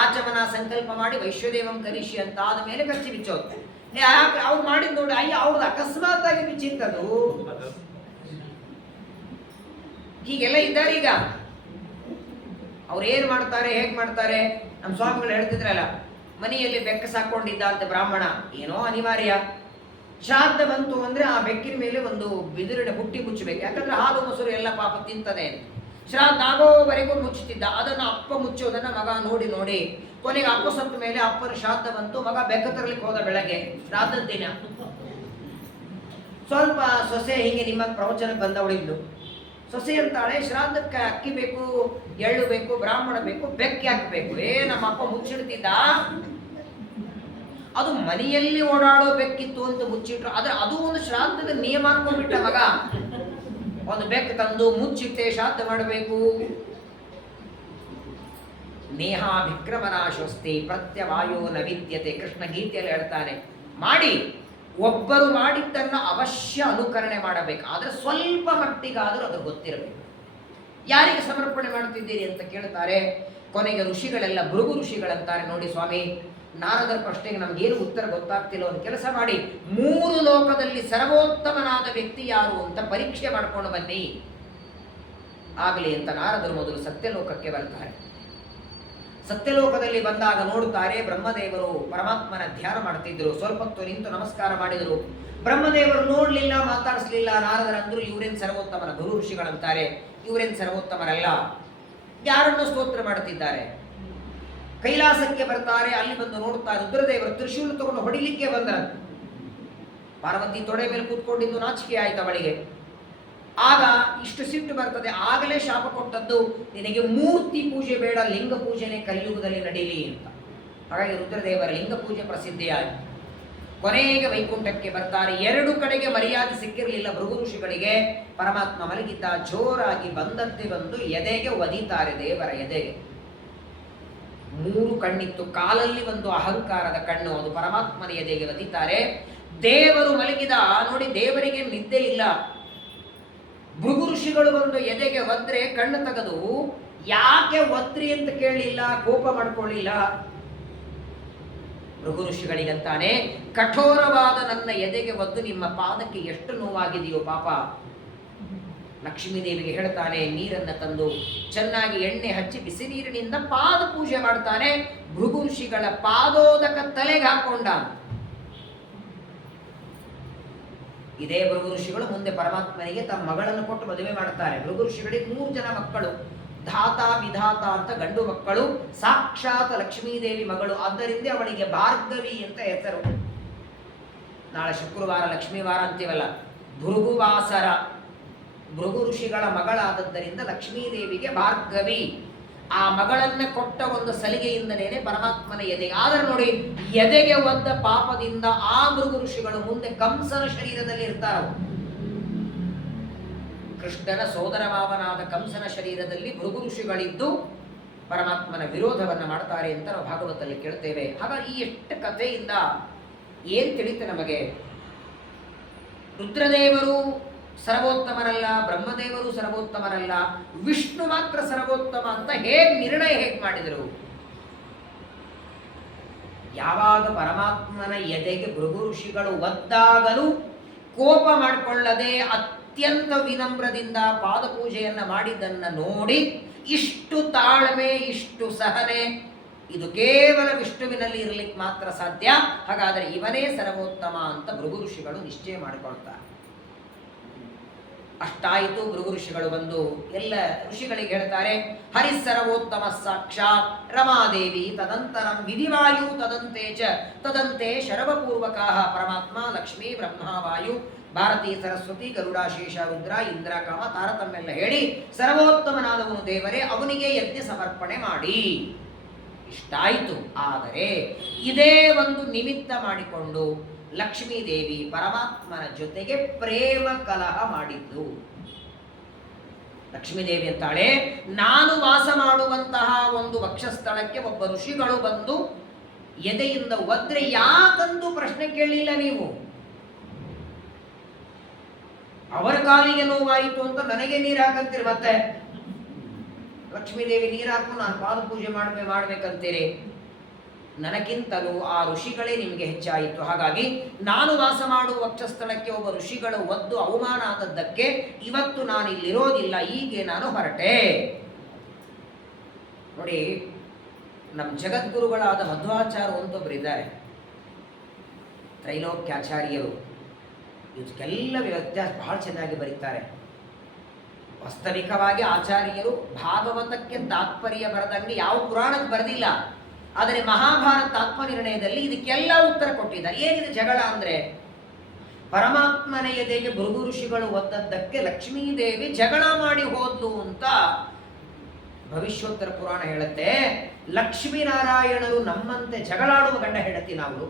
ಆಚಮನ ಸಂಕಲ್ಪ ಮಾಡಿ ವೈಶ್ವದೇವಂ ಕರಿಷಿ ಅಂತ ಆದ ಮೇಲೆ ಕಚ್ಚಿ ಬಿಚ್ಚೋದು. ಅವ್ರು ಮಾಡಿದ್ ನೋಡಿ, ಅಯ್ಯ ಅವ್ರದ್ದು ಅಕಸ್ಮಾತ್ ಆಗಿ ಬಿಚ್ಚಿತ್ತದು. ಹೀಗೆಲ್ಲ ಇದ್ದಾರೆ ಈಗ. ಅವ್ರು ಏನ್ ಮಾಡ್ತಾರೆ, ಹೇಗ್ ಮಾಡ್ತಾರೆ? ನಮ್ಮ ಸ್ವಾಮಿಗಳು ಹೇಳ್ತಿದ್ರಲ್ಲ, ಮನೆಯಲ್ಲಿ ಬೆಕ್ಕ ಸಾಕೊಂಡಿದ್ದ ಅಂತ ಬ್ರಾಹ್ಮಣ, ಏನೋ ಅನಿವಾರ್ಯ ಶ್ರಾದ್ದ ಬಂತು ಅಂದ್ರೆ ಆ ಬೆಕ್ಕಿನ ಮೇಲೆ ಒಂದು ಬಿದಿರಿನ ಬುಟ್ಟಿ ಮುಚ್ಚಬೇಕು. ಯಾಕಂದ್ರೆ ಹಾಲು ಮೊಸರು ಎಲ್ಲ ಪಾಪ ತಿಂತದೆ ಅಂತ. ಶ್ರಾದ್ದ ಆಗೋವರೆಗೂ ಮುಚ್ಚುತ್ತಿದ್ದ. ಅದನ್ನು ಅಪ್ಪ ಮುಚ್ಚೋದನ್ನ ಮಗ ನೋಡಿ ನೋಡಿ ಕೊನೆಗೆ ಅಪ್ಪ ಸತ್ತ ಮೇಲೆ ಅಪ್ಪನ ಶ್ರಾದ್ದ ಬಂತು, ಮಗ ಬೆಕ್ಕ ತರಲಿಕ್ಕೆ ಹೋದ ಬೆಳಗ್ಗೆ ಶ್ರಾದ್ದದ ದಿನ. ಸ್ವಲ್ಪ ಸೊಸೆ ಹೀಗೆ ನಿಮ್ಮ ಪ್ರವಚನಕ್ಕೆ ಬಂದವಳಿದ್ಲು. ಸೊಸೆ ಅಂತಾಳೆ, ಶ್ರಾದ್ದಕ್ಕೆ ಅಕ್ಕಿ ಬೇಕು, ಎಳ್ಳು ಬೇಕು, ಬ್ರಾಹ್ಮಣ ಬೇಕು, ಬೆಕ್ಕಿ ಹಾಕಬೇಕು. ನಮ್ಮ ಅಪ್ಪ ಮುಚ್ಚಿಡ್ತಿದ್ದ, ಅದು ಮನೆಯಲ್ಲಿ ಓಡಾಡೋ ಬೆಕ್ಕಿತ್ತು ಅಂತ ಮುಚ್ಚಿಟ್ರು. ಆದ್ರೆ ಅದು ಒಂದು ಶ್ರಾದ್ದದ ನಿಯಮ ಅನ್ಕೊಂಡ್ಬಿಟ್ಟ ಮಗ. ಒಂದು ಬೆಕ್ಕು ತಂದು ಮುಚ್ಚಿಟ್ಟೆ ಶ್ರಾದ್ದ ಮಾಡಬೇಕು. ನೇಹ ವಿಕ್ರಮನಾಶೋಸ್ತಿ ಪ್ರತ್ಯವಾಯೋ ನ ವಿದ್ಯತೆ. ಕೃಷ್ಣ ಗೀತೆಯಲ್ಲಿ ಹೇಳ್ತಾನೆ, ಮಾಡಿ ಒಬ್ಬರು ಮಾಡಿದ್ದನ್ನು ಅವಶ್ಯ ಅನುಕರಣೆ ಮಾಡಬೇಕು, ಆದ್ರೆ ಸ್ವಲ್ಪ ಮಟ್ಟಿಗಾದರೂ ಅದು ಗೊತ್ತಿರಬೇಕು. ಯಾರಿಗೆ ಸಮರ್ಪಣೆ ಮಾಡುತ್ತಿದ್ದೀರಿ ಅಂತ ಕೇಳ್ತಾರೆ. ಕೊನೆಗೆ ಋಷಿಗಳೆಲ್ಲ ಭೃಗು ಋಷಿಗಳಂತಾರೆ, ನೋಡಿ ಸ್ವಾಮಿ, ನಾರದರ ಪ್ರಶ್ನೆಗೆ ನಮ್ಗೇನು ಉತ್ತರ ಗೊತ್ತಾಗ್ತಿಲ್ಲ, ಒಂದು ಕೆಲಸ ಮಾಡಿ, 3 ಲೋಕದಲ್ಲಿ ಸರ್ವೋತ್ತಮನಾದ ವ್ಯಕ್ತಿ ಯಾರು ಅಂತ ಪರೀಕ್ಷೆ ಮಾಡ್ಕೊಂಡು ಬನ್ನಿ ಆಗಲಿ ಅಂತ ನಾರದರು ಮೊದಲು ಸತ್ಯಲೋಕಕ್ಕೆ ಬರ್ತಾರೆ. ಸತ್ಯಲೋಕದಲ್ಲಿ ಬಂದಾಗ ನೋಡುತ್ತಾರೆ, ಬ್ರಹ್ಮದೇವರು ಪರಮಾತ್ಮನ ಧ್ಯಾನ ಮಾಡ್ತಿದ್ರು. ಸ್ವಲ್ಪ ಹೊತ್ತು ನಿಂತು ನಮಸ್ಕಾರ ಮಾಡಿದರು. ಬ್ರಹ್ಮದೇವರು ನೋಡ್ಲಿಲ್ಲ, ಮಾತಾಡಿಸ್ಲಿಲ್ಲ. ನಾರದರಂದ್ರು, ಇವರೇನ್ ಸರ್ವೋತ್ತಮನ? ಗುರು ಋಷಿಗಳಂತಾರೆ, ಇವರೇನ್ ಸರ್ವೋತ್ತಮರಲ್ಲ, ಯಾರನ್ನು ಸ್ತೋತ್ರ ಮಾಡುತ್ತಿದ್ದಾರೆ. ಕೈಲಾಸಕ್ಕೆ ಬರ್ತಾರೆ. ಅಲ್ಲಿ ಬಂದು ನೋಡುತ್ತಾರೆ, ರುದ್ರದೇವರು ತ್ರಿಶೂಲ ತಗೊಂಡು ಹೊಡಿಲಿಕ್ಕೆ ಬಂದ್ರ. ಪಾರ್ವತಿ ತೊಡೆ ಮೇಲೆ ಕೂತ್ಕೊಂಡಿದ್ದು ನಾಚಿಕೆ ಆಯ್ತು ಅವಳಿಗೆ. ಆಗ ಇಷ್ಟು ಸಿಟ್ಟು ಬರ್ತದೆ. ಆಗಲೇ ಶಾಪ ಕೊಟ್ಟದ್ದು, ನಿನಗೆ ಮೂರ್ತಿ ಪೂಜೆ ಬೇಡ, ಲಿಂಗ ಪೂಜೆನೇ ಕಲಿಯುಗದಲ್ಲಿ ನಡೀಲಿ ಅಂತ. ಹಾಗಾಗಿ ರುದ್ರದೇವರ ಲಿಂಗ ಪೂಜೆ ಪ್ರಸಿದ್ಧಿಯಾಯಿತು. ಕೊನೆಗೆ ವೈಕುಂಠಕ್ಕೆ ಬರ್ತಾರೆ. 2 ಕಡೆಗೆ ಮರ್ಯಾದೆ ಸಿಕ್ಕಿರಲಿಲ್ಲ ಭೃಗು ಋಷಿಗಳಿಗೆ. ಪರಮಾತ್ಮ ಮಲಗಿದ್ದ, ಜೋರಾಗಿ ಬಂದಂತೆ ಬಂದು ಎದೆಗೆ ಒದಿತಾರೆ, ದೇವರ ಎದೆಗೆ. 3 ಕಣ್ಣಿತ್ತು, ಕಾಲಲ್ಲಿ ಒಂದು ಅಹಂಕಾರದ ಕಣ್ಣು, ಅದು ಪರಮಾತ್ಮನ ಎದೆಗೆ ಒದಿತಾರೆ. ದೇವರು ಮಲಗಿದ ನೋಡಿ, ದೇವರಿಗೆ ನಿದ್ದೆ ಇಲ್ಲ. ಭೃಗು ಋಷಿಗಳು ಬಂದು ಎದೆಗೆ ಒದ್ರೆ ಕಣ್ಣು ತೆಗೆದು, ಯಾಕೆ ಒದ್ರಿ ಅಂತ ಕೇಳಲಿಲ್ಲ, ಕೋಪ ಮಾಡ್ಕೊಳ್ಳಿಲ್ಲ. ಭೃಗು ಋಷಿಗಳಿಗಂತಾನೆ, ಕಠೋರವಾದ ನನ್ನ ಎದೆಗೆ ಒದ್ದು ನಿಮ್ಮ ಪಾದಕ್ಕೆ ಎಷ್ಟು ನೋವಾಗಿದೆಯೋ ಪಾಪ. ಲಕ್ಷ್ಮೀದೇವಿಗೆ ಹೇಳ್ತಾನೆ, ನೀರನ್ನು ತಂದು ಚೆನ್ನಾಗಿ ಎಣ್ಣೆ ಹಚ್ಚಿ ಬಿಸಿ ನೀರಿನಿಂದ ಪಾದ ಪೂಜೆ ಮಾಡ್ತಾನೆ. ಭೃಗು ಋಷಿಗಳ ಪಾದೋದಕ ತಲೆಗೆ ಹಾಕೊಂಡ. ಇದೇ ಭೃಗು ಋಷಿಗಳು ಮುಂದೆ ಪರಮಾತ್ಮನಿಗೆ ತಮ್ಮ ಮಗಳನ್ನು ಕೊಟ್ಟು ಮದುವೆ ಮಾಡುತ್ತಾರೆ. ಭೃಗು ಋಷಿಗಳಿಗೆ 3 ಜನ ಮಕ್ಕಳು, ಧಾತ ವಿಧಾತ ಅಂತ ಗಂಡು ಮಕ್ಕಳು, ಸಾಕ್ಷಾತ್ ಲಕ್ಷ್ಮೀದೇವಿ ಮಗಳು. ಆದ್ದರಿಂದ ಅವಳಿಗೆ ಭಾರ್ಗವಿ ಅಂತ ಹೆಸರು. ನಾಳೆ ಶುಕ್ರವಾರ ಲಕ್ಷ್ಮೀವಾರ ಅಂತೀವಲ್ಲ, ಭೃಗುವಾಸರ, ಭೃಗು ಋಷಿಗಳ ಮಗಳಾದದ್ದರಿಂದ ಲಕ್ಷ್ಮೀದೇವಿಗೆ ಭಾರ್ಗವಿ. ಆ ಮಗಳನ್ನ ಕೊಟ್ಟ ಒಂದು ಸಲಿಗೆಯಿಂದಲೇ ಪರಮಾತ್ಮನ ಎದೆಗೆ. ಆದರೆ ನೋಡಿ, ಎದೆಗೆ ಒದ್ದ ಪಾಪದಿಂದ ಆ ಭೃಗು ಋಷಿಗಳು ಮುಂದೆ ಕಂಸನ ಶರೀರದಲ್ಲಿ ಇರ್ತಾರೆ. ಕೃಷ್ಣನ ಸೋದರ ಮಾವನಾದ ಕಂಸನ ಶರೀರದಲ್ಲಿ ಭೃಗು ಋಷಿಗಳಿದ್ದು ಪರಮಾತ್ಮನ ವಿರೋಧವನ್ನು ಮಾಡ್ತಾರೆ ಅಂತ ನಾವು ಭಾಗವತದಲ್ಲಿ ಕೇಳ್ತೇವೆ. ಹಾಗಾಗಿ ಈ ಎಷ್ಟು ಕಥೆಯಿಂದ ಏನ್ ತಿಳಿತು ನಮಗೆ? ರುದ್ರದೇವರು ಸರ್ವೋತ್ತಮರಲ್ಲ, ಬ್ರಹ್ಮದೇವರು ಸರ್ವೋತ್ತಮರಲ್ಲ, ವಿಷ್ಣು ಮಾತ್ರ ಸರ್ವೋತ್ತಮ ಅಂತ ನಿರ್ಣಯ ಹೇಗೆ ಮಾಡಿದರು? ಯಾವಾಗ ಪರಮಾತ್ಮನ ಎದೆಗೆ ಭೃಗು ಋಷಿಗಳು ಒದ್ದಾಗಲೂ ಕೋಪ ಮಾಡಿಕೊಳ್ಳದೆ ಅತ್ಯಂತ ವಿನಮ್ರದಿಂದ ಪಾದಪೂಜೆಯನ್ನು ಮಾಡಿದ್ದನ್ನು ನೋಡಿ, ಇಷ್ಟು ತಾಳ್ಮೆ, ಇಷ್ಟು ಸಹನೆ, ಇದು ಕೇವಲ ವಿಷ್ಣುವಿನಲ್ಲಿ ಇರಲಿಕ್ಕೆ ಮಾತ್ರ ಸಾಧ್ಯ. ಹಾಗಾದರೆ ಇವನೇ ಸರ್ವೋತ್ತಮ ಅಂತ ಭೃಗು ಋಷಿಗಳು ನಿಶ್ಚಯ ಮಾಡಿಕೊಳ್ತಾರೆ. ಅಷ್ಟಾಯಿತು. ಭೃಗು ಋಷಿಗಳು ಬಂದು ಎಲ್ಲ ಋಷಿಗಳಿಗೆ ಹೇಳ್ತಾರೆ, ಹರಿಸರ್ವೋತ್ತಮ ಸಾಕ್ಷಾತ್ ರಮಾದೇವಿ ತದಂತರಂ ವಿಧಿವಾಯು ತದಂತೆ ಶರವಪೂರ್ವಕ ಪರಮಾತ್ಮ ಲಕ್ಷ್ಮೀ ಬ್ರಹ್ಮ ವಾಯು ಭಾರತೀ ಸರಸ್ವತಿ ಗರುಡ ಶೇಷ ರುದ್ರ ಇಂದ್ರ ಕಾಮ ತಾರತಮ್ಮೆಲ್ಲ ಹೇಳಿ ಸರ್ವೋತ್ತಮನಾದವನು ದೇವರೇ, ಅವನಿಗೆ ಯಜ್ಞ ಸಮರ್ಪಣೆ ಮಾಡಿ. ಇಷ್ಟಾಯಿತು. ಆದರೆ ಇದೇ ಒಂದು ನಿಮಿತ್ತ ಮಾಡಿಕೊಂಡು ಲಕ್ಷ್ಮೀದೇವಿ ಪರಮಾತ್ಮನ ಜೊತೆಗೆ ಪ್ರೇಮ ಕಲಹ ಮಾಡಿದ್ದು. ಲಕ್ಷ್ಮೀದೇವಿ ಅಂತಾಳೆ, ನಾನು ವಾಸ ಮಾಡುವಂತಹ ಒಂದು ವಕ್ಷಸ್ಥಳಕ್ಕೆ ಒಬ್ಬ ಋಷಿಗಳು ಬಂದು ಎದೆಯಿಂದ ಒದ್ರೆ ಯಾಕಂತೂ ಪ್ರಶ್ನೆ ಕೇಳಲಿಲ್ಲ ನೀವು. ಅವರ ಕಾಲಿಗೆ ನೋವಾಯಿತು ಅಂತ ನನಗೆ ನೀರು ಹಾಕಂತೀರಿ. ಮತ್ತೆ ಲಕ್ಷ್ಮೀದೇವಿ ನೀರು ಹಾಕು, ನಾನು ಪಾದ ಪೂಜೆ ಮಾಡ್ಬೇಕಂತೀರಿ. ನನಗಿಂತಲೂ ಆ ಋಷಿಗಳೇ ನಿಮಗೆ ಹೆಚ್ಚಾಯಿತು. ಹಾಗಾಗಿ ನಾನು ವಾಸ ಮಾಡುವ ವಕ್ಷಸ್ಥಳಕ್ಕೆ ಒಬ್ಬ ಋಷಿಗಳು ಒದ್ದು ಅವಮಾನ ಆದದ್ದಕ್ಕೆ ಇವತ್ತು ನಾನು ಇಲ್ಲಿರೋದಿಲ್ಲ, ಹೀಗೆ ನಾನು ಹೊರಟೆ. ನೋಡಿ, ನಮ್ಮ ಜಗದ್ಗುರುಗಳಾದ ಮಧ್ವಾಚಾರ್ಯ ಅಂತೊಬ್ಬರು ಇದ್ದಾರೆ, ತ್ರೈಲೋಕ್ಯಾಚಾರ್ಯರು. ಇದಕ್ಕೆಲ್ಲ ವ್ಯತ್ಯಾಸ ಬಹಳ ಚೆನ್ನಾಗಿ ಬರೀತಾರೆ. ವಾಸ್ತವಿಕವಾಗಿ ಆಚಾರ್ಯರು ಭಾಗವತಕ್ಕೆ ತಾತ್ಪರ್ಯ ಬರೆದಂಗೆ ಯಾವ ಪುರಾಣಕ್ಕೆ ಬರೆದಿಲ್ಲ. ಆದರೆ ಮಹಾಭಾರತ ಆತ್ಮನಿರ್ಣಯದಲ್ಲಿ ಇದಕ್ಕೆಲ್ಲ ಉತ್ತರ ಕೊಟ್ಟಿದ್ದಾರೆ. ಏನಿದೆ ಜಗಳ ಅಂದ್ರೆ, ಪರಮಾತ್ಮನ ಎದೆಗೆ ಭೃಗು ಋಷಿಗಳು ಒದ್ದದ್ದಕ್ಕೆ ಲಕ್ಷ್ಮೀದೇವಿ ಜಗಳ ಮಾಡಿ ಹೋದ್ಲು ಅಂತ ಭವಿಷ್ಯೋತ್ತರ ಪುರಾಣ ಹೇಳುತ್ತೆ. ಲಕ್ಷ್ಮೀನಾರಾಯಣರು ನಮ್ಮಂತೆ ಜಗಳಾಡುವ ಗಂಡ ಹೆಂಡತಿ ನಾವು.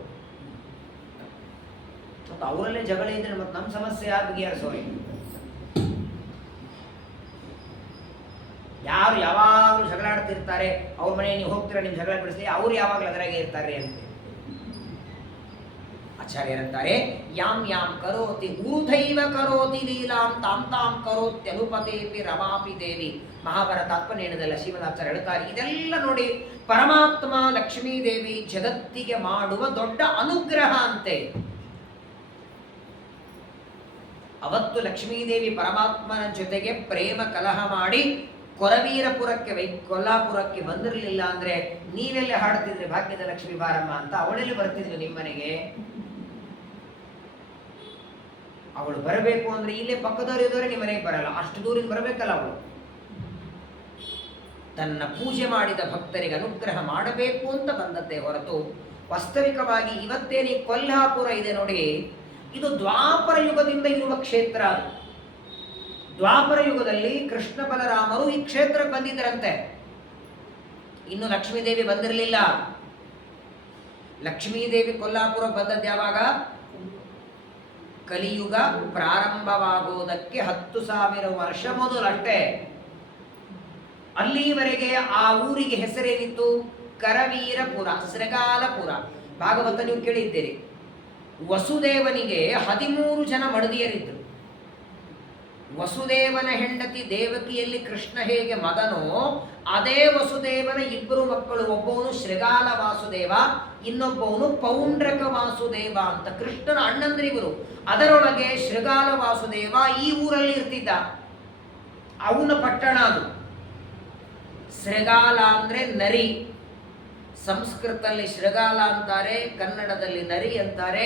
ಮತ್ತು ಅವರಲ್ಲೇ ಜಗಳ ಇದ್ರೆ ಮತ್ತೆ ನಮ್ಮ ಸಮಸ್ಯೆ ಯಾರು ಬಗೆಹರಿಸೋರಿ? ಯಾರು ಯಾವಾಗಲೂ ಜಗಳಾಡ್ತಿರ್ತಾರೆ, ಅವ್ರ ಮನೆ ನೀವು ಹೋಗ್ತೀರಾ, ನಿಮ್ ಜಗಳ ಬಿಡಿಸ್ಲಿ, ಅವ್ರು ಯಾವಾಗಲೂ ಅದರಾಗೆ ಇರ್ತಾರೆ ಅಂತ ಆಚಾರ್ಯರಂತಾರೆ. ಯಾಂ ಯಾಂ ಕರೋತಿ ಊರ್ಧೈವ ಕರೋತಿ ಲೀಲಾಂ ತಾಂ ತಾಂ ಕರೋತ್ಯನುಪತೇಪಿ ರಮಾಪಿ ದೇವಿ. ಮಹಾಭಾರತ ಆತ್ಮನೇಣದಲ್ಲ ಶ್ರೀಮದಾಚಾರ್ಯ ಹೇಳ್ತಾರೆ. ಇದೆಲ್ಲ ನೋಡಿ, ಪರಮಾತ್ಮ ಲಕ್ಷ್ಮೀದೇವಿ ಜಗತ್ತಿಗೆ ಮಾಡುವ ದೊಡ್ಡ ಅನುಗ್ರಹ ಅಂತೆ. ಅವತ್ತು ಲಕ್ಷ್ಮೀದೇವಿ ಪರಮಾತ್ಮನ ಜೊತೆಗೆ ಪ್ರೇಮ ಕಲಹ ಮಾಡಿ ಕೊರವೀರಪುರಕ್ಕೆ ಕೊಲ್ಲಾಪುರಕ್ಕೆ ಬಂದಿರಲಿಲ್ಲ ಅಂದ್ರೆ ನೀವೆಲ್ಲ ಹಾಡ್ತಿದ್ರಿ ಭಾಗ್ಯದ ಲಕ್ಷ್ಮೀ ಬಾರಮ್ಮ ಅಂತ. ಅವಳೆಲ್ಲಿ ಬರ್ತಿದ್ಲು ನಿಮ್ಮನೆಗೆ? ಅವಳು ಬರಬೇಕು ಅಂದ್ರೆ ಇಲ್ಲೇ ಪಕ್ಕದವ್ರು ಇದ್ದವರೇ ನಿಮ್ಮ ಮನೆಗೆ ಬರಲ್ಲ, ಅಷ್ಟು ದೂರಿಂದ ಬರಬೇಕಲ್ಲ. ಅವಳು ತನ್ನ ಪೂಜೆ ಮಾಡಿದ ಭಕ್ತರಿಗೆ ಅನುಗ್ರಹ ಮಾಡಬೇಕು ಅಂತ ಬಂದದ್ದೇ ಹೊರತು ವಾಸ್ತವಿಕವಾಗಿ ಇವತ್ತೇನು ಕೊಲ್ಹಾಪುರ ಇದೆ ನೋಡಿ, ಇದು ದ್ವಾಪರ ಯುಗದಿಂದ ಇರುವ ಕ್ಷೇತ್ರ. ಅದು ದ್ವಾಪರ ಯುಗದಲ್ಲಿ ಕೃಷ್ಣ ಬಲರಾಮರು ಈ ಕ್ಷೇತ್ರಕ್ಕೆ ಬಂದಿದ್ದರಂತೆ. ಇನ್ನು ಲಕ್ಷ್ಮೀದೇವಿ ಬಂದಿರಲಿಲ್ಲ. ಲಕ್ಷ್ಮೀದೇವಿ ಕೊಲ್ಲಾಪುರ ಬಂದದ್ದು ಯಾವಾಗ? ಕಲಿಯುಗ ಪ್ರಾರಂಭವಾಗುವುದಕ್ಕೆ 10,000 ವರ್ಷ ಮೊದಲಷ್ಟೇ. ಅಲ್ಲಿವರೆಗೆ ಆ ಊರಿಗೆ ಹೆಸರೇನಿತ್ತು? ಕರವೀರಪುರ, ಶ್ರೀಗಾಲಪುರ. ಭಾಗವತ ನೀವು ಕೇಳಿದ್ದೀರಿ. ವಸುದೇವನಿಗೆ 13 ಜನ ಮಡದಿಯರಿದ್ದರು. ವಸುದೇವನ ಹೆಂಡತಿ ದೇವಕಿಯಲ್ಲಿ ಕೃಷ್ಣ ಹೇಗೆ ಮಗನೋ, ಅದೇ ವಸುದೇವನ 2 ಮಕ್ಕಳು. ಒಬ್ಬವನು ಶ್ರೀಗಾಲ ವಾಸುದೇವ, ಇನ್ನೊಬ್ಬವನು ಪೌಂಡ್ರಕ ವಾಸುದೇವ ಅಂತ ಕೃಷ್ಣನ ಅಣ್ಣಂದ್ರಿವರು. ಅದರೊಳಗೆ ಶ್ರೀಗಾಲ ವಾಸುದೇವ ಈ ಊರಲ್ಲಿ ಇರ್ತಿದ್ದ. ಅವನ ಪಟ್ಟಣ ಅದು. ಶ್ರೀಗಾಲ ಅಂದ್ರೆ ನರಿ. ಸಂಸ್ಕೃತದಲ್ಲಿ ಶ್ರೀಗಾಲ ಅಂತಾರೆ, ಕನ್ನಡದಲ್ಲಿ ನರಿ ಅಂತಾರೆ.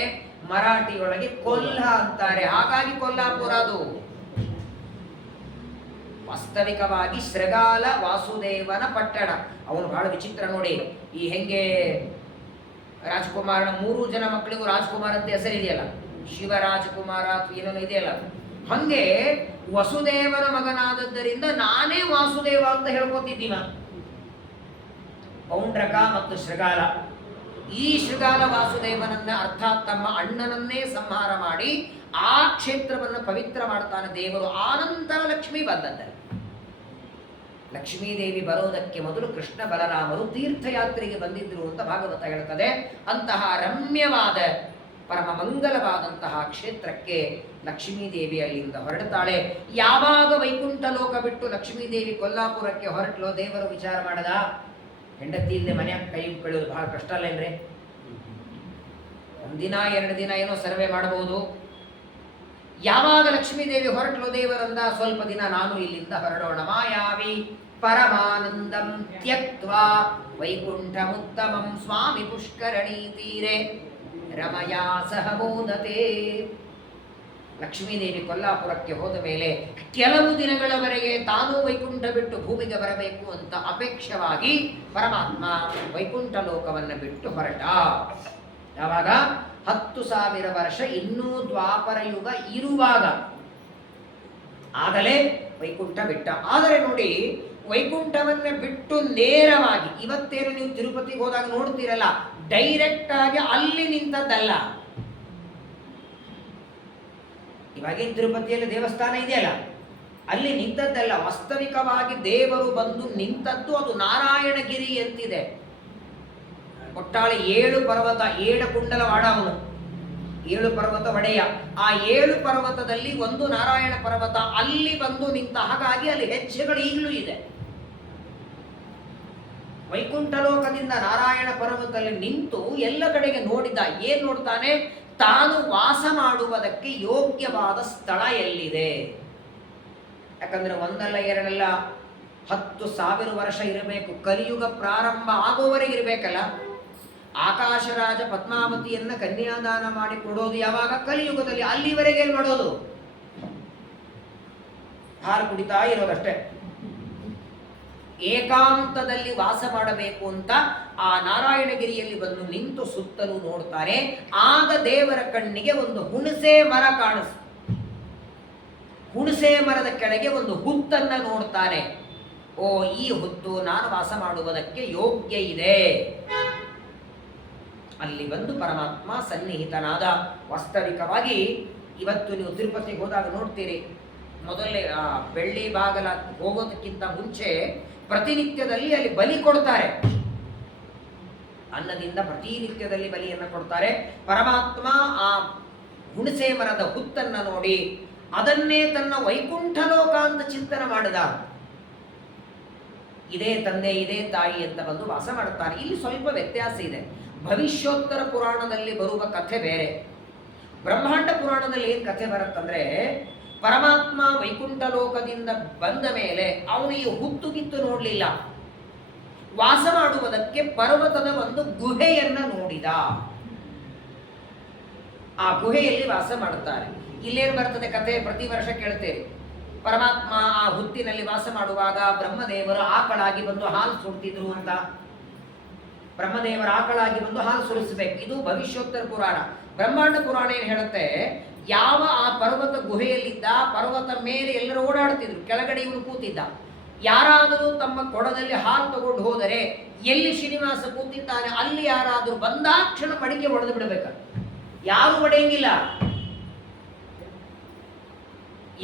ಮರಾಠಿಯೊಳಗೆ ಕೊಲ್ಲ ಅಂತಾರೆ, ಹಾಗಾಗಿ ಕೊಲ್ಲಾಪುರ. ಅದು ವಾಸ್ತವಿಕವಾಗಿ ಶ್ರಗಾಲ ವಾಸುದೇವನ ಪಟ್ಟಣ. ಅವನು ಬಹಳ ವಿಚಿತ್ರ ನೋಡಿ. ಈ ಹೆಂಗೆ ರಾಜಕುಮಾರನ 3 ಜನ ಮಕ್ಕಳಿಗೂ ರಾಜಕುಮಾರ ಅಂತ ಹೆಸರಿದೆಯಲ್ಲ, ಶಿವರಾಜಕುಮಾರ ಏನೋ ಇದೆಯಲ್ಲ, ಹಂಗೆ ವಸುದೇವನ ಮಗನಾದದ್ದರಿಂದ ನಾನೇ ವಾಸುದೇವ ಅಂತ ಹೇಳ್ಕೊತಿದ್ದೀನ. ಪೌಂಡ್ರಕ ಮತ್ತು ಶೃಗಾಲ, ಈ ಶೃಗಾಲ ವಾಸುದೇವನನ್ನ ಅರ್ಥಾತ್ ತಮ್ಮ ಅಣ್ಣನನ್ನೇ ಸಂಹಾರ ಮಾಡಿ ಆ ಕ್ಷೇತ್ರವನ್ನು ಪವಿತ್ರ ಮಾಡ್ತಾನೆ ದೇವರು. ಆನಂತರ ಲಕ್ಷ್ಮೀ ಬಂದದ್ದಲ್ಲಿ, ಲಕ್ಷ್ಮೀದೇವಿ ಬರೋದಕ್ಕೆ ಮೊದಲು ಕೃಷ್ಣ ಬಲರಾಮರು ತೀರ್ಥಯಾತ್ರೆಗೆ ಬಂದಿದ್ರು ಅಂತ ಭಾಗವತ ಹೇಳ್ತದೆ. ಅಂತಹ ರಮ್ಯವಾದ ಪರಮ ಮಂಗಲವಾದಂತಹ ಕ್ಷೇತ್ರಕ್ಕೆ ಲಕ್ಷ್ಮೀದೇವಿ ಅಲ್ಲಿಂದ ಹೊರಡ್ತಾಳೆ. ಯಾವಾಗ ವೈಕುಂಠ ಲೋಕ ಬಿಟ್ಟು ಲಕ್ಷ್ಮೀದೇವಿ ಕೊಲ್ಲಾಪುರಕ್ಕೆ ಹೊರಟಲೋ ದೇವರು ವಿಚಾರ ಮಾಡದ, ಹೆಂಡತಿ ಇಲ್ಲದೆ ಮನೆಯಾಗ ಕೈ ಕಳೆಯೋದು ಬಹಳ ಕಷ್ಟ ಅಲ್ಲೇನ್ರಿ. 1 ದಿನ 2 ದಿನ ಏನೋ ಸರ್ವೆ ಮಾಡಬಹುದು. ಯಾವಾಗ ಲಕ್ಷ್ಮೀದೇವಿ ಹೊರಟಲು ದೇವರಂದ, ಸ್ವಲ್ಪ ದಿನ ನಾನು ಇಲ್ಲಿಂದ ಹೊರಡೋಣ. ಮಾಯಾವಿ ಪರಮಾನಂದಂ ತ್ಯಕ್ತ್ವಾ ವೈಕುಂಠಮುತ್ತಮಂ ಸ್ವಾಮಿ ಪುಷ್ಕರಣೀ ತೀರೆ ರಮಯಾ ಸಹ ಮೋದತೆ. ಲಕ್ಷ್ಮೀದೇವಿ ಕೊಲ್ಲಾಪುರಕ್ಕೆ ಹೋದ ಮೇಲೆ ಕೆಲವು ದಿನಗಳವರೆಗೆ ತಾನು ವೈಕುಂಠ ಬಿಟ್ಟು ಭೂಮಿಗೆ ಬರಬೇಕು ಅಂತ ಅಪೇಕ್ಷವಾಗಿ ಪರಮಾತ್ಮ ವೈಕುಂಠ ಲೋಕವನ್ನು ಬಿಟ್ಟು ಹೊರಟ. ಯಾವಾಗ 10,000 ವರ್ಷ ಇನ್ನೂ ದ್ವಾಪರ ಯುಗ ಇರುವಾಗ ಆಗಲೇ ವೈಕುಂಠ ಬಿಟ್ಟ. ಆದರೆ ನೋಡಿ, ವೈಕುಂಠವನ್ನ ಬಿಟ್ಟು ನೇರವಾಗಿ ಇವತ್ತೇನು ನೀವು ತಿರುಪತಿಗೆ ಹೋದಾಗ ನೋಡ್ತೀರಲ್ಲ, ಡೈರೆಕ್ಟ್ ಆಗಿ ಅಲ್ಲಿ ನಿಂತದ್ದಲ್ಲ. ಇವಾಗಿನ ತಿರುಪತಿಯಲ್ಲಿ ದೇವಸ್ಥಾನ ಇದೆಯಲ್ಲ, ಅಲ್ಲಿ ನಿಂತದ್ದಲ್ಲ. ವಾಸ್ತವಿಕವಾಗಿ ದೇವರು ಬಂದು ನಿಂತದ್ದು ಅದು ನಾರಾಯಣಗಿರಿ ಅಂತಿದೆ. ಒಟ್ಟಾಳೆ 7 ಪರ್ವತ, 7 ಕುಂಡಲವಾಡ ಅವನು, 7 ಪರ್ವತ ಒಡೆಯ. ಆ 7 ಪರ್ವತದಲ್ಲಿ ಒಂದು ನಾರಾಯಣ ಪರ್ವತ, ಅಲ್ಲಿ ಬಂದು ನಿಂತ. ಹಾಗಾಗಿ ಅಲ್ಲಿ ಹೆಜ್ಜೆಗಳು ಈಗಲೂ ಇದೆ. ವೈಕುಂಠ ಲೋಕದಿಂದ ನಾರಾಯಣ ಪರ್ವತದಲ್ಲಿ ನಿಂತು ಎಲ್ಲ ಕಡೆಗೆ ನೋಡಿದ. ಏನ್ ನೋಡ್ತಾನೆ? ತಾನು ವಾಸ ಮಾಡುವುದಕ್ಕೆ ಯೋಗ್ಯವಾದ ಸ್ಥಳ ಎಲ್ಲಿದೆ. ಯಾಕಂದ್ರೆ 1 ಅಲ್ಲ 2 ಅಲ್ಲ 10,000 ವರ್ಷ ಇರಬೇಕು. ಕಲಿಯುಗ ಪ್ರಾರಂಭ ಆಗುವವರೆಗೆ ಇರಬೇಕಲ್ಲ. ಆಕಾಶರಾಜ ಪದ್ಮಾವತಿಯನ್ನ ಕನ್ಯಾದಾನ ಮಾಡಿ ಕೊಡೋದು ಯಾವಾಗ? ಕಲಿಯುಗದಲ್ಲಿ. ಅಲ್ಲಿವರೆಗೆ ಏನ್ ಮಾಡೋದು? ಹಾಲು ಕುಡಿತಾ ಇರೋದಷ್ಟೇ. ಏಕಾಂತದಲ್ಲಿ ವಾಸ ಮಾಡಬೇಕು ಅಂತ ಆ ನಾರಾಯಣಗಿರಿಯಲ್ಲಿ ಬಂದು ನಿಂತು ಸುತ್ತಲೂ ನೋಡ್ತಾರೆ. ಆಗ ದೇವರ ಕಣ್ಣಿಗೆ ಒಂದು ಹುಣಸೆ ಮರ ಕಾಣಿಸ್. ಹುಣಸೆ ಮರದ ಕೆಳಗೆ ಒಂದು ಹುತ್ತನ್ನ ನೋಡ್ತಾನೆ. ಓ, ಈ ಹುತ್ತು ನಾನು ವಾಸ ಮಾಡುವುದಕ್ಕೆ ಯೋಗ್ಯ ಇದೆ. ಅಲ್ಲಿ ಬಂದು ಪರಮಾತ್ಮ ಸನ್ನಿಹಿತನಾದ. ವಾಸ್ತವಿಕವಾಗಿ ಇವತ್ತು ನೀವು ತಿರುಪತಿಗೆ ಹೋದಾಗ ನೋಡ್ತೀರಿ, ಮೊದಲೇ ಬೆಳ್ಳಿ ಬಾಗಲ ಹೋಗೋದಕ್ಕಿಂತ ಮುಂಚೆ ಪ್ರತಿನಿತ್ಯದಲ್ಲಿ ಅಲ್ಲಿ ಬಲಿ ಕೊಡ್ತಾರೆ. ಅನ್ನದಿಂದ ಪ್ರತಿನಿತ್ಯದಲ್ಲಿ ಬಲಿಯನ್ನು ಕೊಡ್ತಾರೆ. ಪರಮಾತ್ಮ ಆ ಹುಣಸೆ ಮರದ ಹುತ್ತನ್ನ ನೋಡಿ ಅದನ್ನೇ ತನ್ನ ವೈಕುಂಠ ಲೋಕ ಅಂತ ಚಿಂತನೆ ಮಾಡಿದ. ಇದೇ ತಂದೆ ಇದೇ ತಾಯಿ ಅಂತ ಬಂದು ವಾಸ ಮಾಡುತ್ತಾನೆ. ಇಲ್ಲಿ ಸ್ವಲ್ಪ ವ್ಯತ್ಯಾಸ ಇದೆ. ಭವಿಷ್ಯೋತ್ತರ ಪುರಾಣದಲ್ಲಿ ಬರುವ ಕಥೆ ಬೇರೆ. ಬ್ರಹ್ಮಾಂಡ ಪುರಾಣದಲ್ಲಿ ಏನ್ ಕಥೆ ಬರುತ್ತಂದ್ರೆ, ಪರಮಾತ್ಮ ವೈಕುಂಠ ಲೋಕದಿಂದ ಬಂದ ಮೇಲೆ ಅವನು ಈ ಹುತ್ತುಗಿತ್ತು ನೋಡಲಿಲ್ಲ. ವಾಸ ಮಾಡುವುದಕ್ಕೆ ಪರ್ವತದ ಒಂದು ಗುಹೆಯನ್ನ ನೋಡಿದ. ಆ ಗುಹೆಯಲ್ಲಿ ವಾಸ ಮಾಡುತ್ತಾರೆ. ಇಲ್ಲೇನು ಬರ್ತದೆ ಕಥೆ? ಪ್ರತಿ ವರ್ಷ ಕೇಳ್ತೇವೆ. ಪರಮಾತ್ಮ ಆ ಹುತ್ತಿನಲ್ಲಿ ವಾಸ ಮಾಡುವಾಗ ಬ್ರಹ್ಮದೇವರು ಆಕಳಾಗಿ ಬಂದು ಹಾಲು ಸುಡ್ತಿದ್ರು ಅಂತ. ಬ್ರಹ್ಮದೇವರ ಆಕಳಾಗಿ ಬಂದು ಹಾಲು ಸುರಿಸಬೇಕು. ಇದು ಭವಿಷ್ಯೋತ್ತರ ಪುರಾಣ. ಬ್ರಹ್ಮಾಂಡ ಪುರಾಣ ಏನ್ ಹೇಳುತ್ತೆ, ಯಾವ ಆ ಪರ್ವತ ಗುಹೆಯಲ್ಲಿದ್ದ, ಪರ್ವತ ಮೇಲೆ ಎಲ್ಲರೂ ಓಡಾಡ್ತಿದ್ರು, ಕೆಳಗಡೆ ಇವನು ಕೂತಿದ್ದ. ಯಾರಾದರೂ ತಮ್ಮ ಕೊಡದಲ್ಲಿ ಹಾಲು ತಗೊಂಡು ಹೋದರೆ ಎಲ್ಲಿ ಶ್ರೀನಿವಾಸ ಕೂತಿದ್ದಾನೆ ಅಲ್ಲಿ ಯಾರಾದರೂ ಬಂದಾಕ್ಷಣ ಮಡಿಕೆ ಒಡೆದು ಬಿಡಬೇಕು. ಯಾರು ಒಡೆಯಂಗಿಲ್ಲ.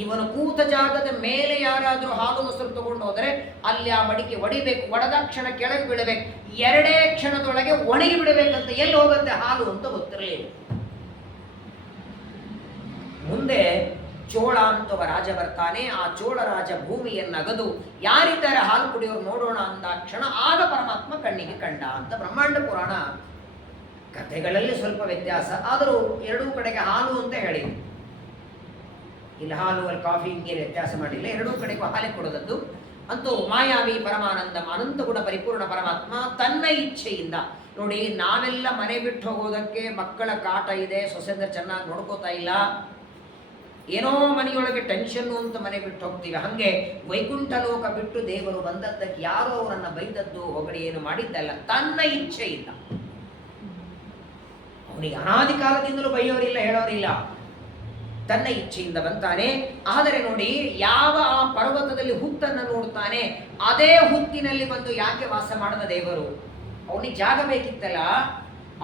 ಇವನು ಕೂತ ಜಾಗದ ಮೇಲೆ ಯಾರಾದರೂ ಹಾಲು ಮೊಸರು ತಗೊಂಡು ಹೋದರೆ ಅಲ್ಲಿ ಆ ಮಡಿಕೆ ಒಡಿಬೇಕು. ಒಡೆದಾಕ್ಷಣ ಕೆಳಗೆ ಬಿಡಬೇಕು. 2 ಕ್ಷಣದೊಳಗೆ ಒಣಗಿ ಬಿಡಬೇಕಂತ. ಎಲ್ಲಿ ಹೋಗುತ್ತೆ ಹಾಲು ಅಂತ ಗೊತ್ತಿರಲಿಲ್ಲ. ಮುಂದೆ ಚೋಳ ಅಂತವ ರಾಜ ಬರ್ತಾನೆ. ಆ ಚೋಳ ರಾಜ ಭೂಮಿಯನ್ನು ಅಗದು ಯಾರಿದ್ದಾರೆ ಹಾಲು ಕುಡಿಯೋರು ನೋಡೋಣ ಅಂದಾಕ್ಷಣ ಆಗ ಪರಮಾತ್ಮ ಕಣ್ಣಿಗೆ ಕಂಡ ಅಂತ ಬ್ರಹ್ಮಾಂಡ ಪುರಾಣ. ಕಥೆಗಳಲ್ಲಿ ಸ್ವಲ್ಪ ವ್ಯತ್ಯಾಸ ಆದರೂ ಎರಡೂ ಕಡೆಗೆ ಹಾಲು ಅಂತ ಹೇಳಿ, ಇಲ್ಲಿ ಹಾಲು ಅಲ್ಲಿ ಕಾಫಿ ಹಿಂಗೆ ವ್ಯತ್ಯಾಸ ಮಾಡಿಲ್ಲ. ಎರಡೂ ಕಡೆಗೂ ಹಾಲೆ ಕೊಡೋದದ್ದು. ಅಂತೂ ಮಾಯಾವಿ ಪರಮಾನಂದಂ ಅನಂತ ಗುಣ ಪರಿಪೂರ್ಣ ಪರಮಾತ್ಮ ತನ್ನ ಇಚ್ಛೆಯಿಂದ ನೋಡಿ, ನಾವೆಲ್ಲ ಮನೆ ಬಿಟ್ಟು ಹೋಗೋದಕ್ಕೆ ಮಕ್ಕಳ ಕಾಟ ಇದೆ, ಸೊಸೆಂದ್ರ ಚೆನ್ನಾಗಿ ನೋಡ್ಕೋತಾ ಇಲ್ಲ, ಏನೋ ಮನೆಯೊಳಗೆ ಟೆನ್ಷನ್ನು ಅಂತ ಮನೆ ಬಿಟ್ಟು ಹೋಗ್ತೀವಿ. ಹಾಗೆ ವೈಕುಂಠ ಲೋಕ ಬಿಟ್ಟು ದೇವರು ಬಂದದ್ದಕ್ಕೆ ಯಾರೋ ಅವರನ್ನು ಬೈದದ್ದು ಹೊಗಳಿ ಏನು ಮಾಡಿದ್ದಲ್ಲ, ತನ್ನ ಇಚ್ಛೆ ಇಲ್ಲ. ಅವನಿಗೆ ಅನಾದಿ ಕಾಲದಿಂದಲೂ ಬೈಯೋರಿಲ್ಲ, ಹೇಳೋರಿಲ್ಲ, ತನ್ನ ಇಚ್ಛೆಯಿಂದ ಬಂತಾನೆ. ಆದರೆ ನೋಡಿ, ಯಾವ ಆ ಪರ್ವತದಲ್ಲಿ ಹುತ್ತನ್ನು ನೋಡ್ತಾನೆ, ಅದೇ ಹುತ್ತಿನಲ್ಲಿ ಬಂದು ಯಾಕೆ ವಾಸ ಮಾಡದ ದೇವರು? ಅವನಿಗೆ ಜಾಗ ಬೇಕಿತ್ತಲ್ಲ.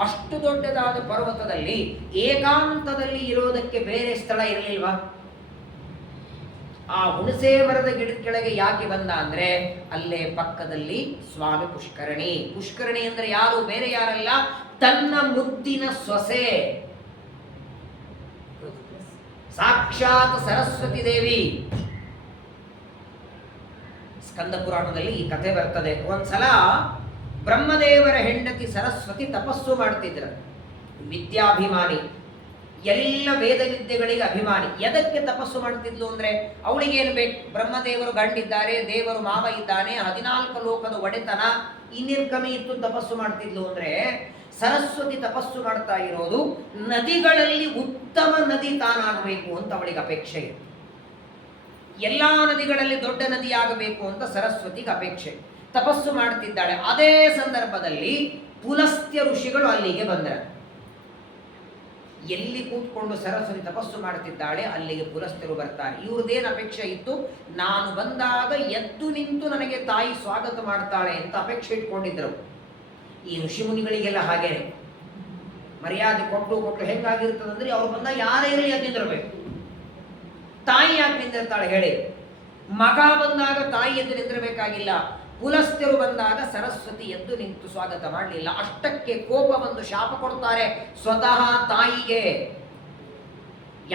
ಅಷ್ಟು ದೊಡ್ಡದಾದ ಪರ್ವತದಲ್ಲಿ ಏಕಾಂತದಲ್ಲಿ ಇರೋದಕ್ಕೆ ಬೇರೆ ಸ್ಥಳ ಇರಲಿಲ್ವಾ? ಆ ಹುಣಸೆ ಮರದ ಗಿಡದ ಕೆಳಗೆ ಯಾಕೆ ಬಂದ ಅಂದ್ರೆ, ಅಲ್ಲೇ ಪಕ್ಕದಲ್ಲಿ ಸ್ವಾಮಿ ಪುಷ್ಕರಣಿ. ಪುಷ್ಕರಣಿ ಅಂದ್ರೆ ಯಾರು? ಬೇರೆ ಯಾರಲ್ಲ, ತನ್ನ ಮುದ್ದಿನ ಸೊಸೆ, ಸಾಕ್ಷಾತ್ ಸರಸ್ವತಿ ದೇವಿ. ಸ್ಕಂದ ಪುರಾಣದಲ್ಲಿ ಈ ಕಥೆ ಬರ್ತದೆ. ಒಂದ್ಸಲ ಬ್ರಹ್ಮದೇವರ ಹೆಂಡತಿ ಸರಸ್ವತಿ ತಪಸ್ಸು ಮಾಡ್ತಿದ್ರು. ವಿದ್ಯಾಭಿಮಾನಿ, ಎಲ್ಲ ವೇದ ವಿದ್ಯೆಗಳಿಗೆ ಅಭಿಮಾನಿ. ಎದಕ್ಕೆ ತಪಸ್ಸು ಮಾಡ್ತಿದ್ಲು ಅಂದ್ರೆ, ಅವಳಿಗೇನು ಬೇಕು? ಬ್ರಹ್ಮದೇವರು ಗಂಡಿದ್ದಾರೆ, ದೇವರು ಮಾವ ಇದ್ದಾನೆ, 14 ಲೋಕದ ಒಡೆತನ, ಇನ್ನೇನು ಕಮ್ಮಿ ಇತ್ತು ತಪಸ್ಸು ಮಾಡ್ತಿದ್ಲು ಅಂದ್ರೆ? ಸರಸ್ವತಿ ತಪಸ್ಸು ಮಾಡ್ತಾ ಇರೋದು ನದಿಗಳಲ್ಲಿ ಉತ್ತಮ ನದಿ ತಾನಾಗಬೇಕು ಅಂತ ಅವಳಿಗೆ ಅಪೇಕ್ಷೆ ಇದೆ. ಎಲ್ಲಾ ನದಿಗಳಲ್ಲಿ ದೊಡ್ಡ ನದಿ ಆಗಬೇಕು ಅಂತ ಸರಸ್ವತಿಗೆ ಅಪೇಕ್ಷೆ. ತಪಸ್ಸು ಮಾಡ್ತಿದ್ದಾಳೆ. ಅದೇ ಸಂದರ್ಭದಲ್ಲಿ ಪುಲಸ್ತ್ಯ ಋಷಿಗಳು ಅಲ್ಲಿಗೆ ಬಂದರು. ಎಲ್ಲಿ ಕೂತ್ಕೊಂಡು ಸರಸ್ವತಿ ತಪಸ್ಸು ಮಾಡ್ತಿದ್ದಾಳೆ ಅಲ್ಲಿಗೆ ಪುಲಸ್ತ್ಯರು ಬರ್ತಾರೆ. ಇವ್ರದ್ದೇನು ಅಪೇಕ್ಷೆ ಇತ್ತು? ನಾನು ಬಂದಾಗ ಎದ್ದು ನಿಂತು ನನಗೆ ತಾಯಿ ಸ್ವಾಗತ ಮಾಡ್ತಾಳೆ ಅಂತ ಅಪೇಕ್ಷೆ ಇಟ್ಕೊಂಡಿದ್ರು. ಈ ಋಷಿ ಮುನಿಗಳಿಗೆಲ್ಲ ಹಾಗೇನೆ ಮರ್ಯಾದೆ ಕೊಟ್ಟು ಹೆಂಗಾಗಿರ್ತದಂದ್ರೆ, ಅವ್ರು ಬಂದಾಗ ಯಾರೇ ಇರಲಿ ಅದು ನಿಂದಿರಬೇಕು. ತಾಯಿ ಯಾಕೆ ನಿಂದಿರ್ತಾಳೆ ಹೇಳಿ? ಮಗ ಬಂದಾಗ ತಾಯಿ ಎದ್ದು ನಿಂದಿರಬೇಕಾಗಿಲ್ಲ. ಪುಲಸ್ತ್ಯರು ಬಂದಾಗ ಸರಸ್ವತಿ ಎದ್ದು ನಿಂತು ಸ್ವಾಗತ ಮಾಡಲಿಲ್ಲ. ಅಷ್ಟಕ್ಕೆ ಕೋಪ ಬಂದು ಶಾಪ ಕೊಡ್ತಾರೆ ಸ್ವತಃ ತಾಯಿಗೆ.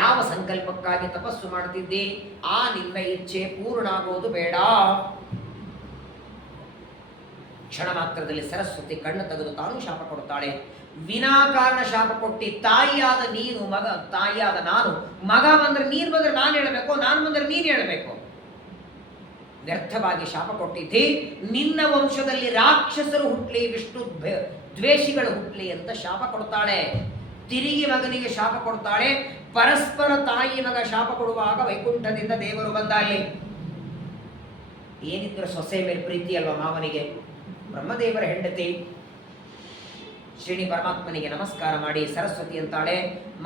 ಯಾವ ಸಂಕಲ್ಪಕ್ಕಾಗಿ ತಪಸ್ಸು ಮಾಡ್ತಿದ್ದಿ? ಆ ನಿನ್ನ ಇಚ್ಛೆ ಪೂರ್ಣ ಆಗೋದು ಬೇಡ. ಕ್ಷಣ ಮಾತ್ರದಲ್ಲಿ ಸರಸ್ವತಿ ಕಣ್ಣು ತೆಗೆದು ತಾನು ಶಾಪ ಕೊಡ್ತಾಳೆ. ವಿನಾಕಾರಣ ಶಾಪ ಕೊಟ್ಟಿ, ತಾಯಿಯಾದ ನೀನು ಮಗ, ತಾಯಿಯಾದ ನಾನು, ಮಗ ಬಂದ್ರೆ ನೀನು ಬಂದ್ರೆ ನಾನು ಹೇಳಬೇಕು, ನಾನು ಬಂದ್ರೆ ನೀನು ಹೇಳಬೇಕು. ವ್ಯರ್ಥವಾಗಿ ಶಾಪ ಕೊಟ್ಟಿದ್ದಿ. ನಿನ್ನ ವಂಶದಲ್ಲಿ ರಾಕ್ಷಸರು ಹುಟ್ಲಿ, ವಿಷ್ಣು ದ್ವೇಷಿಗಳು ಹುಟ್ಲಿ ಅಂತ ಶಾಪ ಕೊಡ್ತಾಳೆ. ತಿರುಗಿ ಮಗನಿಗೆ ಶಾಪ ಕೊಡ್ತಾಳೆ. ಪರಸ್ಪರ ತಾಯಿ ಮಗ ಶಾಪ ಕೊಡುವಾಗ ವೈಕುಂಠದಿಂದ ದೇವರು ಬಂದ ಅಲ್ಲಿ. ಏನಿದ್ರು ಸೊಸೆ ಮೇಲೆ ಪ್ರೀತಿ ಅಲ್ವಾ ಮಾವನಿಗೆ? ಬ್ರಹ್ಮದೇವರ ಹೆಂಡತಿ ಶ್ರೀನಿ ಪರಮಾತ್ಮನಿಗೆ ನಮಸ್ಕಾರ ಮಾಡಿ ಸರಸ್ವತಿ ಅಂತಾಳೆ,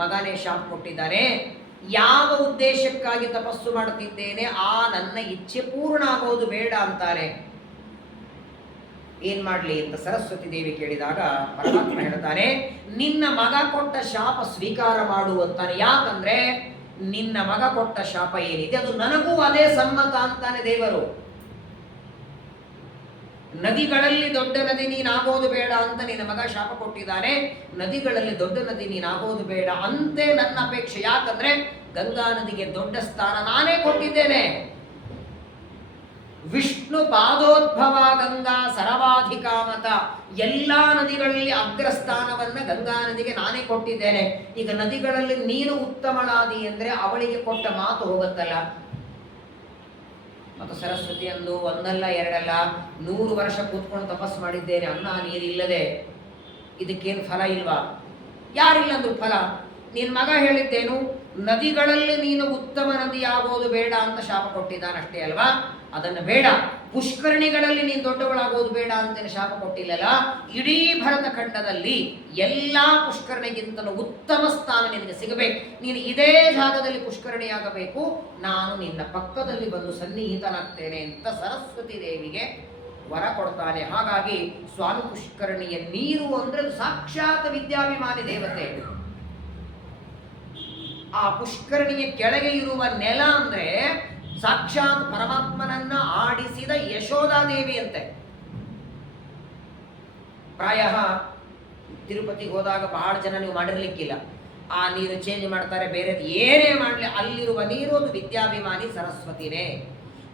ಮಗನೇ ಶಾಪ ಕೊಟ್ಟಿದ್ದಾನೆ, ಯಾವ ಉದ್ದೇಶಕ್ಕಾಗಿ ತಪಸ್ಸು ಮಾಡುತ್ತಿದ್ದೇನೆ ಆ ನನ್ನ ಇಚ್ಛೆ ಪೂರ್ಣ ಆಗೋದು ಬೇಡ ಅಂತಾರೆ. ಏನ್ ಮಾಡ್ಲಿ ಅಂತ ಸರಸ್ವತಿ ದೇವಿ ಕೇಳಿದಾಗ ಪರಮಾತ್ಮ ಹೇಳ್ತಾನೆ, ನಿನ್ನ ಮಗ ಕೊಟ್ಟ ಶಾಪ ಸ್ವೀಕಾರ ಮಾಡು ಅಂತಾನೆ. ಯಾಕಂದ್ರೆ ನಿನ್ನ ಮಗ ಕೊಟ್ಟ ಶಾಪ ಏನಿದೆ ಅದು ನನಗೂ ಅದೇ ಸಮ್ಮತ ಅಂತಾನೆ ದೇವರು. ನದಿಗಳಲ್ಲಿ ದೊಡ್ಡ ನದಿ ನೀನಾಗೋದು ಬೇಡ ಅಂತ ನಿನ್ನ ಮಗ ಶಾಪ ಕೊಟ್ಟಿದ್ದಾನೆ. ನದಿಗಳಲ್ಲಿ ದೊಡ್ಡ ನದಿ ನೀನಾಗೋದು ಬೇಡ ಅಂತೆ ನನ್ನ ಅಪೇಕ್ಷೆ. ಯಾಕಂದ್ರೆ ಗಂಗಾ ನದಿಗೆ ದೊಡ್ಡ ಸ್ಥಾನ ನಾನೇ ಕೊಟ್ಟಿದ್ದೇನೆ. ವಿಷ್ಣು ಪಾದೋದ್ಭವ ಗಂಗಾ ಸರವಾಧಿಕಾಮತ, ಎಲ್ಲಾ ನದಿಗಳಲ್ಲಿ ಅಗ್ರಸ್ಥಾನವನ್ನ ಗಂಗಾ ನದಿಗೆ ನಾನೇ ಕೊಟ್ಟಿದ್ದೇನೆ. ಈಗ ನದಿಗಳಲ್ಲಿ ನೀನು ಉತ್ತಮಳಾದಿ ಅಂದ್ರೆ ಅವಳಿಗೆ ಕೊಟ್ಟ ಮಾತು ಹೋಗುತ್ತಲ್ಲ. ಮತ್ತು ಸರಸ್ವತಿ ಅಂದು ಒಂದಲ್ಲ ಎರಡಲ್ಲ 100 ವರ್ಷ ಕೂತ್ಕೊಂಡು ತಪಸ್ಸು ಮಾಡಿದ್ದೇನೆ, ಅನ್ನ ನೀರಿಲ್ಲದೆ, ಇದಕ್ಕೇನು ಫಲ ಇಲ್ವಾ? ಯಾರಿಲ್ಲ ಅಂದ್ರು ಫಲ. ನಿನ್ನ ಮಗ ಹೇಳಿದ್ದೇನು, ನದಿಗಳಲ್ಲಿ ನೀನು ಉತ್ತಮ ನದಿ ಆಗೋದು ಬೇಡ ಅಂತ ಶಾಪ ಕೊಟ್ಟಿದ್ದಾನಷ್ಟೇ ಅಲ್ವಾ? ಅದನ್ನು ಬೇಡ. ಪುಷ್ಕರಣಿಗಳಲ್ಲಿ ನೀನು ದೊಡ್ಡವಳಾಗೋದು ಬೇಡ ಅಂತೇನು ಶಾಪ ಕೊಟ್ಟಿಲ್ಲಲ್ಲ. ಇಡೀ ಭರತ ಖಂಡದಲ್ಲಿ ಎಲ್ಲಾ ಪುಷ್ಕರಣಿಗಿಂತಲೂ ಉತ್ತಮ ಸ್ಥಾನ ನಿನಗೆ ಸಿಗಬೇಕು. ನೀನು ಇದೇ ಜಾಗದಲ್ಲಿ ಪುಷ್ಕರಣಿಯಾಗಬೇಕು, ನಾನು ನಿನ್ನ ಪಕ್ಕದಲ್ಲಿ ಬಂದು ಸನ್ನಿಹಿತನಾಗ್ತೇನೆ ಅಂತ ಸರಸ್ವತಿ ದೇವಿಗೆ ವರ ಕೊಡ್ತಾನೆ. ಹಾಗಾಗಿ ಸ್ವಾಮಿ ಪುಷ್ಕರಣಿಯ ನೀರು ಅಂದ್ರೆ ಅದು ಸಾಕ್ಷಾತ್ ವಿದ್ಯಾಭಿಮಾನಿ ದೇವತೆ. ಆ ಪುಷ್ಕರಣಿಯ ಕೆಳಗೆ ಇರುವ ನೆಲ ಅಂದ್ರೆ ಸಾಕ್ಷಾತ್ ಪರಮಾತ್ಮನನ್ನ ಆಡಿಸಿದ ಯಶೋಧಾದೇವಿ ಅಂತೆ. ಪ್ರಾಯ ತಿರುಪತಿಗೆ ಹೋದಾಗ ಬಹಳ ಜನ ನೀವು ಮಾಡಿರ್ಲಿಕ್ಕಿಲ್ಲ, ಆ ನೀರು ಚೇಂಜ್ ಮಾಡ್ತಾರೆ, ಬೇರೆ ಏನೇ ಮಾಡಲಿ ಅಲ್ಲಿರುವ ನೀರು ಅದು ವಿದ್ಯಾಭಿಮಾನಿ ಸರಸ್ವತಿನೇ.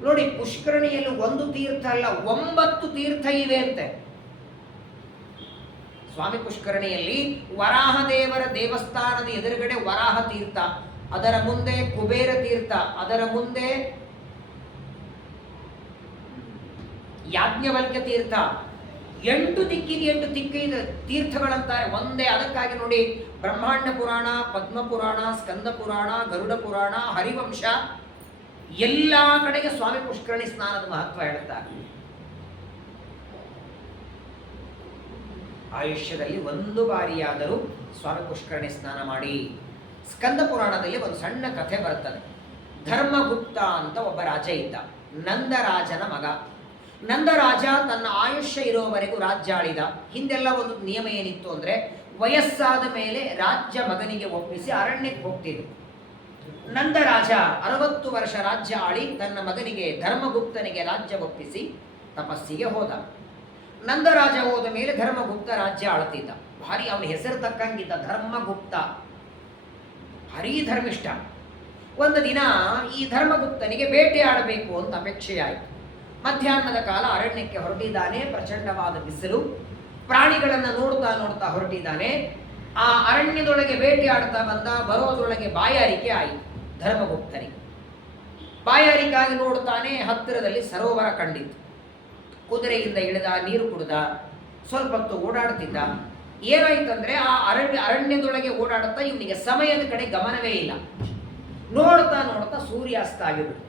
ನೋಡಿ, ಪುಷ್ಕರಣಿಯಲ್ಲಿ 1 ತೀರ್ಥ ಅಲ್ಲ 9 ತೀರ್ಥ ಇವೆ ಅಂತೆ. ಸ್ವಾಮಿ ಪುಷ್ಕರಣಿಯಲ್ಲಿ ವರಾಹ ದೇವರ ದೇವಸ್ಥಾನದ ಎದುರುಗಡೆ ವರಾಹ ತೀರ್ಥ, ಅದರ ಮುಂದೆ ಕುಬೇರ ತೀರ್ಥ, ಅದರ ಮುಂದೆ ಯಾಜ್ಞವಲ್ಕ್ಯ ತೀರ್ಥ, 8 ದಿಕ್ಕಿಗೆ 8 ದಿಕ್ಕಿನ ತೀರ್ಥಗಳಂತಾರೆ ಒಂದೇ. ಅದಕ್ಕಾಗಿ ನೋಡಿ, ಬ್ರಹ್ಮಾಂಡ ಪುರಾಣ, ಪದ್ಮ ಪುರಾಣ, ಸ್ಕಂದ ಪುರಾಣ, ಗರುಡ ಪುರಾಣ, ಹರಿವಂಶ ಎಲ್ಲ ಕಡೆಗೆ ಸ್ವಾಮಿ ಪುಷ್ಕರಣಿ ಸ್ನಾನದ ಮಹತ್ವ ಹೇಳ್ತಾರೆ. ಆಯುಷ್ಯದಲ್ಲಿ ಒಂದು ಬಾರಿಯಾದರೂ ಸ್ವಾಮಿ ಪುಷ್ಕರಣಿ ಸ್ನಾನ ಮಾಡಿ. ಸ್ಕಂದ ಪುರಾಣದಲ್ಲಿ ಒಂದು ಸಣ್ಣ ಕಥೆ ಬರ್ತದೆ. ಧರ್ಮಗುಪ್ತ ಅಂತ ಒಬ್ಬ ರಾಜ ಇದ್ದ, ನಂದರಾಜನ ಮಗ. ನಂದರಾಜ ತನ್ನ ಆಯುಷ್ಯ ಇರುವವರೆಗೂ ರಾಜ್ಯ ಆಳಿದ. ಹಿಂದೆಲ್ಲ ಒಂದು ನಿಯಮ ಏನಿತ್ತು ಅಂದರೆ, ವಯಸ್ಸಾದ ಮೇಲೆ ರಾಜ್ಯ ಮಗನಿಗೆ ಒಪ್ಪಿಸಿ ಅರಣ್ಯಕ್ಕೆ ಹೋಗ್ತಿದ್ರು. ನಂದರಾಜ 60 ವರ್ಷ ರಾಜ್ಯ ಆಳಿ ತನ್ನ ಮಗನಿಗೆ ಧರ್ಮಗುಪ್ತನಿಗೆ ರಾಜ್ಯ ಒಪ್ಪಿಸಿ ತಪಸ್ಸಿಗೆ ಹೋದ. ನಂದರಾಜ ಹೋದ ಮೇಲೆ ಧರ್ಮಗುಪ್ತ ರಾಜ್ಯ ಆಳ್ತಿದ್ದ. ಭಾರಿ ಅವನ ಹೆಸರು ತಕ್ಕಂಗಿದ್ದ ಧರ್ಮಗುಪ್ತ, ಭಾರೀ ಧರ್ಮಿಷ್ಠ. ಒಂದು ದಿನ ಈ ಧರ್ಮಗುಪ್ತನಿಗೆ ಬೇಟೆ ಆಡಬೇಕು ಅಂತ ಅಪೇಕ್ಷೆಯಾಯಿತು. ಮಧ್ಯಾಹ್ನದ ಕಾಲ ಅರಣ್ಯಕ್ಕೆ ಹೊರಟಿದ್ದಾನೆ. ಪ್ರಚಂಡವಾದ ಬಿಸಿಲು. ಪ್ರಾಣಿಗಳನ್ನು ನೋಡ್ತಾ ನೋಡ್ತಾ ಹೊರಟಿದ್ದಾನೆ. ಆ ಅರಣ್ಯದೊಳಗೆ ಬೇಟೆ ಆಡ್ತಾ ಬಂದ. ಬರೋದ್ರೊಳಗೆ ಬಾಯಾರಿಕೆ ಆಯಿತು ಧರ್ಮಗುಪ್ತನಿಗೆ. ಬಾಯಾರಿಕೆಯಾಗಿ ನೋಡ್ತಾನೆ, ಹತ್ತಿರದಲ್ಲಿ ಸರೋವರ ಕಂಡಿತ್ತು. ಕುದುರೆಯಿಂದ ಇಳಿದ, ನೀರು ಕುಡಿದ, ಸ್ವಲ್ಪ ಹೊತ್ತು ಓಡಾಡ್ತಿದ್ದ. ಏನಾಯ್ತಂದ್ರೆ, ಆ ಅರಣ್ಯದೊಳಗೆ ಓಡಾಡುತ್ತಾ ಇವನಿಗೆ ಸಮಯದ ಕಡೆ ಗಮನವೇ ಇಲ್ಲ. ನೋಡ್ತಾ ನೋಡ್ತಾ ಸೂರ್ಯಾಸ್ತ ಆಗಿಬಿಡ್ತು.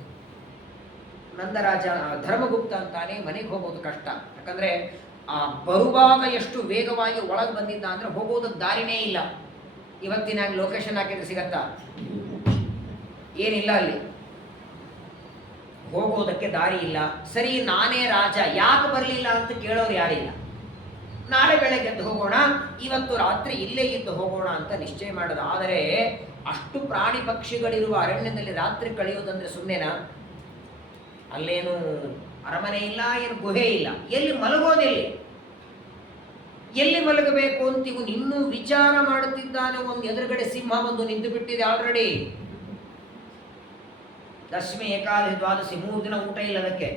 ನಂದರಾಜ ಧರ್ಮಗುಪ್ತ ಅಂತಾನೆ, ಮನೆಗೆ ಹೋಗೋದು ಕಷ್ಟ. ಯಾಕಂದ್ರೆ ಆ ಬರುವಾಗ ಎಷ್ಟು ವೇಗವಾಗಿ ಒಳಗೆ ಬಂದಿದ್ದ ಅಂದ್ರೆ ಹೋಗೋದಕ್ಕೆ ದಾರಿನೇ ಇಲ್ಲ. ಇವತ್ತಿನ ಲೊಕೇಶನ್ ಹಾಕಿದ್ರೆ ಸಿಗತ್ತಾ? ಏನಿಲ್ಲ, ಅಲ್ಲಿ ಹೋಗೋದಕ್ಕೆ ದಾರಿ ಇಲ್ಲ. ಸರಿ, ನಾನೇ ರಾಜ, ಯಾಕೆ ಬರಲಿಲ್ಲ ಅಂತ ಕೇಳೋರು ಯಾರಿಲ್ಲ. ನಾಳೆ ಬೆಳಗ್ಗೆ ಎದ್ದು ಹೋಗೋಣ, ಇವತ್ತು ರಾತ್ರಿ ಇಲ್ಲೇ ಇದ್ದು ಹೋಗೋಣ ಅಂತ ನಿಶ್ಚಯ ಮಾಡೋದು. ಆದರೆ ಅಷ್ಟು ಪ್ರಾಣಿ ಪಕ್ಷಿಗಳಿರುವ ಅರಣ್ಯದಲ್ಲಿ ರಾತ್ರಿ ಕಳೆಯೋದಂದ್ರೆ ಸುಮ್ಮನೆನಾ? ಅಲ್ಲೇನು ಅರಮನೆ ಇಲ್ಲ, ಏನು ಗುಹೆ ಇಲ್ಲ, ಎಲ್ಲಿ ಮಲಗೋದಿಲ್ಲ, ಎಲ್ಲಿ ಮಲಗಬೇಕು ಅಂತ ಇವನು ಇನ್ನೂ ವಿಚಾರ ಮಾಡುತ್ತಿದ್ದಾನೆ. ಒಂದು ಎದುರುಗಡೆ ಸಿಂಹ ಬಂದು ನಿಂತು ಬಿಟ್ಟಿದೆ ಆಲ್ರೆಡಿ. ದಶಮಿ, ಏಕಾದಶಿ, ದ್ವಾದಶಿ 3 ದಿನ ಊಟ ಇಲ್ಲ ಅದಕ್ಕೆ.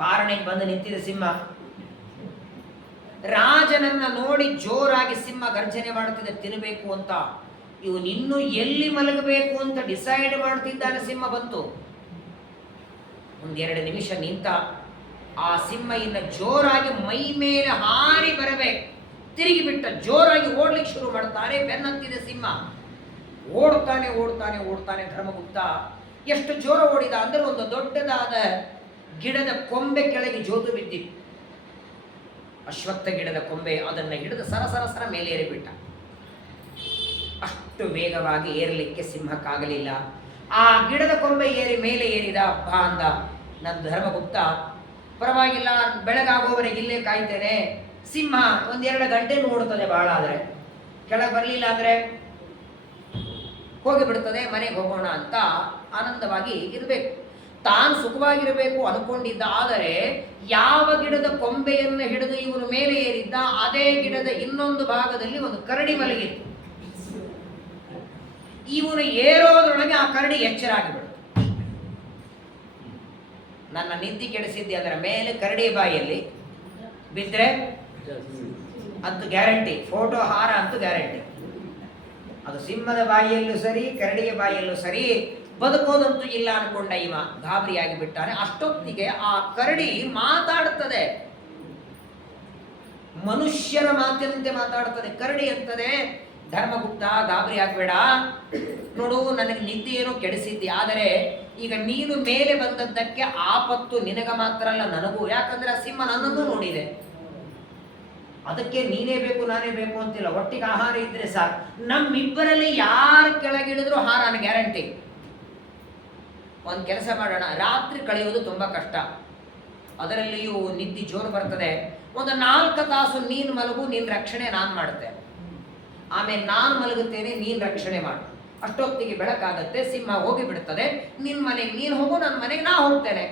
ಪಾರಣೆಗೆ ಬಂದು ನಿಂತಿದೆ ಸಿಂಹ. ರಾಜನನ್ನ ನೋಡಿ ಜೋರಾಗಿ ಸಿಂಹ ಗರ್ಜನೆ ಮಾಡುತ್ತಿದೆ ತಿನ್ನಬೇಕು ಅಂತ. ಇವನು ಇನ್ನೂ ಎಲ್ಲಿ ಮಲಗಬೇಕು ಅಂತ ಡಿಸೈಡ್ ಮಾಡ್ತಿದ್ದಾನೆ. ಸಿಂಹ ಬಂತು, 1-2 ನಿಮಿಷ ನಿಂತ. ಆ ಸಿಂಹ ಇನ್ನು ಜೋರಾಗಿ ಮೈ ಮೇಲೆ ಹಾರಿ ಬರಬೇಕು. ತಿರುಗಿ ಬಿಟ್ಟ, ಜೋರಾಗಿ ಓಡ್ಲಿಕ್ಕೆ ಶುರು ಮಾಡ್ತಾನೆ. ಬೆನ್ನತ್ತಿದೆ ಸಿಂಹ. ಓಡ್ತಾನೆ ಓಡ್ತಾನೆ ಓಡ್ತಾನೆ ಧರ್ಮಗುಪ್ತ. ಎಷ್ಟು ಜೋರ ಓಡಿದ ಅಂದ್ರೆ, ಒಂದು ದೊಡ್ಡದಾದ ಗಿಡದ ಕೊಂಬೆ ಕೆಳಗೆ ಜೋತು ಬಿದ್ದಿತ್ತು. ಅಶ್ವತ್ಥ ಗಿಡದ ಕೊಂಬೆ, ಅದನ್ನು ಹಿಡಿದು ಸರ ಮೇಲೆ ಏರಿಬಿಟ್ಟ. ಅಷ್ಟು ವೇಗವಾಗಿ ಏರಲಿಕ್ಕೆ ಸಿಂಹಕ್ಕಾಗಲಿಲ್ಲ. ಆ ಗಿಡದ ಕೊಂಬೆ ಮೇಲೆ ಏರಿದ. ಅಬ್ಬ ಅಂದ ನನ್ನ ಧರ್ಮಗುಪ್ತ, ಪರವಾಗಿಲ್ಲ, ಬೆಳಗಾಗುವವರೆಗೆ ಇಲ್ಲೇ ಕಾಯ್ತೇನೆ. ಸಿಂಹ 1-2 ಗಂಟೆ ನೋಡ್ತದೆ, ಬಹಳ ಆದರೆ ಕೆಳಗೆ ಬರಲಿಲ್ಲ ಅಂದರೆ ಹೋಗಿಬಿಡ್ತದೆ, ಮನೆಗೆ ಹೋಗೋಣ ಅಂತ ಆನಂದವಾಗಿ ಇರಬೇಕು. ತಾನು ಸುಖವಾಗಿರಬೇಕು ಅನ್ಕೊಂಡಿದ್ದ. ಆದರೆ ಯಾವ ಗಿಡದ ಕೊಂಬೆಯನ್ನು ಹಿಡಿದು ಇವನು ಮೇಲೆ ಏರಿದ್ದ, ಅದೇ ಗಿಡದ ಇನ್ನೊಂದು ಭಾಗದಲ್ಲಿ ಒಂದು ಕರಡಿ ಮಲಗಿತ್ತು. ಇವನು ಏರೋದ್ರೊಳಗೆ ಆ ಕರಡಿ ಎಚ್ಚರ ಆಗಿಬಿಡ್ತು. ನನ್ನ ನಿದ್ದೆ ಕೆಡಿಸಿದ್ದೆ, ಅದರ ಮೇಲೆ ಕರಡಿ ಬಾಯಿಯಲ್ಲಿ ಬಿದ್ದರೆ ಅಂತೂ ಗ್ಯಾರಂಟಿ, ಫೋಟೋ ಹಾರ ಅಂತೂ ಗ್ಯಾರಂಟಿ. ಅದು ಸಿಂಹದ ಬಾಯಿಯಲ್ಲೂ ಸರಿ, ಕರಡಿಯ ಬಾಯಿಯಲ್ಲೂ ಸರಿ, ಬದುಕೋದಂತೂ ಇಲ್ಲ ಅನ್ಕೊಂಡ ಇವ. ಗಾಬರಿಯಾಗಿ ಬಿಟ್ಟಾನೆ. ಅಷ್ಟೊತ್ತಿಗೆ ಆ ಕರಡಿ ಮಾತಾಡ್ತದೆ, ಮನುಷ್ಯರ ಮಾತಿನಂತೆ ಮಾತಾಡ್ತದೆ. ಕರಡಿ ಅಂತದೆ, ಧರ್ಮಗುಪ್ತ ಗಾಬರಿ ಆಗ್ಬೇಡ, ನೋಡು ನನಗೆ ನಿದ್ದೆ ಏನೋ ಕೆಡಿಸಿದ್ದೆ, ಆದರೆ ಈಗ ನೀನು ಮೇಲೆ ಬಂದದ್ದಕ್ಕೆ ಆಪತ್ತು ನಿನಗ ಮಾತ್ರ ಅಲ್ಲ ನನಗೂ. ಯಾಕಂದ್ರೆ ಆ ಸಿಂಹ ನನ್ನನ್ನು ನೋಡಿದೆ, ಅದಕ್ಕೆ ನೀನೇ ಬೇಕು ನಾನೇ ಬೇಕು ಅಂತಿಲ್ಲ, ಒಟ್ಟಿಗೆ ಆಹಾರ ಇದ್ರೆ ಸಾಕು. ನಮ್ಮಿಬ್ಬರಲ್ಲಿ ಯಾರು ಕೆಳಗಿಳಿದ್ರು ಹಾರಾನ ಗ್ಯಾರಂಟಿ. ಒಂದು ಕೆಲಸ ಮಾಡೋಣ, ರಾತ್ರಿ ಕಳೆಯೋದು ತುಂಬ ಕಷ್ಟ, ಅದರಲ್ಲಿಯೂ ನಿದ್ದೆ ಜೋರು ಬರ್ತದೆ. ಒಂದು 4 ತಾಸು ನೀನು ಮಲಗು, ನಿನ್ನ ರಕ್ಷಣೆ ನಾನು ಮಾಡ್ತೇನೆ. ಆಮೇಲೆ ನಾನು ಮಲಗುತ್ತೇನೆ, ನೀನು ರಕ್ಷಣೆ ಮಾಡು. ಅಷ್ಟೊತ್ತಿಗೆ ಬೆಳಕಾಗತ್ತೆ, ಸಿಂಹ ಹೋಗಿ ಬಿಡ್ತದೆ. ನಿನ್ನ ಮನೆಗೆ ನೀನು ಹೋಗು, ನನ್ನ ಮನೆಗೆ ನಾ ಹೋಗ್ತೇನೆ.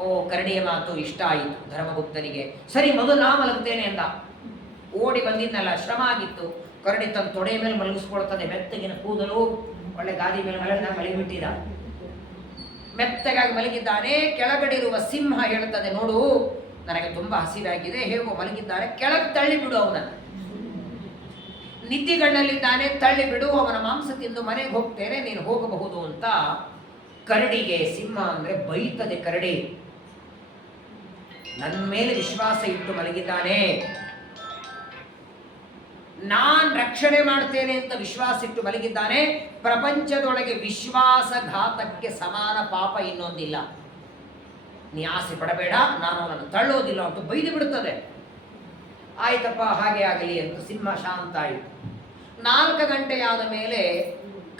ಓ, ಕರಡಿಯ ಮಾತು ಇಷ್ಟ ಆಯಿತು ಧರ್ಮಗುಪ್ತನಿಗೆ. ಸರಿ, ಮೊದಲು ನಾ ಮಲಗುತ್ತೇನೆ ಎಂದ. ಓಡಿ ಬಂದಿದ್ನಲ್ಲ, ಶ್ರಮ ಆಗಿತ್ತು. ಕರಡಿ ತನ್ನ ತೊಡೆಯ ಮೇಲೆ ಮಲಗಿಸ್ಕೊಳ್ತದೆ. ಮೆತ್ತಗಿನ ಕೂದಲು, ಒಳ್ಳೆ ಗಾದಿ ಮೇಲೆ ಮಲಗಿಬಿಟ್ಟಿದ. ಮೆತ್ತಗಾಗಿ ಮಲಗಿದ್ದಾನೆ. ಕೆಳಗಡೆ ಇರುವ ಸಿಂಹ ಹೇಳ್ತದೆ, ನೋಡು ನನಗೆ ತುಂಬಾ ಹಸಿವಾಗಿದೆ, ಹೇಗೋ ಮಲಗಿದ್ದಾನೆ, ಕೆಳಗೆ ತಳ್ಳಿಬಿಡು ಅವನನ್ನು. ನಿದ್ದಿಗಣ್ಣಲ್ಲಿದ್ದಾನೆ, ತಳ್ಳಿಬಿಡು, ಅವನ ಮಾಂಸ ತಿಂದು ಮನೆಗೆ ಹೋಗ್ತೇನೆ, ನೀನು ಹೋಗಬಹುದು ಅಂತ. ಕರಡಿಗೆ, ಸಿಂಹ ಅಂದ್ರೆ ಬೈತದೆ ಕರಡಿ. ನನ್ನ ಮೇಲೆ ವಿಶ್ವಾಸ ಇಟ್ಟು ಮಲಗಿದ್ದಾನೆ, ನಾನ್ ರಕ್ಷಣೆ ಮಾಡ್ತೇನೆ ಅಂತ ವಿಶ್ವಾಸ ಇಟ್ಟು ಮಲಗಿದ್ದಾನೆ. ಪ್ರಪಂಚದೊಳಗೆ ವಿಶ್ವಾಸಘಾತಕ್ಕೆ ಸಮಾನ ಪಾಪ ಇನ್ನೊಂದಿಲ್ಲ. ನೀ ಆಸೆ ಪಡಬೇಡ, ನಾನು ಅವನನ್ನು ತಳ್ಳೋದಿಲ್ಲ ಅಂತ ಬೈದು ಬಿಡುತ್ತದೆ. ಆಯ್ತಪ್ಪ, ಹಾಗೆ ಆಗಲಿ ಅಂತ ಸಿಂಹ ಶಾಂತ ಆಯಿತು. 4 ಗಂಟೆಯಾದ ಮೇಲೆ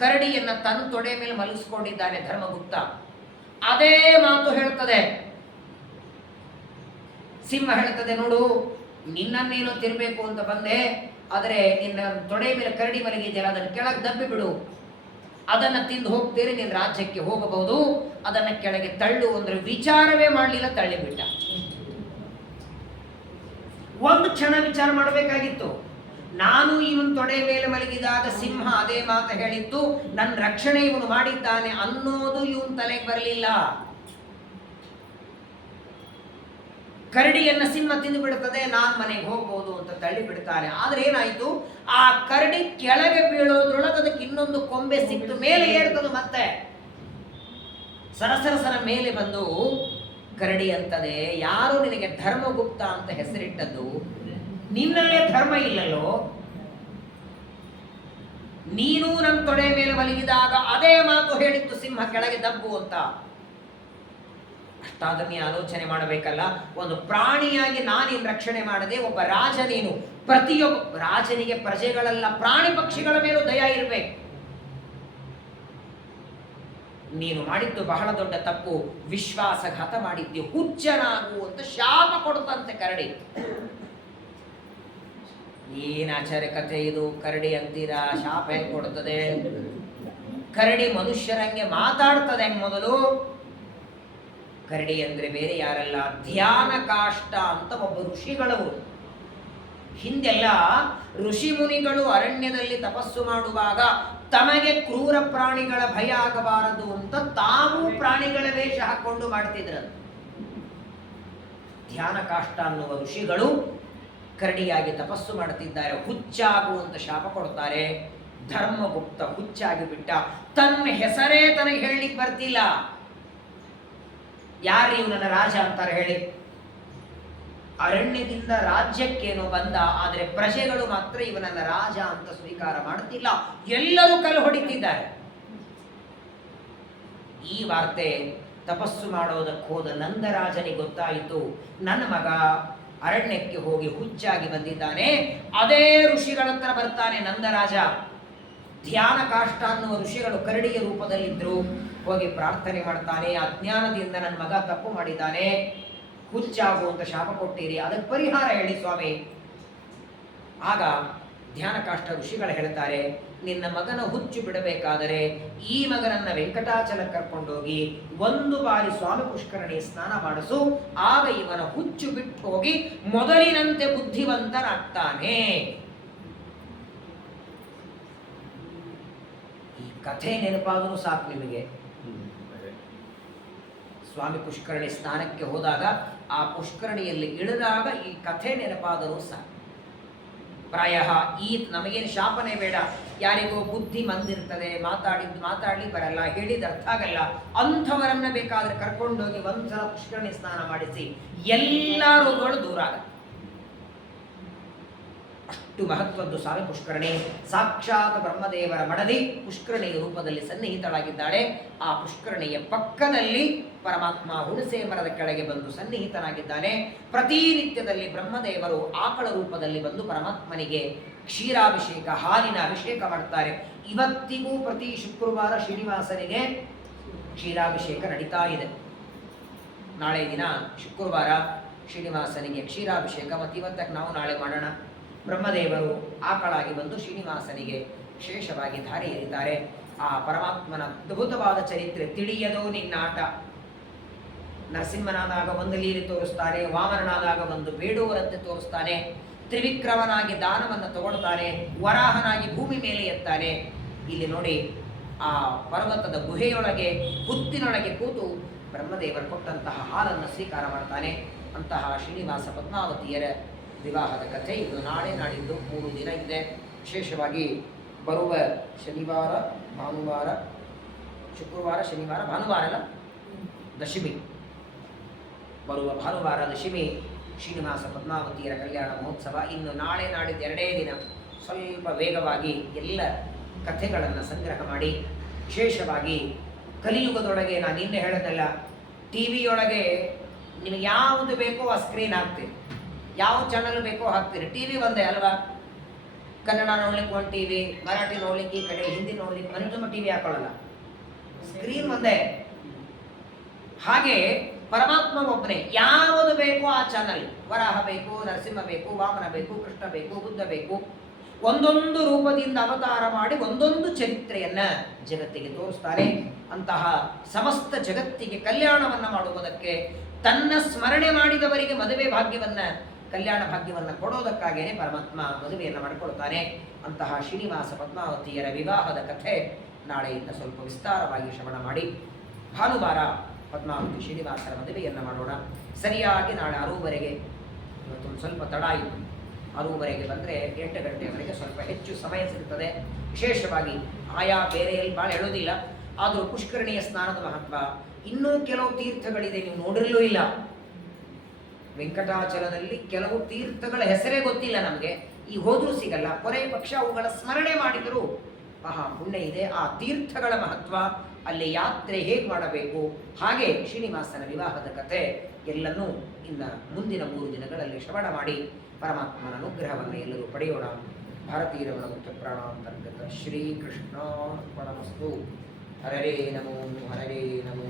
ಕರಡಿಯನ್ನ ತನ್ನ ತೊಡೆ ಮೇಲೆ ಮಲಗಿಸ್ಕೊಂಡಿದ್ದಾನೆ ಧರ್ಮಗುಪ್ತ. ಅದೇ ಮಾತು ಹೇಳ್ತದೆ. ಸಿಂಹ ಹೇಳ್ತದೆ, ನೋಡು, ನಿನ್ನನ್ನೇನೋ ತಿರ್ಬೇಕು ಅಂತ ಬಂದೆ, ಆದರೆ ನಿನ್ನ ತೊಡೆ ಮೇಲೆ ಕರಡಿ ಮಲಗಿದೆಯಲ್ಲ, ಅದನ್ನು ಕೆಳಗೆ ದಬ್ಬಿ ಬಿಡು, ಅದನ್ನು ತಿಂದು ಹೋಗ್ತೀರಿ, ನಿನ್ನ ರಾಜ್ಯಕ್ಕೆ ಹೋಗಬಹುದು, ಅದನ್ನು ಕೆಳಗೆ ತಳ್ಳು ಅಂದ್ರೆ ವಿಚಾರವೇ ಮಾಡಲಿಲ್ಲ, ತಳ್ಳಿಬಿಟ್ಟ. ಒಂದು ಕ್ಷಣ ವಿಚಾರ ಮಾಡಬೇಕಾಗಿತ್ತು. ನಾನು ಇವನ್ ತೊಡೆ ಮೇಲೆ ಮಲಗಿದಾಗ ಸಿಂಹ ಅದೇ ಮಾತು ಹೇಳಿತ್ತು, ನನ್ನ ರಕ್ಷಣೆ ಇವನು ಮಾಡಿದ್ದಾನೆ ಅನ್ನೋದು ಇವನ್ ತಲೆಗೆ ಬರಲಿಲ್ಲ. ಕರಡಿಯನ್ನ ಸಿಂಹ ತಿಂದು ಬಿಡುತ್ತದೆ, ನಾನ್ ಮನೆಗೆ ಹೋಗ್ಬೋದು ಅಂತ ತಳ್ಳಿ ಬಿಡ್ತಾನೆ. ಆದ್ರೆ ಏನಾಯ್ತು, ಆ ಕರಡಿ ಕೆಳಗೆ ಬೀಳೋದ್ರೊಳಗೆ ಅದಕ್ಕೆ ಇನ್ನೊಂದು ಕೊಂಬೆ ಸಿಕ್ತು, ಮೇಲೆ ಏರ್ತದು. ಮತ್ತೆ ಸರಸರಸರ ಮೇಲೆ ಬಂದು ಕರಡಿ ಅಂತದೆ, ಯಾರು ನಿನಗೆ ಧರ್ಮಗುಪ್ತ ಅಂತ ಹೆಸರಿಟ್ಟದ್ದು? ನಿನ್ನಲ್ಲೇ ಧರ್ಮ ಇಲ್ಲಲ್ಲೋ? ನೀನು ನನ್ನ ತೊಡೆ ಮೇಲೆ ಮಲಗಿದಾಗ ಅದೇ ಮಾತು ಹೇಳಿತ್ತು ಸಿಂಹ, ಕೆಳಗೆ ದಬ್ಬು ಅಂತ. ಅಷ್ಟಾದ್ರೂ ನೀ ಆಲೋಚನೆ ಮಾಡಬೇಕಲ್ಲ, ಒಂದು ಪ್ರಾಣಿಯಾಗಿ ನಾನಿನ್ ರಕ್ಷಣೆ ಮಾಡದೆ, ಒಬ್ಬ ರಾಜ ನೀನು. ಪ್ರತಿಯೊಬ್ಬ ರಾಜನಿಗೆ ಪ್ರಜೆಗಳೆಲ್ಲ ಪ್ರಾಣಿ ಪಕ್ಷಿಗಳ ಮೇಲೂ ದಯ ಇರಬೇಕು. ನೀನು ಮಾಡಿದ್ದು ಬಹಳ ದೊಡ್ಡ ತಪ್ಪು, ವಿಶ್ವಾಸಘಾತ ಮಾಡಿದ್ದೆ, ಹುಚ್ಚನಾಗು ಅಂತ ಶಾಪ ಕೊಡುತ್ತಂತೆ ಕರಡಿ. ಏನ್ ಆಚಾರ್ಯ ಕಥೆ ಇದು? ಕರಡಿ ಅಂತೀರಾ, ಶಾಪ ಹೆಂಗ್ ಕೊಡುತ್ತದೆ? ಕರಡಿ ಮನುಷ್ಯರಂಗೆ ಮಾತಾಡ್ತದೆ. ಮೊದಲು ಕರಡಿ ಅಂದ್ರೆ ಬೇರೆ ಯಾರಲ್ಲ, ಧ್ಯಾನ ಕಾಷ್ಟ ಅಂತ ಒಬ್ಬ ಋಷಿಗಳವರು. ಹಿಂದೆಲ್ಲ ಋಷಿ ಮುನಿಗಳು ಅರಣ್ಯದಲ್ಲಿ ತಪಸ್ಸು ಮಾಡುವಾಗ ತಮಗೆ ಕ್ರೂರ ಪ್ರಾಣಿಗಳ ಭಯ ಆಗಬಾರದು ಅಂತ ತಾವು ಪ್ರಾಣಿಗಳ ವೇಷ ಹಾಕೊಂಡು ಮಾಡ್ತಿದ್ರು. ಧ್ಯಾನ ಕಾಷ್ಟ ಅನ್ನುವ ಋಷಿಗಳು ಕರಡಿಯಾಗಿ ತಪಸ್ಸು ಮಾಡುತ್ತಿದ್ದಾರೆ. ಹುಚ್ಚಾಗುವಂತ ಶಾಪ ಕೊಡ್ತಾರೆ. ಧರ್ಮಗುಪ್ತ ಹುಚ್ಚಾಗಿ ಬಿಟ್ಟ. ತನ್ನ ಹೆಸರೇ ತನಗೆ ಹೇಳಲಿಕ್ಕೆ ಬರ್ತಿಲ್ಲ. ಯಾರು ಇವನನ್ನ ರಾಜ ಅಂತಾರೆ ಹೇಳಿ? ಅರಣ್ಯದಿಂದ ರಾಜ್ಯಕ್ಕೇನೋ ಬಂದ, ಆದರೆ ಪ್ರಜೆಗಳು ಮಾತ್ರ ಇವನನ್ನ ರಾಜ ಅಂತ ಸ್ವೀಕಾರ ಮಾಡುತ್ತಿಲ್ಲ. ಎಲ್ಲರೂ ಕಲ್ಲು ಹೊಡಿತಿದ್ದಾರೆ. ಈ ವಾರ್ತೆ ತಪಸ್ಸು ಮಾಡೋದಕ್ಕೆ ಹೋದ ನಂದರಾಜನಿಗೆ ಗೊತ್ತಾಯಿತು, ನನ್ನ ಮಗ ಅರಣ್ಯಕ್ಕೆ ಹೋಗಿ ಹುಚ್ಚಾಗಿ ಬಂದಿದ್ದಾನೆ. ಅದೇ ಋಷಿಗಳ ಹತ್ರ ಬರ್ತಾನೆ ನಂದರಾಜ. ಧ್ಯಾನ ಕಾಷ್ಟ ಅನ್ನುವ ಋಷಿಗಳು ಕರಡಿಯ ರೂಪದಲ್ಲಿದ್ರು. ಹೋಗಿ ಪ್ರಾರ್ಥನೆ ಮಾಡ್ತಾನೆ, ಅಜ್ಞಾನದಿಂದ ನನ್ನ ಮಗ ತಪ್ಪು ಮಾಡಿದ್ದಾನೆ, ಹುಚ್ಚಾಗುವಂತ ಶಾಪ ಕೊಟ್ಟಿರಿ, ಅದಕ್ಕೆ ಪರಿಹಾರ ಹೇಳಿ ಸ್ವಾಮಿ. ಆಗ ಧ್ಯಾನ ಕಾಷ್ಟ ಋಷಿಗಳು ಹೇಳ್ತಾರೆ, ನಿನ್ನ ಮಗನ ಹುಚ್ಚು ಬಿಡಬೇಕಾದರೆ ಈ ಮಗನನ್ನ ವೆಂಕಟಾಚಲಕ್ಕೆ ಕರ್ಕೊಂಡೋಗಿ 1 ಬಾರಿ ಸ್ವಾಮಿ ಪುಷ್ಕರಣಿ ಸ್ನಾನ ಮಾಡಿಸು, ಆಗ ಇವನ ಹುಚ್ಚು ಬಿಟ್ಟು ಹೋಗಿ ಮೊದಲಿನಂತೆ ಬುದ್ಧಿವಂತನಾಗ್ತಾನೆ. ಈ ಕಥೆ ನೆನಪಾದರೂ ಸಾಕು ನಿಮಗೆ. ಸ್ವಾಮಿ ಪುಷ್ಕರಣಿ ಸ್ನಾನಕ್ಕೆ ಹೋದಾಗ ಆ ಪುಷ್ಕರಣಿಯಲ್ಲಿ ಇಳಿದಾಗ ಈ ಕಥೆ ನೆನಪಾದರೂ ಸಾಕು. ಪ್ರಾಯ ಈ ನಮಗೇನು ಶಾಪನೆ ಬೇಡ, ಯಾರಿಗೋ ಬುದ್ಧಿ ಮಂದಿರ್ತದೆ, ಮಾತಾಡ್ಲಿ ಬರಲ್ಲ, ಹೇಳಿದ ಅರ್ಥ ಆಗಲ್ಲ, ಅಂಥವರನ್ನ ಬೇಕಾದ್ರೆ ಕರ್ಕೊಂಡೋಗಿ 1 ಸಲ ಪುಷ್ಕರಣಿ ಸ್ನಾನ ಮಾಡಿಸಿ ಎಲ್ಲ ರೋಗಗಳು ದೂರ ಆಗುತ್ತೆ. ಅಷ್ಟು ಮಹತ್ವದ್ದು ಸ್ವಾಮಿ ಪುಷ್ಕರಣಿ. ಸಾಕ್ಷಾತ್ ಬ್ರಹ್ಮದೇವರ ಮಡದಿ ಪುಷ್ಕರಣಿಯ ರೂಪದಲ್ಲಿ ಸನ್ನಿಹಿತಳಾಗಿದ್ದಾಳೆ. ಆ ಪುಷ್ಕರಣಿಯ ಪಕ್ಕದಲ್ಲಿ ಪರಮಾತ್ಮ ಹುಣಸೆ ಮರದ ಕೆಳಗೆ ಬಂದು ಸನ್ನಿಹಿತನಾಗಿದ್ದಾನೆ. ಪ್ರತಿನಿತ್ಯದಲ್ಲಿ ಬ್ರಹ್ಮದೇವರು ಆಕಳ ರೂಪದಲ್ಲಿ ಬಂದು ಪರಮಾತ್ಮನಿಗೆ ಕ್ಷೀರಾಭಿಷೇಕ, ಹಾಲಿನ ಅಭಿಷೇಕ ಮಾಡ್ತಾರೆ. ಇವತ್ತಿಗೂ ಪ್ರತಿ ಶುಕ್ರವಾರ ಶ್ರೀನಿವಾಸನಿಗೆ ಕ್ಷೀರಾಭಿಷೇಕ ನಡೀತಾ ಇದೆ. ನಾಳೆ ದಿನ ಶುಕ್ರವಾರ ಶ್ರೀನಿವಾಸನಿಗೆ ಕ್ಷೀರಾಭಿಷೇಕ, ಮತ್ತು ಇವತ್ತಕ್ಕೆ ನಾವು ನಾಳೆ ಮಾಡೋಣ. ಬ್ರಹ್ಮದೇವರು ಆಕಳಾಗಿ ಬಂದು ಶ್ರೀನಿವಾಸನಿಗೆ ವಿಶೇಷವಾಗಿ ಧಾರೆ ಎರಿತಾರೆ. ಆ ಪರಮಾತ್ಮನ ಅದ್ಭುತವಾದ ಚರಿತ್ರೆ ತಿಳಿಯದೋ ನಿನ್ನಾಟ. ನರಸಿಂಹನಾದಾಗ ಒಂದು ಲೀಲೆ ತೋರಿಸ್ತಾನೆ, ವಾಮನನಾದಾಗ ಒಂದು ಬೇಡುವರಂತೆ ತೋರಿಸ್ತಾನೆ, ತ್ರಿವಿಕ್ರಮನಾಗಿ ದಾನವನ್ನು ತಗೊಳ್ತಾನೆ, ವರಾಹನಾಗಿ ಭೂಮಿ ಮೇಲೆ ಎತ್ತಾನೆ. ಇಲ್ಲಿ ನೋಡಿ, ಆ ಪರ್ವತದ ಗುಹೆಯೊಳಗೆ ಹುತ್ತಿನೊಳಗೆ ಕೂತು ಬ್ರಹ್ಮದೇವರು ಕೊಟ್ಟಂತಹ ಹಾಲನ್ನು ಸ್ವೀಕಾರ ಮಾಡ್ತಾನೆ. ಅಂತಹ ಶ್ರೀನಿವಾಸ ಪದ್ಮಾವತಿಯರ ವಿವಾಹದ ಕಥೆ ಇದು. ನಾಳೆ ನಾಡಿದ್ದು 3 ದಿನ ಇದೆ. ವಿಶೇಷವಾಗಿ ಬರುವ ಶನಿವಾರ, ಭಾನುವಾರ, ಶುಕ್ರವಾರ, ಶನಿವಾರ, ಭಾನುವಾರ ಅಲ್ಲ, ದಶಮಿ ಬರುವ ಭಾನುವಾರ ದಶಮಿ ಶ್ರೀನಿವಾಸ ಪದ್ಮಾವತಿಯರ ಕಲ್ಯಾಣ ಮಹೋತ್ಸವ. ಇನ್ನು ನಾಳೆ ನಾಡಿದ್ದು 2 ದಿನ ಸ್ವಲ್ಪ ವೇಗವಾಗಿ ಎಲ್ಲ ಕಥೆಗಳನ್ನು ಸಂಗ್ರಹ ಮಾಡಿ, ವಿಶೇಷವಾಗಿ ಕಲಿಯುಗದೊಳಗೆ ನಾನು ನಿನ್ನೆ ಹೇಳೋದಲ್ಲ, ಟಿ ವಿಯೊಳಗೆ ನಿಮಗೆ ಯಾವುದು ಬೇಕೋ ಆ ಸ್ಕ್ರೀನ್ ಹಾಕ್ತೀರಿ, ಯಾವ ಚಾನಲ್ ಬೇಕೋ ಹಾಕ್ತೀರಿ. ಟಿ ವಿ ಒಂದೇ ಅಲ್ವಾ? ಕನ್ನಡ ನೋಡ್ಲಿಕ್ಕೆ ಒಂದು ಟಿ ವಿ, ಮರಾಠಿ ನೋಡ್ಲಿಕ್ಕೆ ಈ ಕಡೆ, ಹಿಂದಿ ನೋಡ್ಲಿಕ್ಕೆ ಮನೆ ತುಂಬ ಟಿ ವಿ ಹಾಕೊಳ್ಳಲ್ಲ, ಸ್ಕ್ರೀನ್ ಒಂದೇ. ಹಾಗೆ ಪರಮಾತ್ಮ ಒಬ್ಬನೇ, ಯಾವುದು ಬೇಕೋ ಆ ಚಾನಲ್, ವರಾಹ ಬೇಕು, ನರಸಿಂಹ ಬೇಕು, ವಾಮನ ಬೇಕು, ಕೃಷ್ಣ ಬೇಕು, ಬುದ್ಧ ಬೇಕು, ಒಂದೊಂದು ರೂಪದಿಂದ ಅವತಾರ ಮಾಡಿ ಒಂದೊಂದು ಚರಿತ್ರೆಯನ್ನ ಜಗತ್ತಿಗೆ ತೋರಿಸ್ತಾರೆ. ಅಂತಹ ಸಮಸ್ತ ಜಗತ್ತಿಗೆ ಕಲ್ಯಾಣವನ್ನ ಮಾಡುವುದಕ್ಕೆ, ತನ್ನ ಸ್ಮರಣೆ ಮಾಡಿದವರಿಗೆ ಮದುವೆ ಭಾಗ್ಯವನ್ನ, ಕಲ್ಯಾಣ ಭಾಗ್ಯವನ್ನ ಕೊಡೋದಕ್ಕಾಗೇನೆ ಪರಮಾತ್ಮ ಮದುವೆಯನ್ನು ಮಾಡಿಕೊಡ್ತಾನೆ. ಅಂತಹ ಶ್ರೀನಿವಾಸ ಪದ್ಮಾವತಿಯರ ವಿವಾಹದ ಕಥೆ ನಾಳೆಯಿಂದ ಸ್ವಲ್ಪ ವಿಸ್ತಾರವಾಗಿ ಶ್ರವಣ ಮಾಡಿ, ಭಾನುವಾರ ಪದ್ಮಾವತಿ ಶ್ರೀನಿವಾಸರ ಮದುವೆಯನ್ನು ಮಾಡೋಣ. ಸರಿಯಾಗಿ ನಾಳೆ 6:30, ಇವತ್ತೊಂದು ಸ್ವಲ್ಪ ತಡ ಆಯಿತು, 6:30 ಬಂದರೆ 8 ಗಂಟೆಯವರೆಗೆ ಸ್ವಲ್ಪ ಹೆಚ್ಚು ಸಮಯ ಸಿಗುತ್ತದೆ. ವಿಶೇಷವಾಗಿ ಆಯಾ ಬೇರೆ ಎಲ್ಲಿ ಭಾಳ ಹೇಳೋದಿಲ್ಲ, ಆದರೂ ಪುಷ್ಕರಣಿಯ ಸ್ನಾನದ ಮಹತ್ವ. ಇನ್ನೂ ಕೆಲವು ತೀರ್ಥಗಳಿದೆ, ನೀವು ನೋಡಿರಲೂ ಇಲ್ಲ. ವೆಂಕಟಾಚಲದಲ್ಲಿ ಕೆಲವು ತೀರ್ಥಗಳ ಹೆಸರೇ ಗೊತ್ತಿಲ್ಲ ನಮಗೆ, ಈ ಹೋದರೂ ಸಿಗಲ್ಲ. ಕೊನೆಯ ಪಕ್ಷ ಅವುಗಳ ಸ್ಮರಣೆ ಮಾಡಿದರೂ ಮಹಾ ಪುಣ್ಯ ಇದೆ. ಆ ತೀರ್ಥಗಳ ಮಹತ್ವ, ಅಲ್ಲಿ ಯಾತ್ರೆ ಹೇಗೆ ಮಾಡಬೇಕು, ಹಾಗೆ ಶ್ರೀನಿವಾಸನ ವಿವಾಹದ ಕಥೆ ಎಲ್ಲನೂ ಇನ್ನು ಮುಂದಿನ 3 ದಿನಗಳಲ್ಲಿ ಶ್ರವಣ ಮಾಡಿ ಪರಮಾತ್ಮನ ಅನುಗ್ರಹವನ್ನು ಎಲ್ಲರೂ ಪಡೆಯೋಣ. ಭಾರತೀಯ ಮುಖ್ಯ ಪ್ರಾಣಾಂತರ್ಗತ ಶ್ರೀಕೃಷ್ಣ ಪರಮಸ್ತು. ಹರರೇ ನಮೋ ಹರರೇ ನಮೋ.